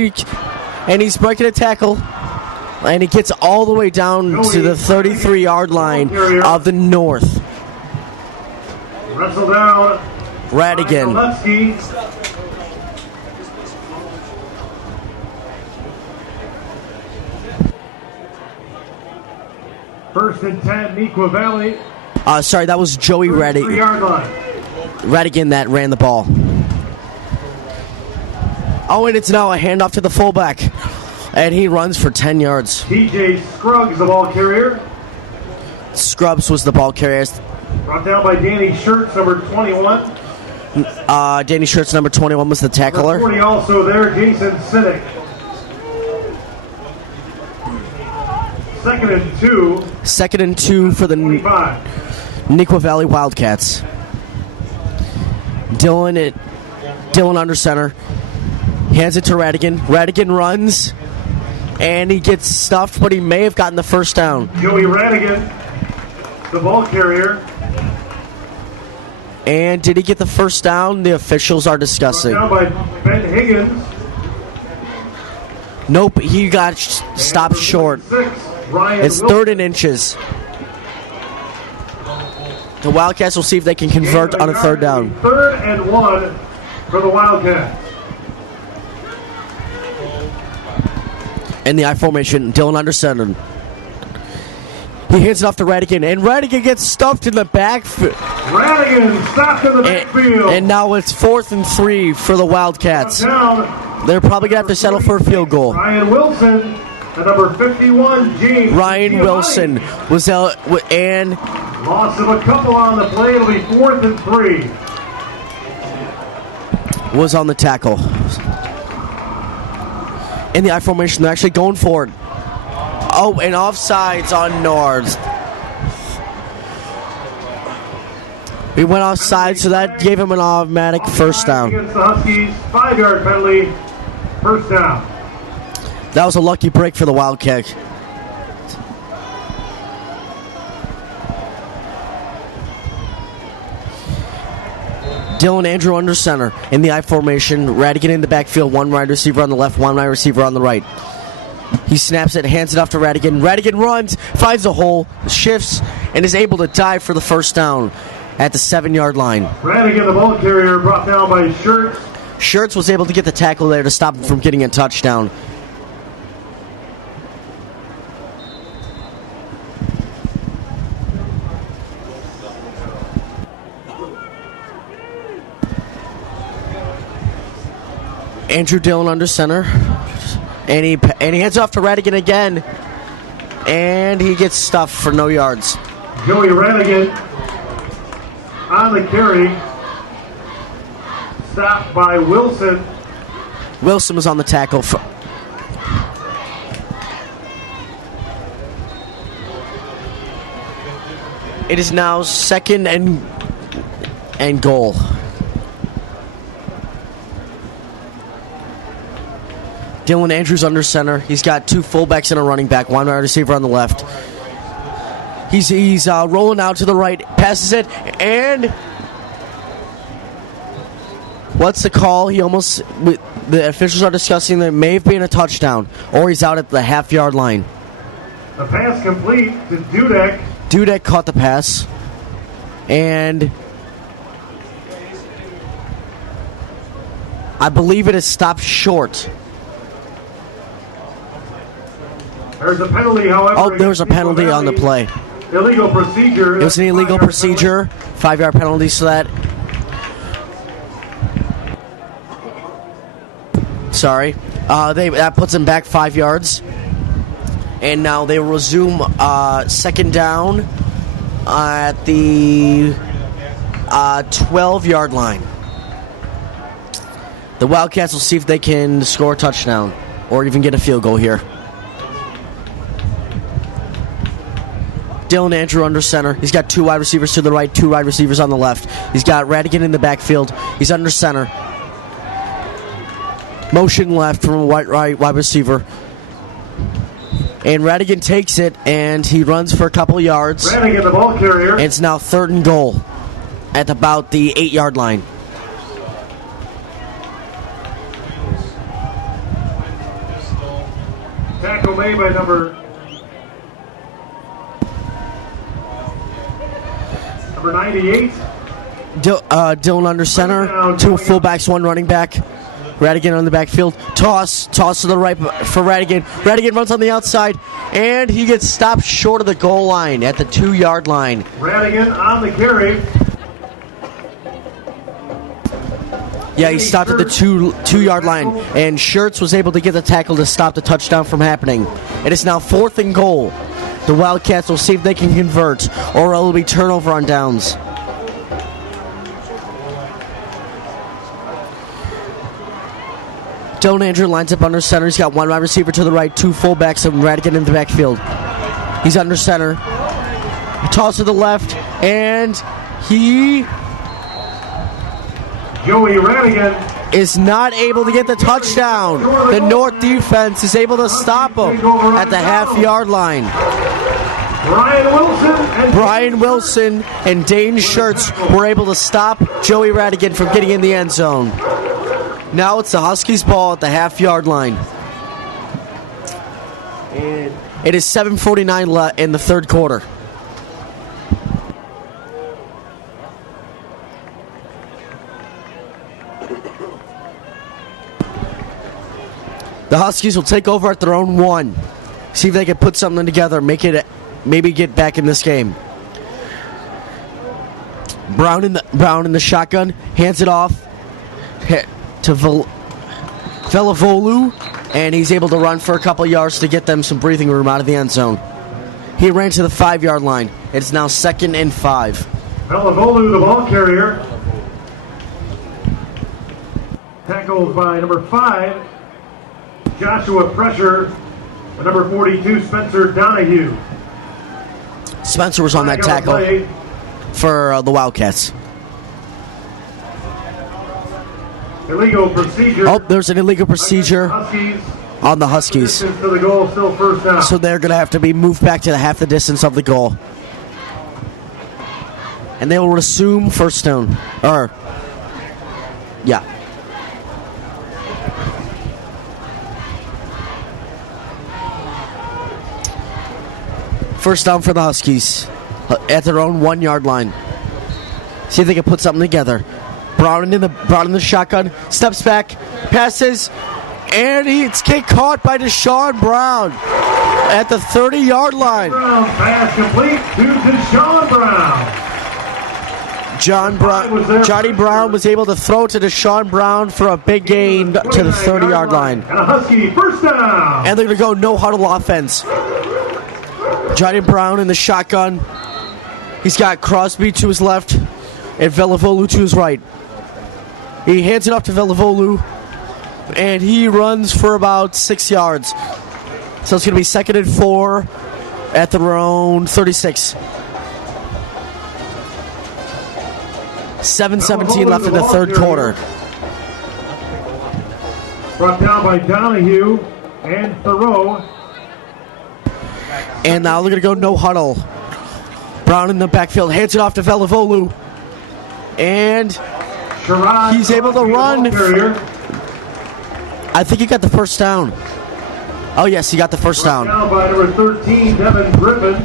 he's breaking a tackle, and he gets all the way down to the 33-yard line of the North. Wrestle down. Radigan. Husky. First and 10, Neuqua Valley. Sorry, that was Joey Radigan. 3-yard line. Radigan that ran the ball. Oh, and it's now a handoff to the fullback. And he runs for 10 yards. TJ Scruggs, the ball carrier. Scrubs was the ball carrier. Brought down by Danny Shirts, number 21. Danny Shirts, number 21, was the tackler. Number 40 also there, Jason Sinek. 2nd and 2. 2nd and 2 for the 25. Neuqua Valley Wildcats. Dylan under center. Hands it to Radigan. Radigan runs. And he gets stuffed, but he may have gotten the first down. Joey Radigan, the ball carrier. And did he get the first down? The officials are discussing. Down by Ben Higgins. Nope, he got stopped short. 6, Ryan It's Wilson. 3rd and inches. The Wildcats will see if they can convert on a 3rd down. 3rd and 1 for the Wildcats. In the I formation, Dylan under center. He hands it off to Radigan, and Radigan gets stuffed in the backfield. Radigan stopped in the backfield. And now it's 4th and 3 for the Wildcats. Down. They're probably going to have to settle for a field goal. Ryan Wilson, the number 51, James. Ryan Wilson was out, and Loss of a couple on the play. It'll be 4th and 3. was on the tackle. In the I formation, they're actually going for it. Oh, and offsides on Nords. We went offside, so that gave him an automatic first down. Against the Huskies, 5-yard penalty, first down. That was a lucky break for the Wildcat. Dylan Andrew under center in the I formation. Radigan in the backfield. One wide receiver on the left, one wide receiver on the right. He snaps it, hands it off to Radigan. Radigan runs, finds a hole, shifts, and is able to dive for the first down at the 7-yard line. Radigan, the ball carrier, brought down by Shirts. Shirts was able to get the tackle there to stop him from getting a touchdown. Andrew Dillon under center. And he hands off to Radigan again. And he gets stuffed for no yards. Joey Radigan on the carry. Stopped by Wilson. Wilson was on the tackle. It is now second and goal. Dylan Andrews under center. He's got two fullbacks and a running back, one wide receiver on the left. He's rolling out to the right, passes it, and what's the call? The officials are discussing that it may have been a touchdown, or he's out at the half-yard line. The pass complete to Dudek. Dudek caught the pass, and I believe it is stopped short. There's a penalty, however. Oh, there was a penalty on the play. Illegal procedure. It was an illegal procedure. 5-yard penalty, so that. Sorry. That puts him back 5 yards. And now they will resume second down at the 12-yard line. The Wildcats will see if they can score a touchdown or even get a field goal here. Dylan Andrew under center. He's got two wide receivers to the right, two wide receivers on the left. He's got Radigan in the backfield. He's under center. Motion left from a wide receiver. And Radigan takes it, and he runs for a couple yards. Radigan, the ball carrier. And it's now third and goal at about the 8-yard line. Tackle made by number 98. Dylan under center. Two fullbacks, one running back. Radigan on the backfield. Toss to the right for Radigan. Radigan runs on the outside, and he gets stopped short of the goal line at the 2-yard line. Radigan on the carry. Yeah, he stopped at the 2-yard line, and Shirts was able to get the tackle to stop the touchdown from happening. It is now fourth and goal. The Wildcats will see if they can convert, or it will be turnover on downs. Dylan Andrew lines up under center. He's got one wide receiver to the right, two fullbacks, and Radigan in the backfield. He's under center. He tosses to the left, and Joey Radigan is not able to get the touchdown. The North defense is able to stop him at the half-yard line. Brian Wilson and Dane Shirts were able to stop Joey Radigan from getting in the end zone. Now it's the Huskies' ball at the half-yard line. And it is 7:49 left in the third quarter. The Huskies will take over at their own 1. See if they can put something together, maybe get back in this game. Brown in the shotgun, hands it off to Velavolu, and he's able to run for a couple yards to get them some breathing room out of the end zone. He ran to the 5-yard line. It's now 2nd and 5. Velavolu, the ball carrier. Tackled by number 5. Joshua Pressure, and number 42, Spencer Donahue. Spencer was on that tackle for the Wildcats. Illegal procedure. Oh, there's an illegal procedure on the Huskies. To the goal, still first down. So they're going to have to be moved back to half the distance of the goal. And they will resume first down. Or Yeah. First down for the Huskies at their own 1 yard line. See if they can put something together. Brown in the shotgun, steps back, passes, and it's caught by Deshaun Brown at the 30-yard line. Brown pass complete to Deshaun Brown. Johnny Brown was able to throw to Deshaun Brown for a big gain to the 30-yard line. And a Husky first down. And they're going to go no huddle offense. Johnny Brown in the shotgun. He's got Crosby to his left and Velivolu to his right. He hands it off to Velivolu, and he runs for about 6 yards. So it's going to be 2nd and 4 at their own 36. 7:17 left in the third quarter. Brought down by Donahue and Thoreau. And now they're going to go no huddle. Brown in the backfield hands it off to Velivolu. And he's able to run. I think he got the first down. Oh, yes, he got the first down. Down by number 13, Devin Griffin.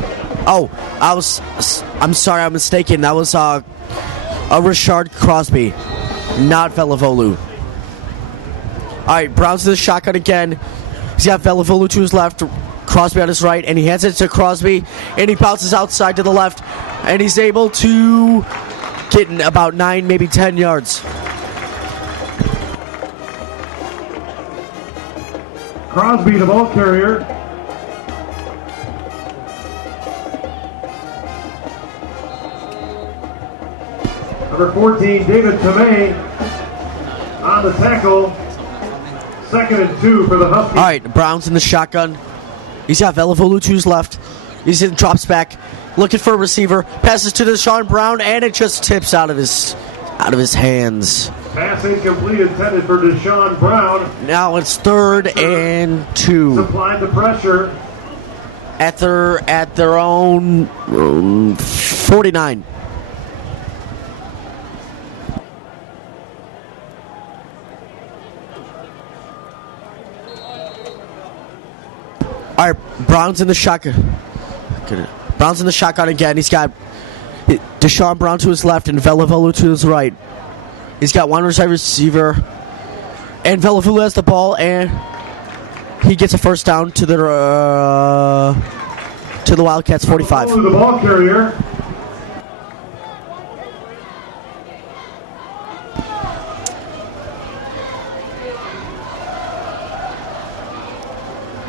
Oh, I'm sorry, I'm mistaken. That was a Richard Crosby, not Velivolu. All right, Brown's in the shotgun again. He's got Velivolu to his left, Crosby on his right, and he hands it to Crosby, and he bounces outside to the left, and he's able to get in about 9, maybe 10 yards. Crosby, the ball carrier. Number 14, David Tomei on the tackle. 2nd and 2 for the Huskies. All right, Brown's in the shotgun. He's got Velivolu to his left. He's in, drops back, looking for a receiver. Passes to Deshaun Brown, and it just tips out of his hands. Pass incomplete, intended for Deshaun Brown. Now it's 3rd and 2 Supplied the pressure. at their own 49. All right, Brown's in the shotgun. Brown's in the shotgun again. He's got Deshaun Brown to his left and Velivolu to his right. He's got one receiver, and Velivolu has the ball, and he gets a first down to the Wildcats 45. The ball carrier.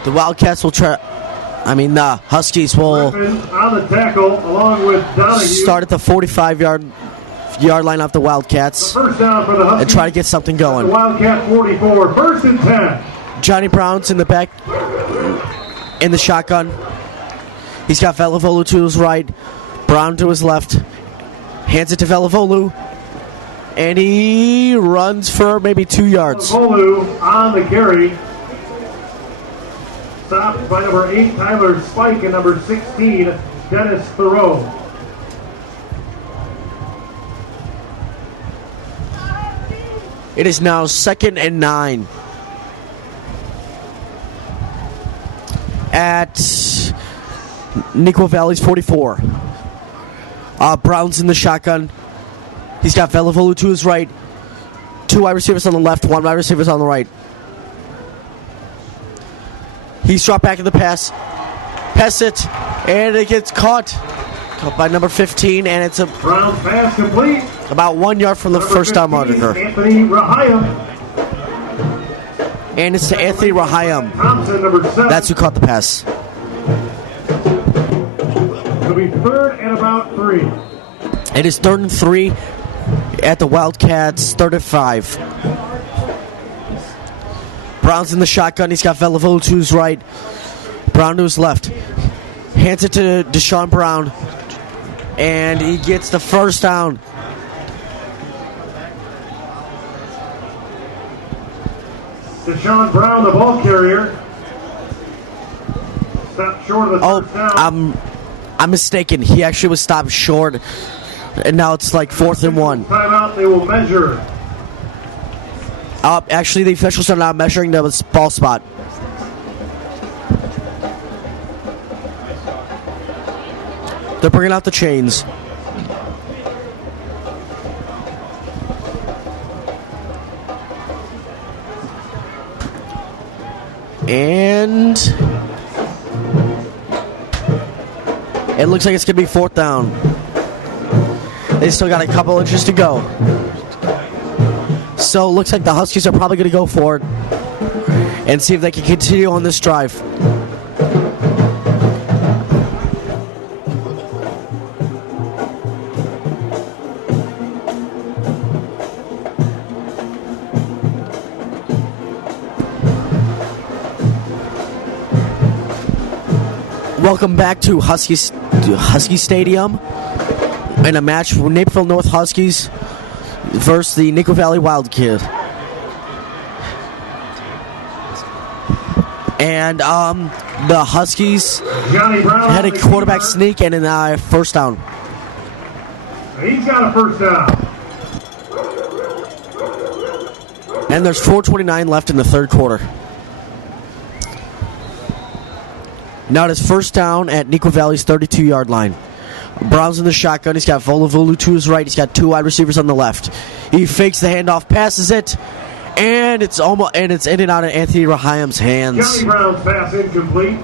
The Wildcats will try. The Huskies will on the tackle along with Donahue. Start at the 45-yard line off the Wildcats. First down for the Huskies. And try to get something going. The Wildcat 44, 1st and 10. Johnny Brown's in the back, in the shotgun. He's got Velivolu to his right, Brown to his left. Hands it to Velivolu, and he runs for maybe 2 yards. Velivolu on the carry. Stopped by number 8, Tyler Spike, and number 16, Dennis Thoreau. It is now 2nd and 9 at Neuqua Valley's 44. Brown's in the shotgun. He's got Velivolu to his right, 2 wide receivers on the left, 1 wide receiver on the right. He's dropped back in the pass. Pass it, and it gets caught by number 15, and it's Brown's pass complete. About 1 yard from the Number first down 15, marker. Anthony Rahayam. And it's to Anthony Rahayam. Thompson, number 7. That's who caught the pass. It'll be 3rd and about 3. It is 3rd and 3 at the Wildcats, 3rd and 5. Brown's in the shotgun. He's got Velivolu to his right, Brown to his left. Hands it to Deshaun Brown, and he gets the first down. Deshaun Brown, the ball carrier. Stopped short of the first down. I'm mistaken. He actually was stopped short, and now it's like 4th and 1. Timeout, they will measure. Actually, the officials are now measuring the ball spot. They're bringing out the chains. And it looks like it's going to be 4th down. They still got a couple inches to go. So it looks like the Huskies are probably going to go for it and see if they can continue on this drive. Welcome back to Husky Stadium in a match for Naperville North Huskies versus the Neuqua Valley Wildcat. And the Huskies had a quarterback sneak and a first down. He's got a first down. And there's 4:29 left in the third quarter. Now it is first down at Neuqua Valley's 32-yard line. Brown's in the shotgun. He's got Volavulu to his right. He's got 2 wide receivers on the left. He fakes the handoff, passes it, and it's in and out of Anthony Rahiam's hands. Johnny Brown's pass incomplete.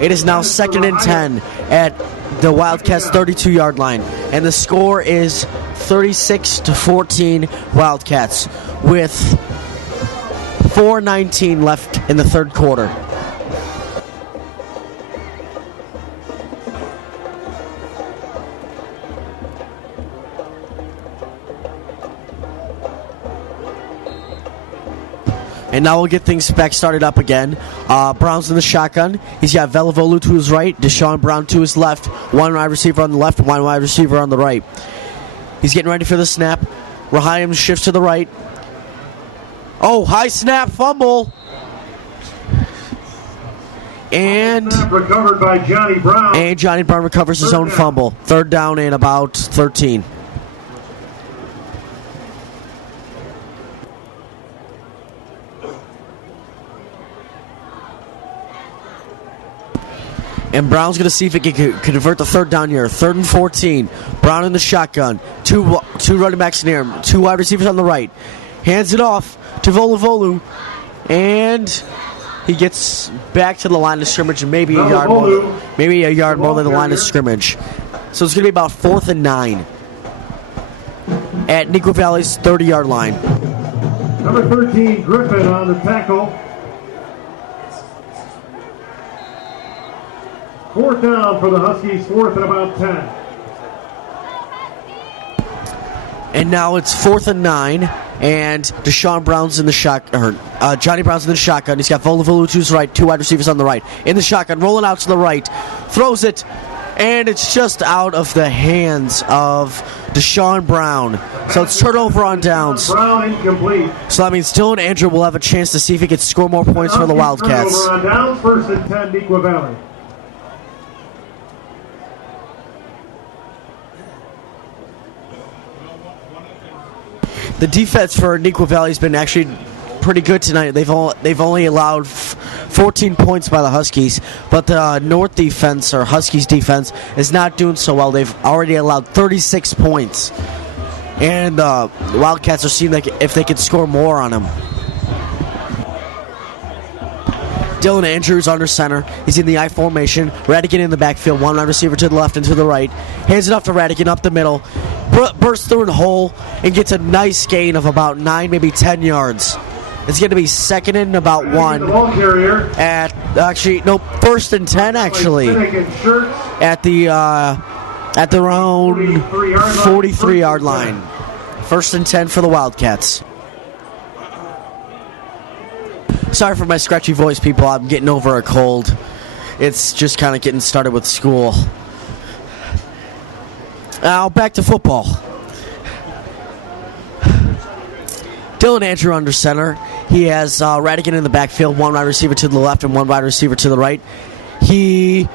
It is now 2nd and 10 at the Wildcats' 32-yard line, and the score is 36-14 Wildcats with 4:19 left in the third quarter. And now we'll get things back started up again. Brown's in the shotgun. He's got Velavolu to his right, Deshaun Brown to his left, 1 wide receiver on the left, 1 wide receiver on the right. He's getting ready for the snap. Rahiam shifts to the right. Oh, high snap, fumble. And recovered by Johnny Brown. And Johnny Brown recovers his own fumble. 3rd down and about 13. And Brown's going to see if he can convert the 3rd down here. 3rd and 14. Brown in the shotgun. Two running backs near him. 2 wide receivers on the right. Hands it off to Volavolu. And he gets back to the line of scrimmage and maybe a yard more than the line of scrimmage. So it's going to be about 4th and 9 at Neuqua Valley's 30-yard line. Number 13, Griffin on the tackle. 4th down for the Huskies, 4th and about 10. And now it's 4th and 9, and Deshaun Brown's in the Johnny Brown's in the shotgun. He's got Volavolu to his right, 2 wide receivers on the right. In the shotgun, rolling out to the right, throws it, and it's just out of the hands of Deshaun Brown. So it's turnover on downs. Brown incomplete. So that means Dylan Andrew will have a chance to see if he can score more points for the Wildcats. Turnover on downs, 1st and 10, Neuqua Valley. The defense for Neuqua Valley has been actually pretty good tonight. They've only allowed 14 points by the Huskies, but the North defense, or Huskies defense, is not doing so well. They've already allowed 36 points, and the Wildcats are seeing like if they could score more on them. Dylan Andrews under center. He's in the I formation. Radigan in the backfield. 1 wide receiver to the left and to the right. Hands it off to Radigan up the middle. Bursts through a hole and gets a nice gain of about 9, maybe 10 yards. It's going to be 2nd and about 1 at 1st and 10 actually at the around 43-yard line. 1st and 10 for the Wildcats. Sorry for my scratchy voice, people. I'm getting over a cold. It's just kind of getting started with school. Now, back to football. Dylan Andrew under center. He has Radigan in the backfield, 1 wide receiver to the left and 1 wide receiver to the right. He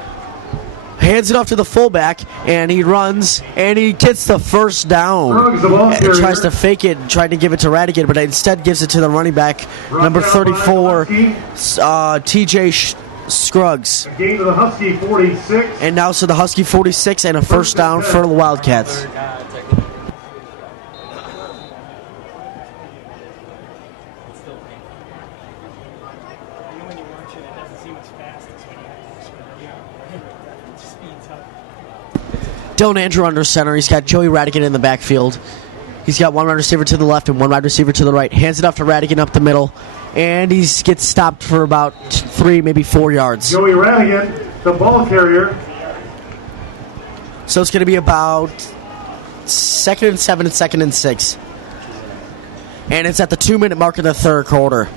hands it off to the fullback, and he runs, and he gets the first down. Scruggs, the ball And carrier. tries to fake it, trying to give it to Radigan, but instead gives it to the running back, number 34, TJ Scruggs. Gain to the Husky 46. And now so the Husky 46 and a first down for the Wildcats. Dylan Andrew under center. He's got Joey Radigan in the backfield. He's got one wide receiver to the left and one wide receiver to the right. Hands it off to Radigan up the middle. And he gets stopped for about 3, maybe 4 yards. Joey Radigan, the ball carrier. So it's going to be about 2nd and 7 and 2nd and 6. And it's at the 2-minute mark of the third quarter.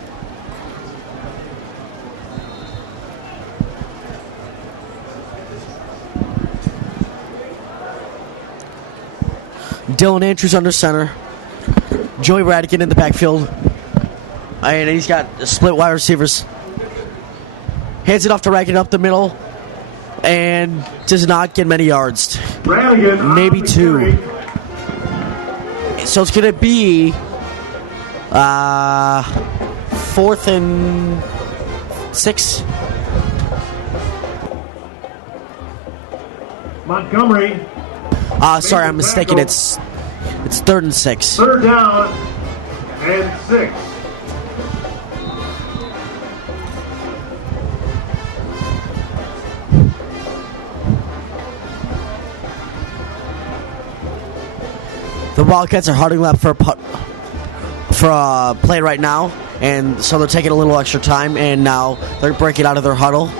Dylan Andrews under center. Joey Radigan in the backfield. And he's got split wide receivers. Hands it off to Radigan up the middle. And does not get many yards. Radigan, Maybe on the 2. carry. So it's going to be 4th and 6. Montgomery, Sorry, I'm mistaken. It's 3rd and 6. third down and 6. The Wildcats are huddling up for a play right now, and so they're taking a little extra time, and now they're breaking out of their huddle.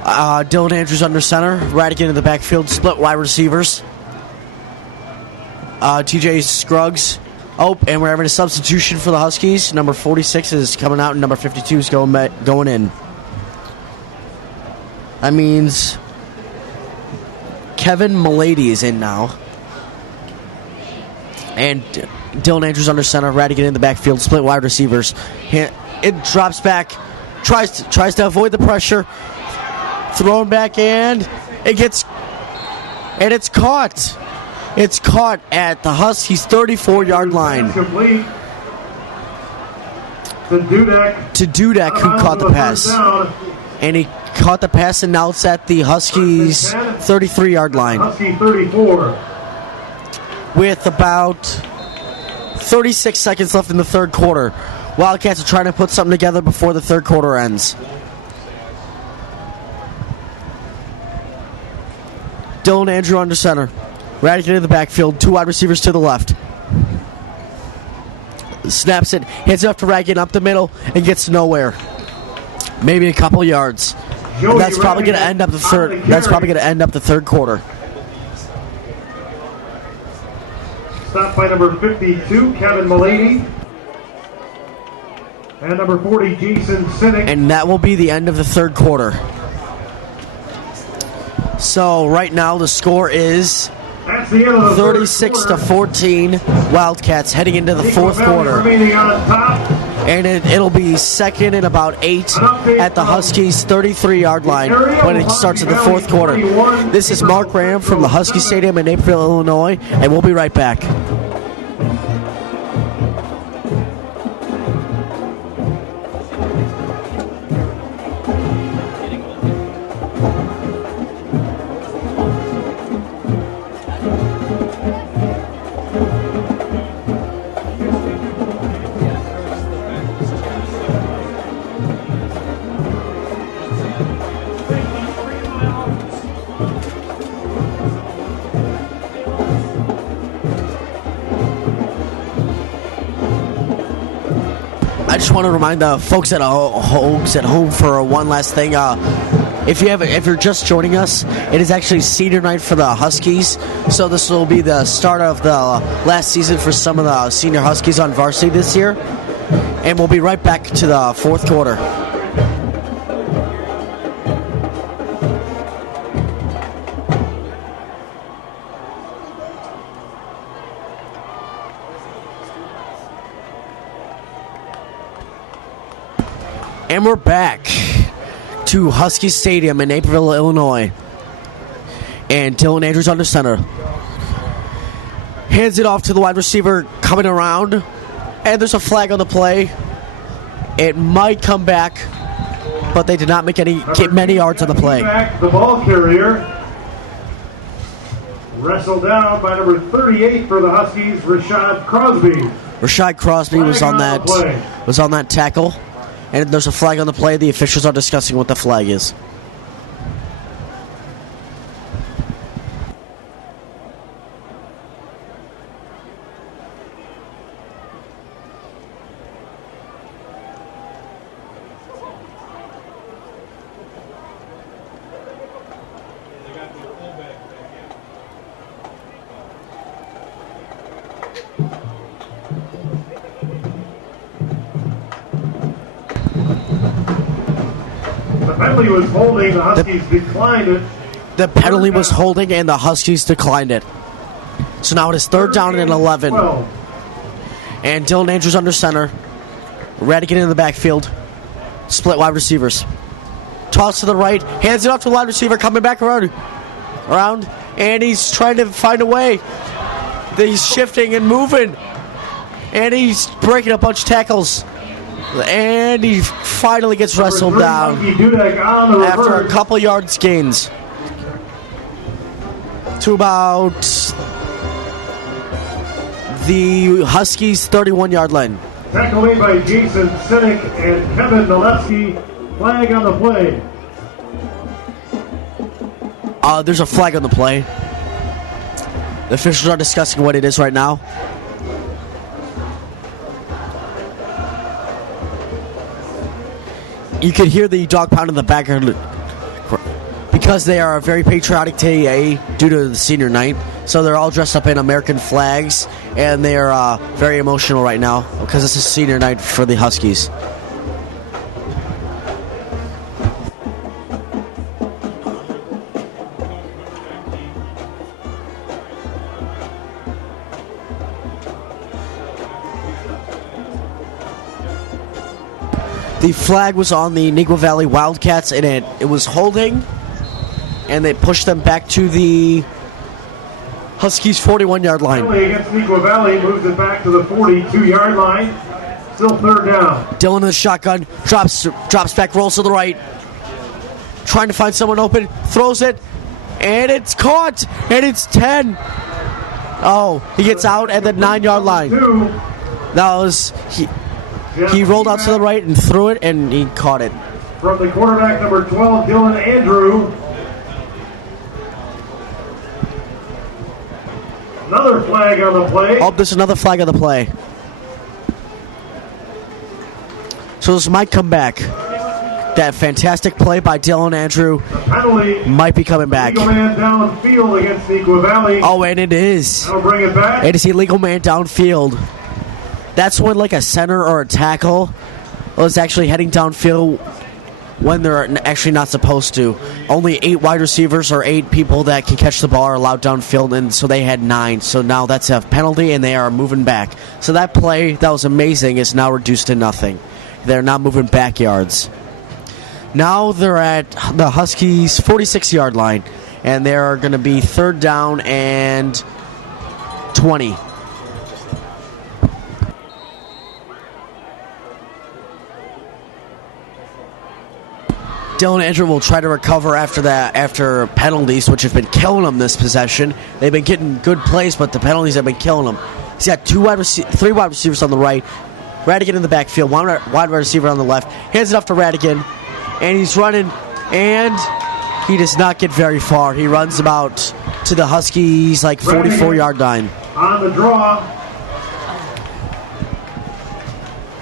Dylan Andrews under center, Radigan in the backfield, split wide receivers. TJ Scruggs. Oh, and we're having a substitution for the Huskies. Number 46 is coming out, and number 52 is going in. That means Kevin Milady is in now. And Dylan Andrews under center, Radigan in the backfield, split wide receivers. It drops back, tries to avoid the pressure, thrown back, and it's caught. It's caught at the Huskies' 34-yard line. Complete to Dudek, who caught the pass. And he caught the pass, and now it's at the Huskies' 33-yard line. Husky 34. With about 36 seconds left in the third quarter. Wildcats are trying to put something together before the third quarter ends. Dylan Andrew under center. Radigan in the backfield, 2 wide receivers to the left. Snaps it, hands it off to Radigan up the middle, and gets nowhere. Maybe a couple yards. And that's probably going to end up the third. That's probably going to end up the third quarter. Stopped by number 52, Kevin Milady. And number 40, Jason Sinek. And that will be the end of the third quarter. So right now the score is That's the end of the 36 to 14. Wildcats heading into the fourth quarter. Remaining on top. And it'll be 2nd and about 8 at the Huskies' 33-yard line when it starts in the fourth quarter. This is Mark Ram from the Husky Stadium in Naperville, Illinois, and we'll be right back. I just want to remind the folks at home for one last thing. If you're just joining us, it is actually senior night for the Huskies. So this will be the start of the last season for some of the senior Huskies on varsity this year. And we'll be right back to the fourth quarter. And we're back to Husky Stadium in Naperville, Illinois. And Dylan Andrews under center. Hands it off to the wide receiver coming around. And there's a flag on the play. It might come back, but they did not get many yards on the play. Back, the ball carrier. Wrestled down by number 38 for the Huskies, Rashad Crosby. Rashad Crosby was on that tackle. And there's a flag on the play. The officials are discussing what the flag is. The penalty was holding, the Huskies declined it. The penalty was holding, and the Huskies declined it. So now it is third down and 11. 12. And Dylan Andrews under center. Radigan in the backfield. Split wide receivers. Toss to the right. Hands it off to the wide receiver. Coming back around. And he's trying to find a way. He's shifting and moving. And he's breaking a bunch of tackles. And he finally gets wrestled down after a couple yards gains to about the Huskies' 31-yard line. Tackle made by Jason Sinek and Kevin Nalewski. Flag on the play. There's a flag on the play. The officials are discussing what it is right now. You can hear the dog pound in the background because they are a very patriotic TAA due to the senior night. So they're all dressed up in American flags, and they're very emotional right now because it's a senior night for the Huskies. The flag was on the Neuqua Valley Wildcats, and it was holding, and they pushed them back to the Huskies' 41-yard line. Against Neuqua Valley, moves it back to the 42-yard line. Still third down. Dylan in the shotgun, drops back, rolls to the right, trying to find someone open, throws it, and it's caught, and it's 10. Oh, he gets out at the 9-yard line. That was... He rolled out to the right and threw it, and he caught it. From the quarterback, number 12, Dylan Andrew. Another flag on the play. Oh, there's another flag on the play. So this might come back. That fantastic play by Dylan Andrew might be coming back. Illegal man downfield against Neuqua Valley. Oh, and it is. That'll bring it back. It is illegal man downfield. That's when like a center or a tackle was actually heading downfield when they're actually not supposed to. Only 8 wide receivers or 8 people that can catch the ball are allowed downfield, and so they had 9. So now that's a penalty, and they are moving back. So that play that was amazing is now reduced to nothing. They're not moving back yards. Now they're at the Huskies' 46-yard line, and they're going to be third down and 20. Dylan Andrew will try to recover after penalties, which have been killing them this possession. They've been getting good plays, but the penalties have been killing them. He's got 3 wide receivers on the right, Radigan in the backfield, 1 wide receiver on the left. Hands it off to Radigan, and he's running, and he does not get very far. He runs about to the Huskies, like 44-yard line. On the draw.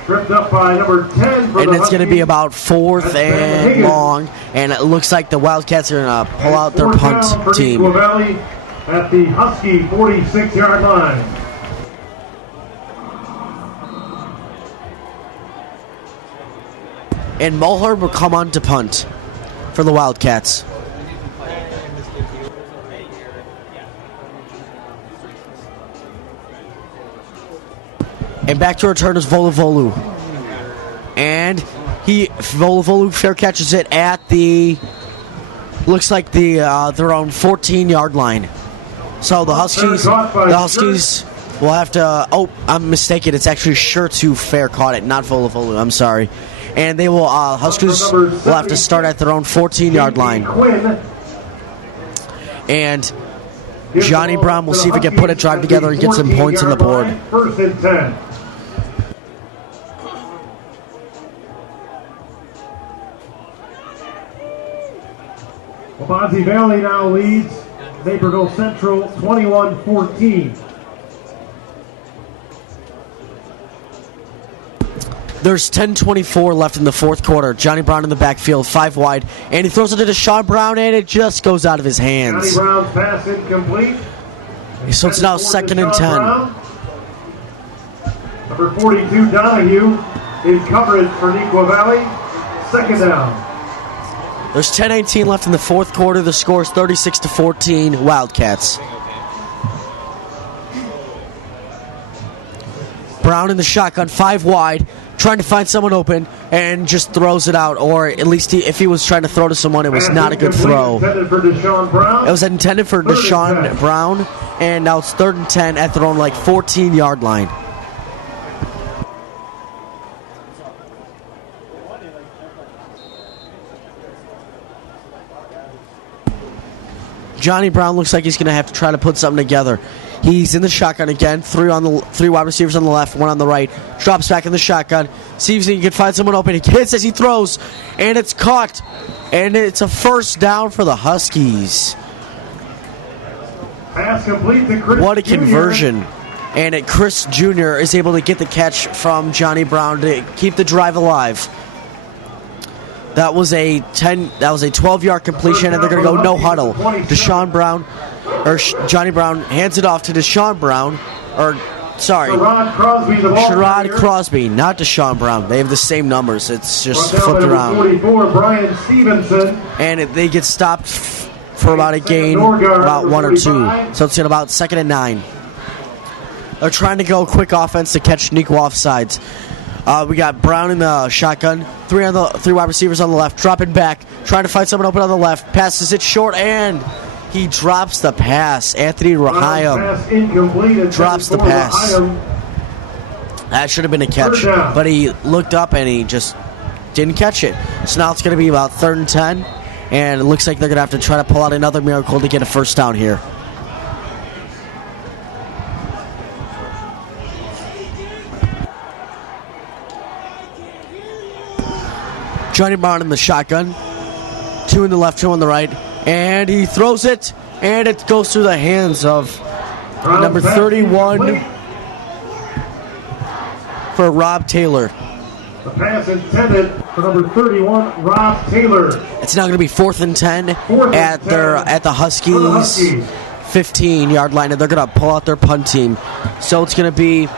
Tripped up by number 10 for and the it's going to be about 4th and long, and it looks like the Wildcats are going to pull out their punt team. Neuqua Valley at the Husky 46-yard line. And Mulhern will come on to punt for the Wildcats. And back to return is Volovolu. And Volovolu fair catches it at the looks like their own 14-yard line. So the Huskies will have to. Oh, I'm mistaken. It's actually sure to fair caught it, not Volevolu. I'm sorry. And they will. Huskies will have to start at their own 14-yard line. And Johnny Brown will see if he can put a drive together and get some points on the board. First and 10. Waubonsee Valley now leads Naperville Central 21-14. There's 10:24 left in the fourth quarter. Johnny Brown in the backfield, 5 wide, and he throws it to Deshaun Brown, and it just goes out of his hands. Johnny Brown's pass incomplete. So it's now 2nd and 10. Brown. Number 42, Donahue, in coverage for Neuqua Valley. 2nd down. There's 10:18 left in the fourth quarter. The score is 36-14, Wildcats. Brown in the shotgun, 5 wide, trying to find someone open, and just throws it out. Or at least if he was trying to throw to someone, it was not a good throw. Intended for Deshaun Brown. It was intended for Deshaun Brown, and now it's 3rd and 10 at their own 14-yard line. Johnny Brown looks like he's going to have to try to put something together. He's in the shotgun again. 3 wide receivers on the left, 1 on the right. Drops back in the shotgun. Sees if he can find someone open. He hits as he throws, and it's caught. And it's a first down for the Huskies. Pass complete to Chris What a Jr. conversion. And Chris Jr. is able to get the catch from Johnny Brown to keep the drive alive. That was a 12-yard completion, and they're going to go no huddle. Johnny Brown hands it off to Deshaun Brown, Sherrod Crosby, not Deshaun Brown. They have the same numbers. It's just flipped around. 44, Brian Stevenson. And they get stopped for about a gain, about 1 or 2. So it's in about 2nd and 9. They're trying to go quick offense to catch Neuqua offsides. We got Brown in the shotgun, 3 wide receivers on the left, dropping back, trying to find someone open on the left, passes it short, and he drops the pass. Anthony Rahayam drops the pass. That should have been a catch, but he looked up and he just didn't catch it. So now it's going to be about 3rd and 10, and it looks like they're going to have to try to pull out another miracle to get a first down here. Johnny Brown in the shotgun, 2 in the left, 2 on the right, and he throws it, and it goes through the hands of number 31 for Rob Taylor. The pass intended for number 31, Rob Taylor. It's now going to be 4th and 10 at the Huskies 15-yard line, and they're going to pull out their punt team. So it's going to be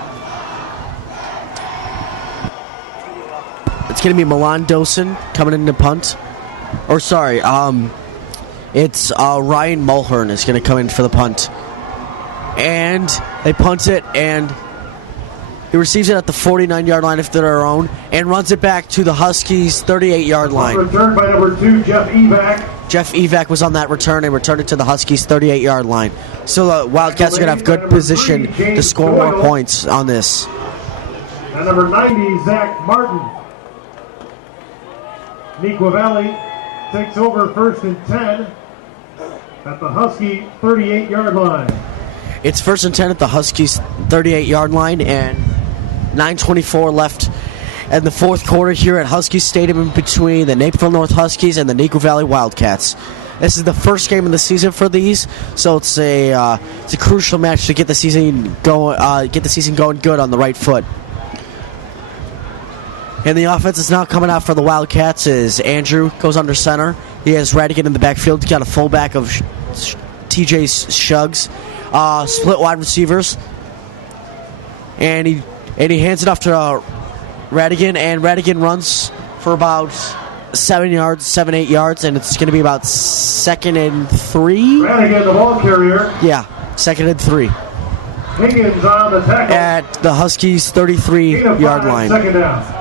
Milan Dosen coming in to punt. Or sorry, it's Ryan Mulhern is going to come in for the punt. And they punt it, and he receives it at the 49-yard line of their own and runs it back to the Huskies' 38-yard line. Returned by number 2, Jeff Evac. Jeff Evac was on that return and returned it to the Huskies' 38-yard line. So the Wildcats are going to have good position to score more points on this. And number 90, Zach Martin. Neuqua Valley takes over 1st and 10 at the Husky 38-yard line. It's 1st and 10 at the Huskies 38-yard line, and 9:24 left in the fourth quarter here at Husky Stadium in between the Naperville North Huskies and the Neuqua Valley Wildcats. This is the first game of the season for these, so it's a crucial match to get the season going good on the right foot. And the offense is now coming out for the Wildcats as Andrew goes under center. He has Radigan in the backfield. He's got a fullback of TJ Shuggs. Split wide receivers. And he hands it off to Radigan, and Radigan runs for about 7 yards, 8 yards, and it's going to be about 2nd and 3. Radigan, the ball carrier. Yeah, 2nd and 3. Higgins on the tackle. At the Huskies' 33-yard line. 2nd down.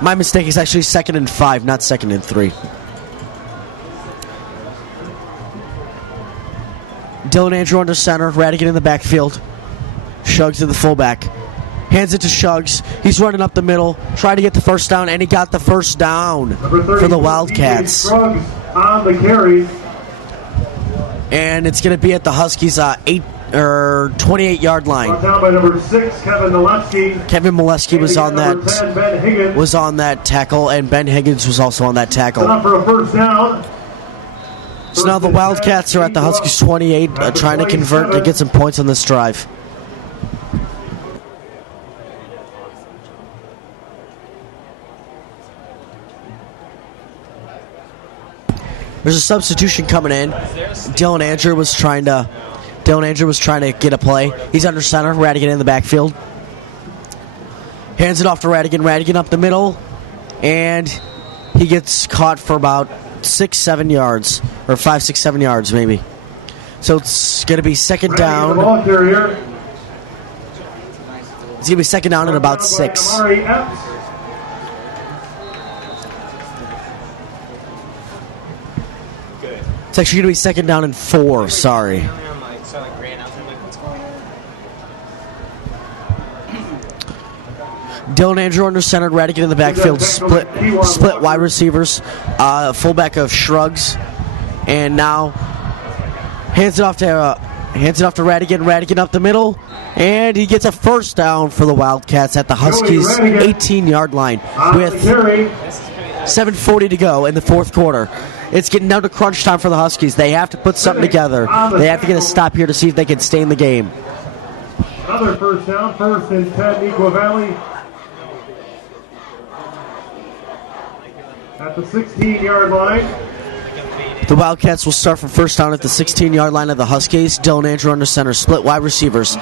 My mistake is actually 2nd and 5, not 2nd and 3. Dylan Andrew under center. Radigan in the backfield. Shugs to the fullback. Hands it to Shugs. He's running up the middle, trying to get the first down, and he got the first down for the Wildcats. Suggs on the carry. And it's going to be at the Huskies' 28-yard line. Brought down by number 6, Kevin Molesky. Kevin Molesky was on Number 10, Ben Higgins. that tackle, and Ben Higgins was also on that tackle. Set up for a first down. So now the Wildcats are at the Huskies' 28, trying to convert to get some points on this drive. There's a substitution coming in. Dylan Andrew was trying to get a play. He's under center. Radigan in the backfield. Hands it off to Radigan. Radigan up the middle, and he gets caught for about 6-7 yards, or 5-6-7 yards maybe. So it's going to be second down. The ball carrier. It's going to be second down at about 6. Amari Epps. It's actually going to be second down and 4. Sorry. Dylan Andrew under center, Radigan in the backfield, split wide receivers, fullback of Shrugs, and now hands it off to Radigan. Radigan up the middle, and he gets a first down for the Wildcats at the Huskies' 18-yard line with 7:40 to go in the fourth quarter. It's getting down to crunch time for the Huskies. They have to put something together. They have to get a stop here to see if they can stay in the game. Another first down, 1st and 10, Neuqua Valley. At the 16-yard line. The Wildcats will start from first down at the 16-yard line of the Huskies. Dylan Andrew under center, split wide receivers.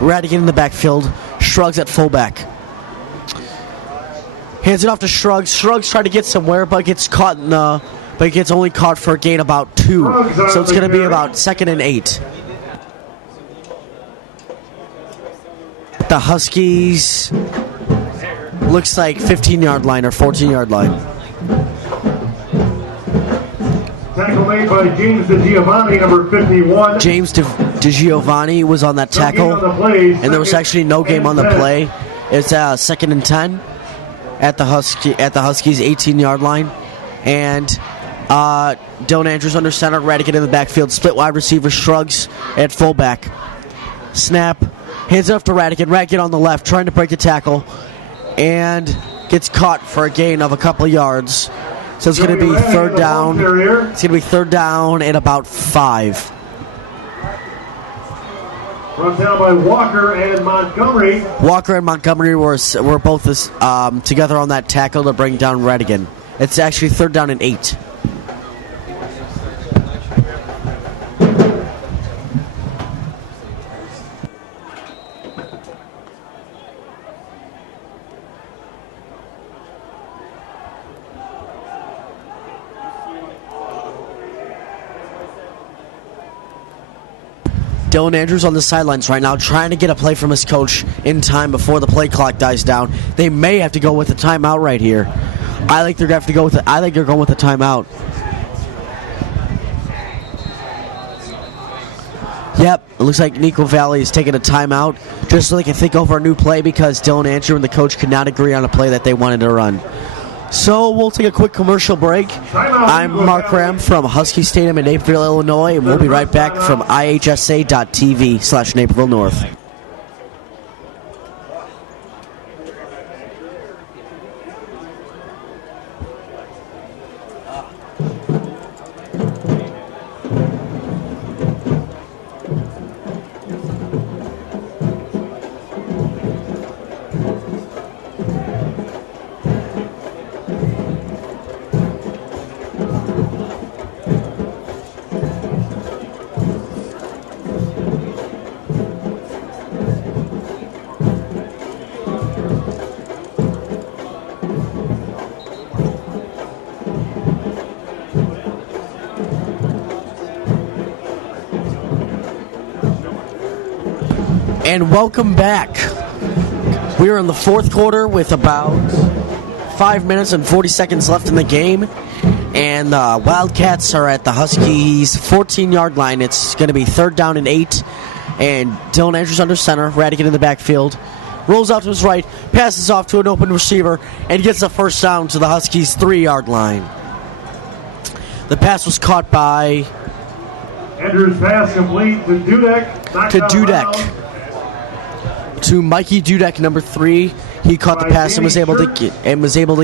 Radigan in the backfield, Shrugs at fullback. Hands it off to Shrugs. Shrugs trying to get somewhere, but gets caught but he gets only caught for a gain about 2. So it's going to be about 2nd and 8. The Huskies looks like 15-yard line or 14-yard line. Tackle made by James DeGiovanni, number 51. James DeGiovanni was on that tackle, and there was actually no game on the play. It's 2nd and 10 at the Huskies' 18-yard line, and Dylan Andrews under center, Radigan in the backfield, split wide receiver, Shrugs at fullback. Snap, hands it off to Radigan. Radigan on the left, trying to break the tackle, and gets caught for a gain of a couple yards. So it's going to be third down. It's going to be third down at about 5. Brought down by Walker and Montgomery. Walker and Montgomery were both together on that tackle to bring down Radigan. It's actually third down and 8. Dylan Andrews on the sidelines right now, trying to get a play from his coach in time before the play clock dies down. They may have to go with a timeout right here. I think they're going to have to go with I think they're going with a timeout. Yep, it looks like Neuqua Valley is taking a timeout just so they can think over a new play because Dylan Andrew and the coach could not agree on a play that they wanted to run. So we'll take a quick commercial break. I'm Mark Ram from Husky Stadium in Naperville, Illinois, and we'll be right back from ihsa.tv/Naperville North. And welcome back. We are in the fourth quarter with about 5 minutes and 40 seconds left in the game. And the Wildcats are at the Huskies 14-yard line. It's going to be 3rd down and 8. And Dylan Andrews under center. Radigan in the backfield. Rolls out to his right. Passes off to an open receiver. And gets the first down to the Huskies 3-yard line. The pass was caught by... Andrews pass complete to Dudek. Knocked To out of Dudek. bounds. To Mikey Dudek, number 3. He caught the pass and was able to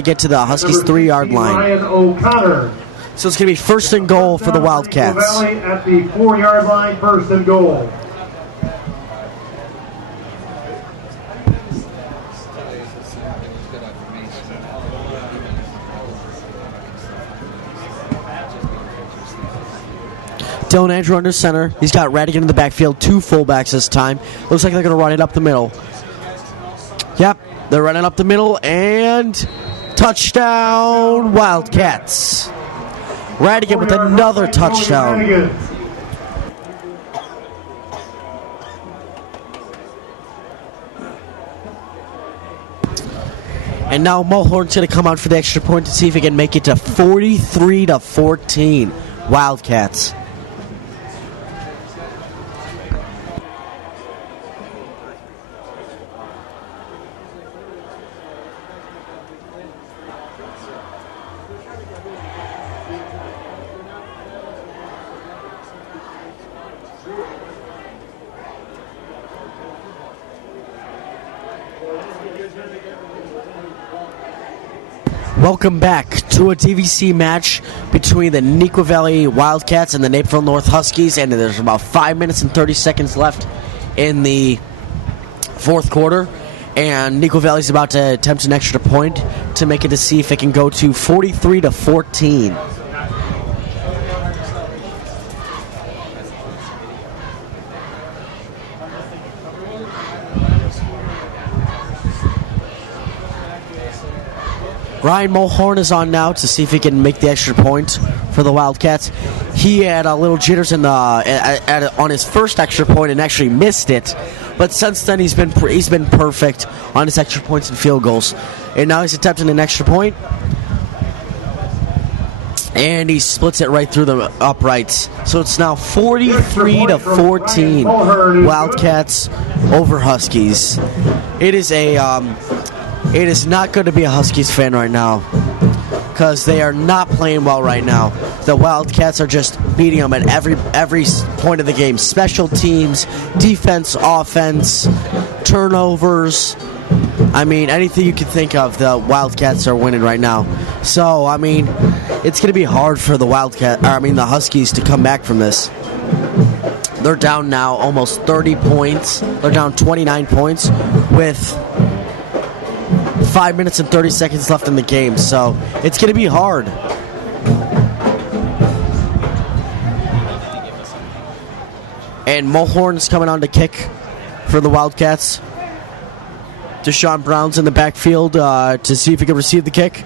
get to the Huskies 3-yard line. Ryan O'Connor. So it's going to be 1st and goal for the Wildcats. Valley at the 4-yard line, 1st and goal. Dylan Andrew under center. He's got Radigan in the backfield. 2 fullbacks this time. Looks like they're going to run it up the middle. Yep, they're running up the middle, and touchdown Wildcats. Radigan with another touchdown. And now Mulhorn's going to come out for the extra point to see if he can make it to 43-14 Wildcats. Welcome back to a DVC match between the Neuqua Valley Wildcats and the Naperville North Huskies, and there's about 5 minutes and 30 seconds left in the 4th quarter, and Neuqua Valley's about to attempt an extra point to make it to see if it can go to 43-14. Ryan Mulhorn is on now to see if he can make the extra point for the Wildcats. He had a little jitters in the on his first extra point and actually missed it, but since then he's been perfect on his extra points and field goals. And now he's attempting an extra point, and he splits it right through the uprights. So it's now 43-14 Wildcats over Huskies. It is not good to be a Huskies fan right now because they are not playing well right now. The Wildcats are just beating them at every point of the game. Special teams, defense, offense, turnovers. I mean, anything you can think of, the Wildcats are winning right now. So, I mean, it's going to be hard for the Huskies to come back from this. They're down now almost 30 points. They're down 29 points with 5 minutes and 30 seconds left in the game, so it's going to be hard. And Mulhorn's coming on to kick for the Wildcats. Deshaun Brown's in the backfield to see if he can receive the kick.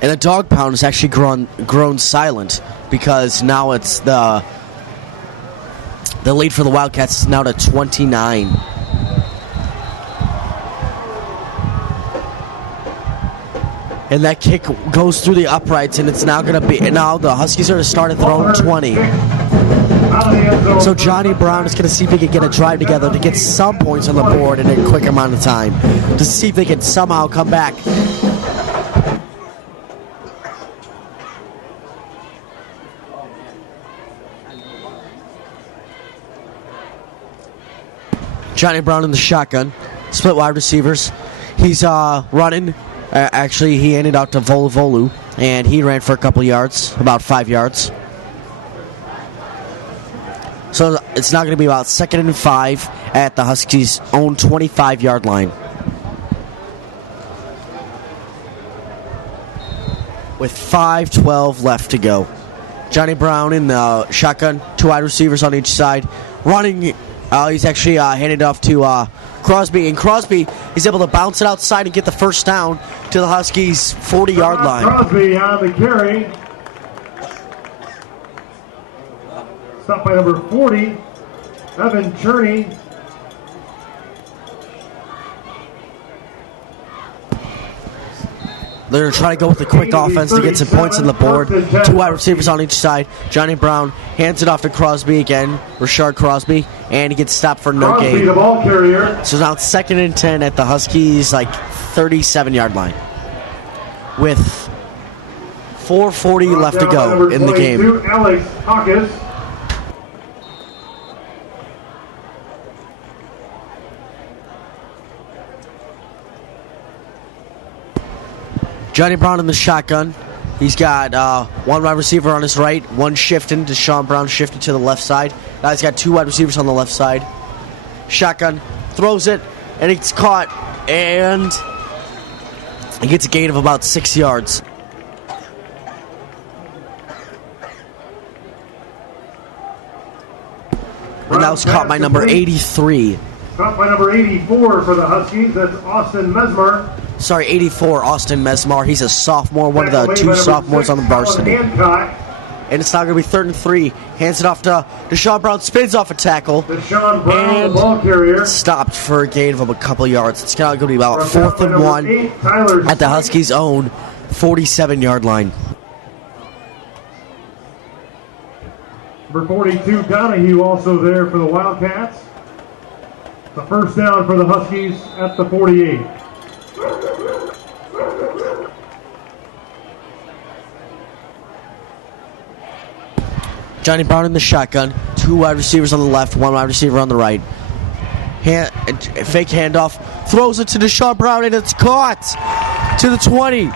And the dog pound has actually grown silent because now it's the lead for the Wildcats is now to 29. And that kick goes through the uprights, and it's now going to be... Now the Huskies are to start at their own 20. So Johnny Brown is going to see if he can get a drive together to get some points on the board in a quick amount of time to see if they can somehow come back. Johnny Brown in the shotgun. Split wide receivers. He's running. Actually, he handed out to Volu, and he ran for a couple yards, about 5 yards. So it's now going to be about 2nd and 5 at the Huskies' own 25-yard line. With 5:12 left to go. Johnny Brown in the shotgun. 2 wide receivers on each side. Running... he's actually handed off to Crosby, and Crosby is able to bounce it outside and get the first down to the Huskies' 40-yard line. Crosby on the carry. Stopped by number 40, Evan Cherney. They're trying to go with a quick offense to get some points on the board. 2 wide receivers on each side. Johnny Brown hands it off to Crosby again, Rashard Crosby, and he gets stopped for no Crosby, gain. the ball carrier. So now it's 2nd and 10 at the Huskies, 37-yard line. With 4:40 left to go in the game. Alex Hawkins. Johnny Brown in the shotgun. He's got 1 wide receiver on his right, 1 shifting. Deshaun Brown shifted to the left side. Now he's got 2 wide receivers on the left side. Shotgun, throws it, and it's caught, and he gets a gain of about 6 yards. And that was caught by number 83. Caught by number 84 for the Huskies. That's Austin Mesmer. Sorry, 84, Austin Mesmar. He's a sophomore, one of the 2 sophomores on the varsity. And it's now going to be 3rd and 3. Hands it off to Deshaun Brown. Spins off a tackle. Deshaun Brown, And the ball carrier. stopped for a gain of a couple yards. It's now going to be about 4th and 1 at the Huskies' own 47-yard line. Number 42, Donahue, also there for the Wildcats. The first down for the Huskies at the 48. Johnny Brown in the shotgun. 2 wide receivers on the left, 1 wide receiver on the right. Fake handoff. Throws it to Deshaun Brown, and it's caught to the 20.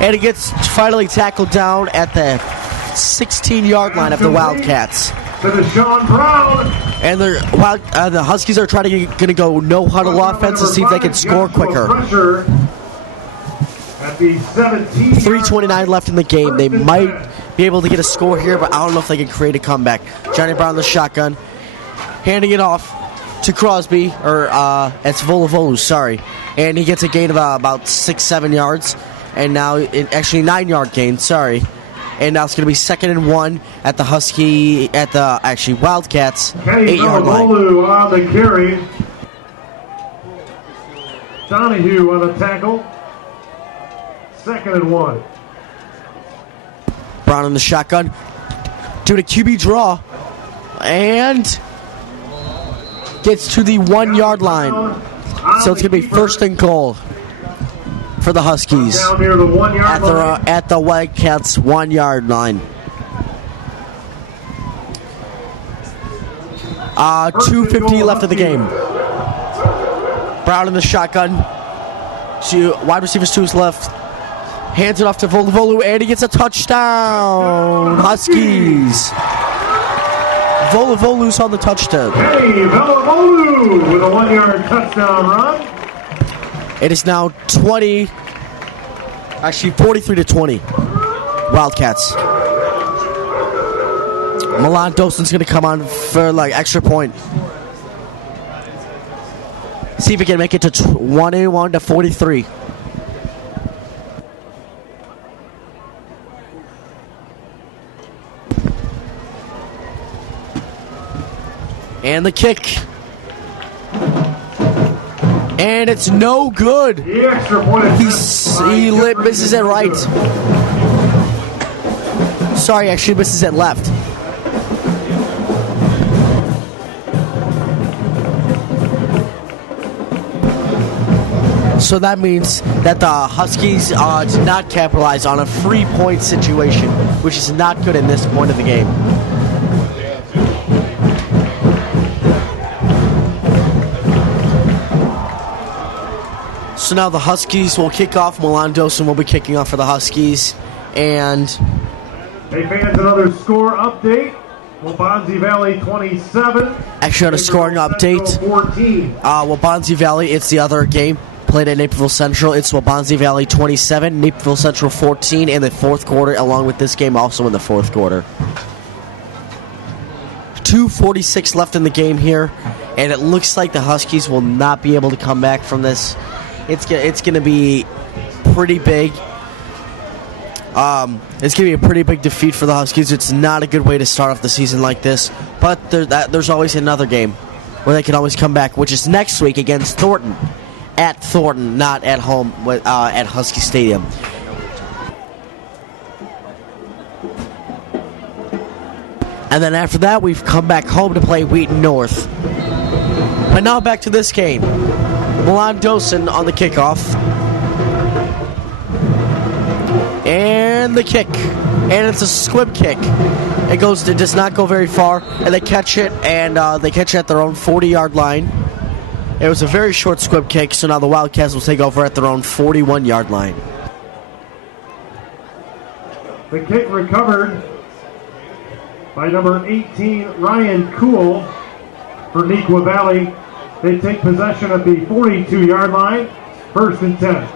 And it gets finally tackled down at the 16-yard line of the Wildcats. To Deshaun Brown. And the Huskies are going to go no-huddle offense to see if they can score quicker. Pressure at the 17. 3:29 left in the game. They might be able to get a score here, but I don't know if they can create a comeback. Johnny Brown in the shotgun, handing it off to Crosby, or it's Volovolu, sorry. And he gets a gain of about 6-7 yards. And now, actually 9-yard gain, sorry. And now it's going to be 2nd and 1 at the Wildcats 8-yard line. Volovolu on the carry. Donahue on the tackle. 2nd and 1. Brown in the shotgun, doing a QB draw, and gets to the 1-yard line. So it's going to be 1st and goal for the Huskies Down near the 1-yard line. at the Wildcats 1-yard line. 2:50 left of the game. Brown in the shotgun. Wide receivers to his left. Hands it off to Volovolu, and he gets a touchdown. Huskies. Volovolu's on the touchdown. Hey, Volovolu with a 1-yard touchdown run. It is now 43-20. Wildcats. Milan Dawson's going to come on for extra point. See if he can make it to 21-43. And the kick. And it's no good. The extra point. He misses it right. Sorry, actually misses it left. So that means that the Huskies did not capitalize on a free point situation, which is not good in this point of the game. So now the Huskies will kick off. Milan Dawson will be kicking off for the Huskies. And Hey fans, another score update. Waubonsie Valley 27. actually on a scoring update, 14. Waubonsie Valley, it's the other game played at Naperville Central. It's Waubonsie Valley 27, Naperville Central 14 in the 4th quarter, along with this game also in the 4th quarter. 2:46 left in the game here, and it looks like the Huskies will not be able to come back from this. It's going to be pretty big. It's going to be a pretty big defeat for the Huskies. It's not a good way to start off the season like this, but there's always another game where they can always come back, which is next week against Thornton. At Thornton, not at home at Husky Stadium. And then after that, we've come back home to play Wheaton North. But now back to this game. Milan Dosen on the kickoff. And the kick. And it's a squib kick. It does not go very far. And they catch it, and they catch it at their own 40-yard line. It was a very short squib kick, so now the Wildcats will take over at their own 41-yard line. The kick recovered by number 18, Ryan Kuhl for Neuqua Valley. They take possession at the 42-yard line, 1st and 10.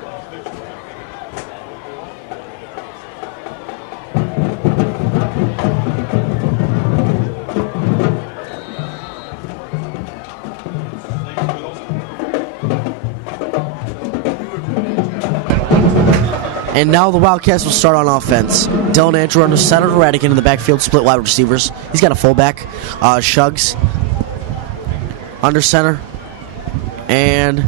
And now the Wildcats will start on offense. Dylan Andrew under center, Radigan in the backfield, split wide receivers. He's got a fullback, Shugs under center. And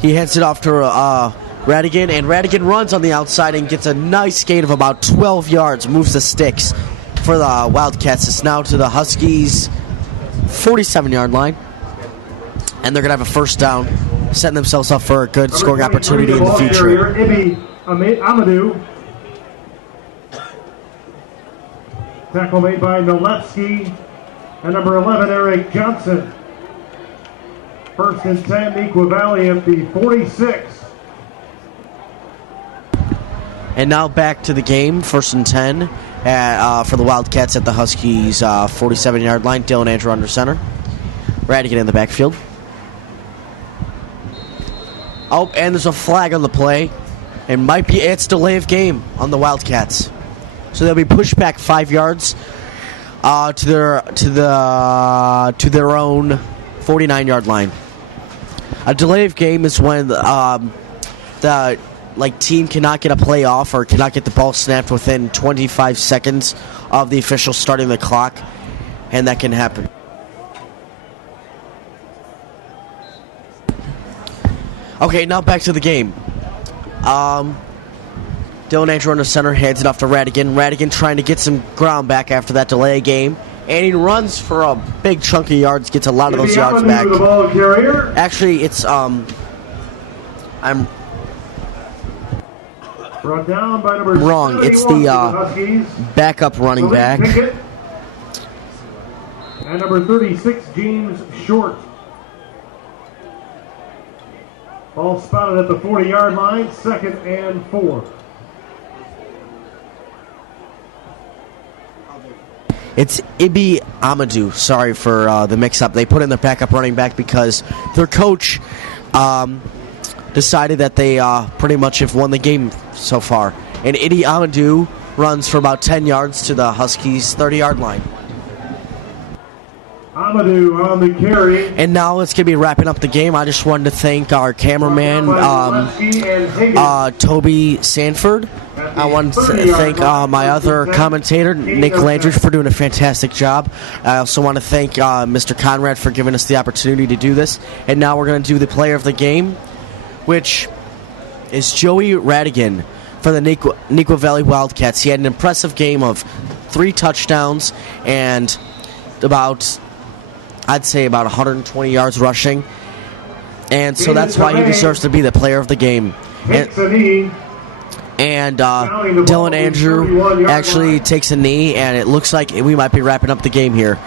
he heads it off to Radigan, and Radigan runs on the outside and gets a nice gain of about 12 yards, moves the sticks for the Wildcats. It's now to the Huskies' 47-yard line. And they're going to have a first down, setting themselves up for a good scoring opportunity in the future. Amadou. Tackle made by Nolewski. And number 11, Eric Johnson. 1st and 10, Neuqua Valley at the 46. And now back to the game, 1st and 10 for the Wildcats at the Huskies' 47-yard line. Dylan Andrew under center. Radigan in the backfield. Oh, and there's a flag on the play. It's delay of game on the Wildcats. So they'll be pushed back 5 yards to their own 49-yard line. A delay of game is when the team cannot get a play off or cannot get the ball snapped within 25 seconds of the official starting the clock, and that can happen. Okay, now back to the game. Dylan Andrew under center, hands it off to Radigan. Radigan trying to get some ground back after that delay game. And he runs for a big chunk of yards, gets a lot of those yards back. Actually, it's, I'm brought down by number wrong. It's the backup running back. And number 36, James Short. Ball spotted at the 40-yard line, 2nd and 4. It's Ibi Amadou. Sorry for the mix-up. They put in their backup running back because their coach decided that they pretty much have won the game so far. And Ibi Amadou runs for about 10 yards to the Huskies' 30-yard line. Amadou on the carry. And now it's going to be wrapping up the game. I just wanted to thank our cameraman, Toby Sanford. I wanted to thank my other commentator, Nick Landry, for doing a fantastic job. I also want to thank Mr. Conrad for giving us the opportunity to do this. And now we're going to do the player of the game, which is Joey Radigan for the Neuqua Valley Wildcats. He had an impressive game of 3 touchdowns and I'd say about 120 yards rushing. And so that's why he deserves to be the player of the game. And Dylan Andrew actually takes a knee, and it looks like we might be wrapping up the game here.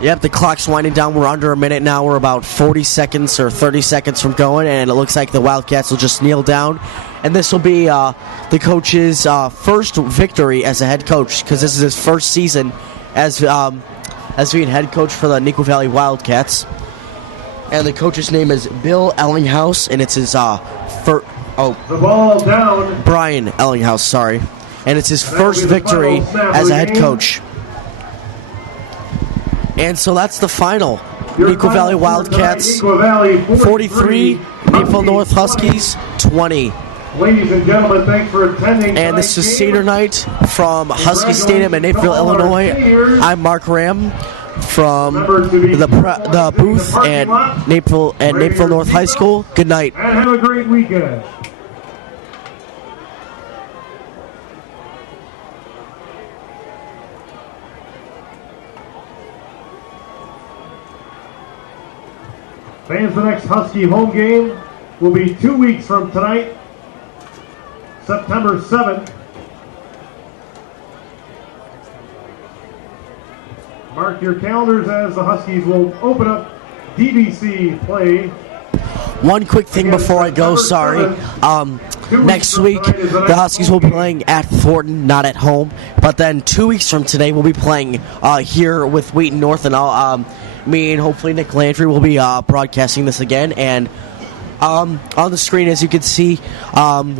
Yep, the clock's winding down. We're under a minute now. We're about 40 seconds or 30 seconds from going, and it looks like the Wildcats will just kneel down. And this will be the coach's first victory as a head coach, because this is his first season as being head coach for the Neuqua Valley Wildcats. And the coach's name is Bill Ellinghaus, and it's his the ball down. Brian Ellinghaus, sorry. And it's his first victory as a head coach. And so that's the final. Neuqua Valley Wildcats 43, Naperville North Huskies 20. Ladies and gentlemen, thanks for attending. And this is Seder night from Husky Stadium in Naperville, Illinois. I'm Mark Ram from the booth at Naperville North High School. Good night. And have a great weekend. Fans, the next Husky home game will be 2 weeks from tonight, September 7th. Mark your calendars as the Huskies will open up DBC play. One quick thing before I go, sorry. Next week, the Huskies will be playing at Thornton, not at home. But then 2 weeks from today, we'll be playing here with Wheaton North, and me and hopefully Nick Landry will be broadcasting this again. And on the screen, as you can see,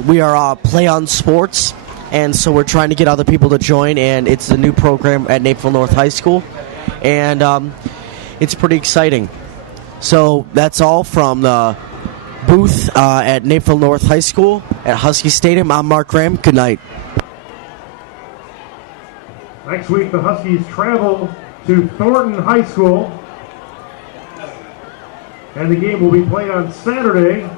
we are Play on Sports, and so we're trying to get other people to join. And it's a new program at Naperville North High School, and it's pretty exciting. So that's all from the booth at Naperville North High School at Husky Stadium. I'm Mark Graham. Good night. Next week, the Huskies travel to Thornton High School, and the game will be played on Saturday,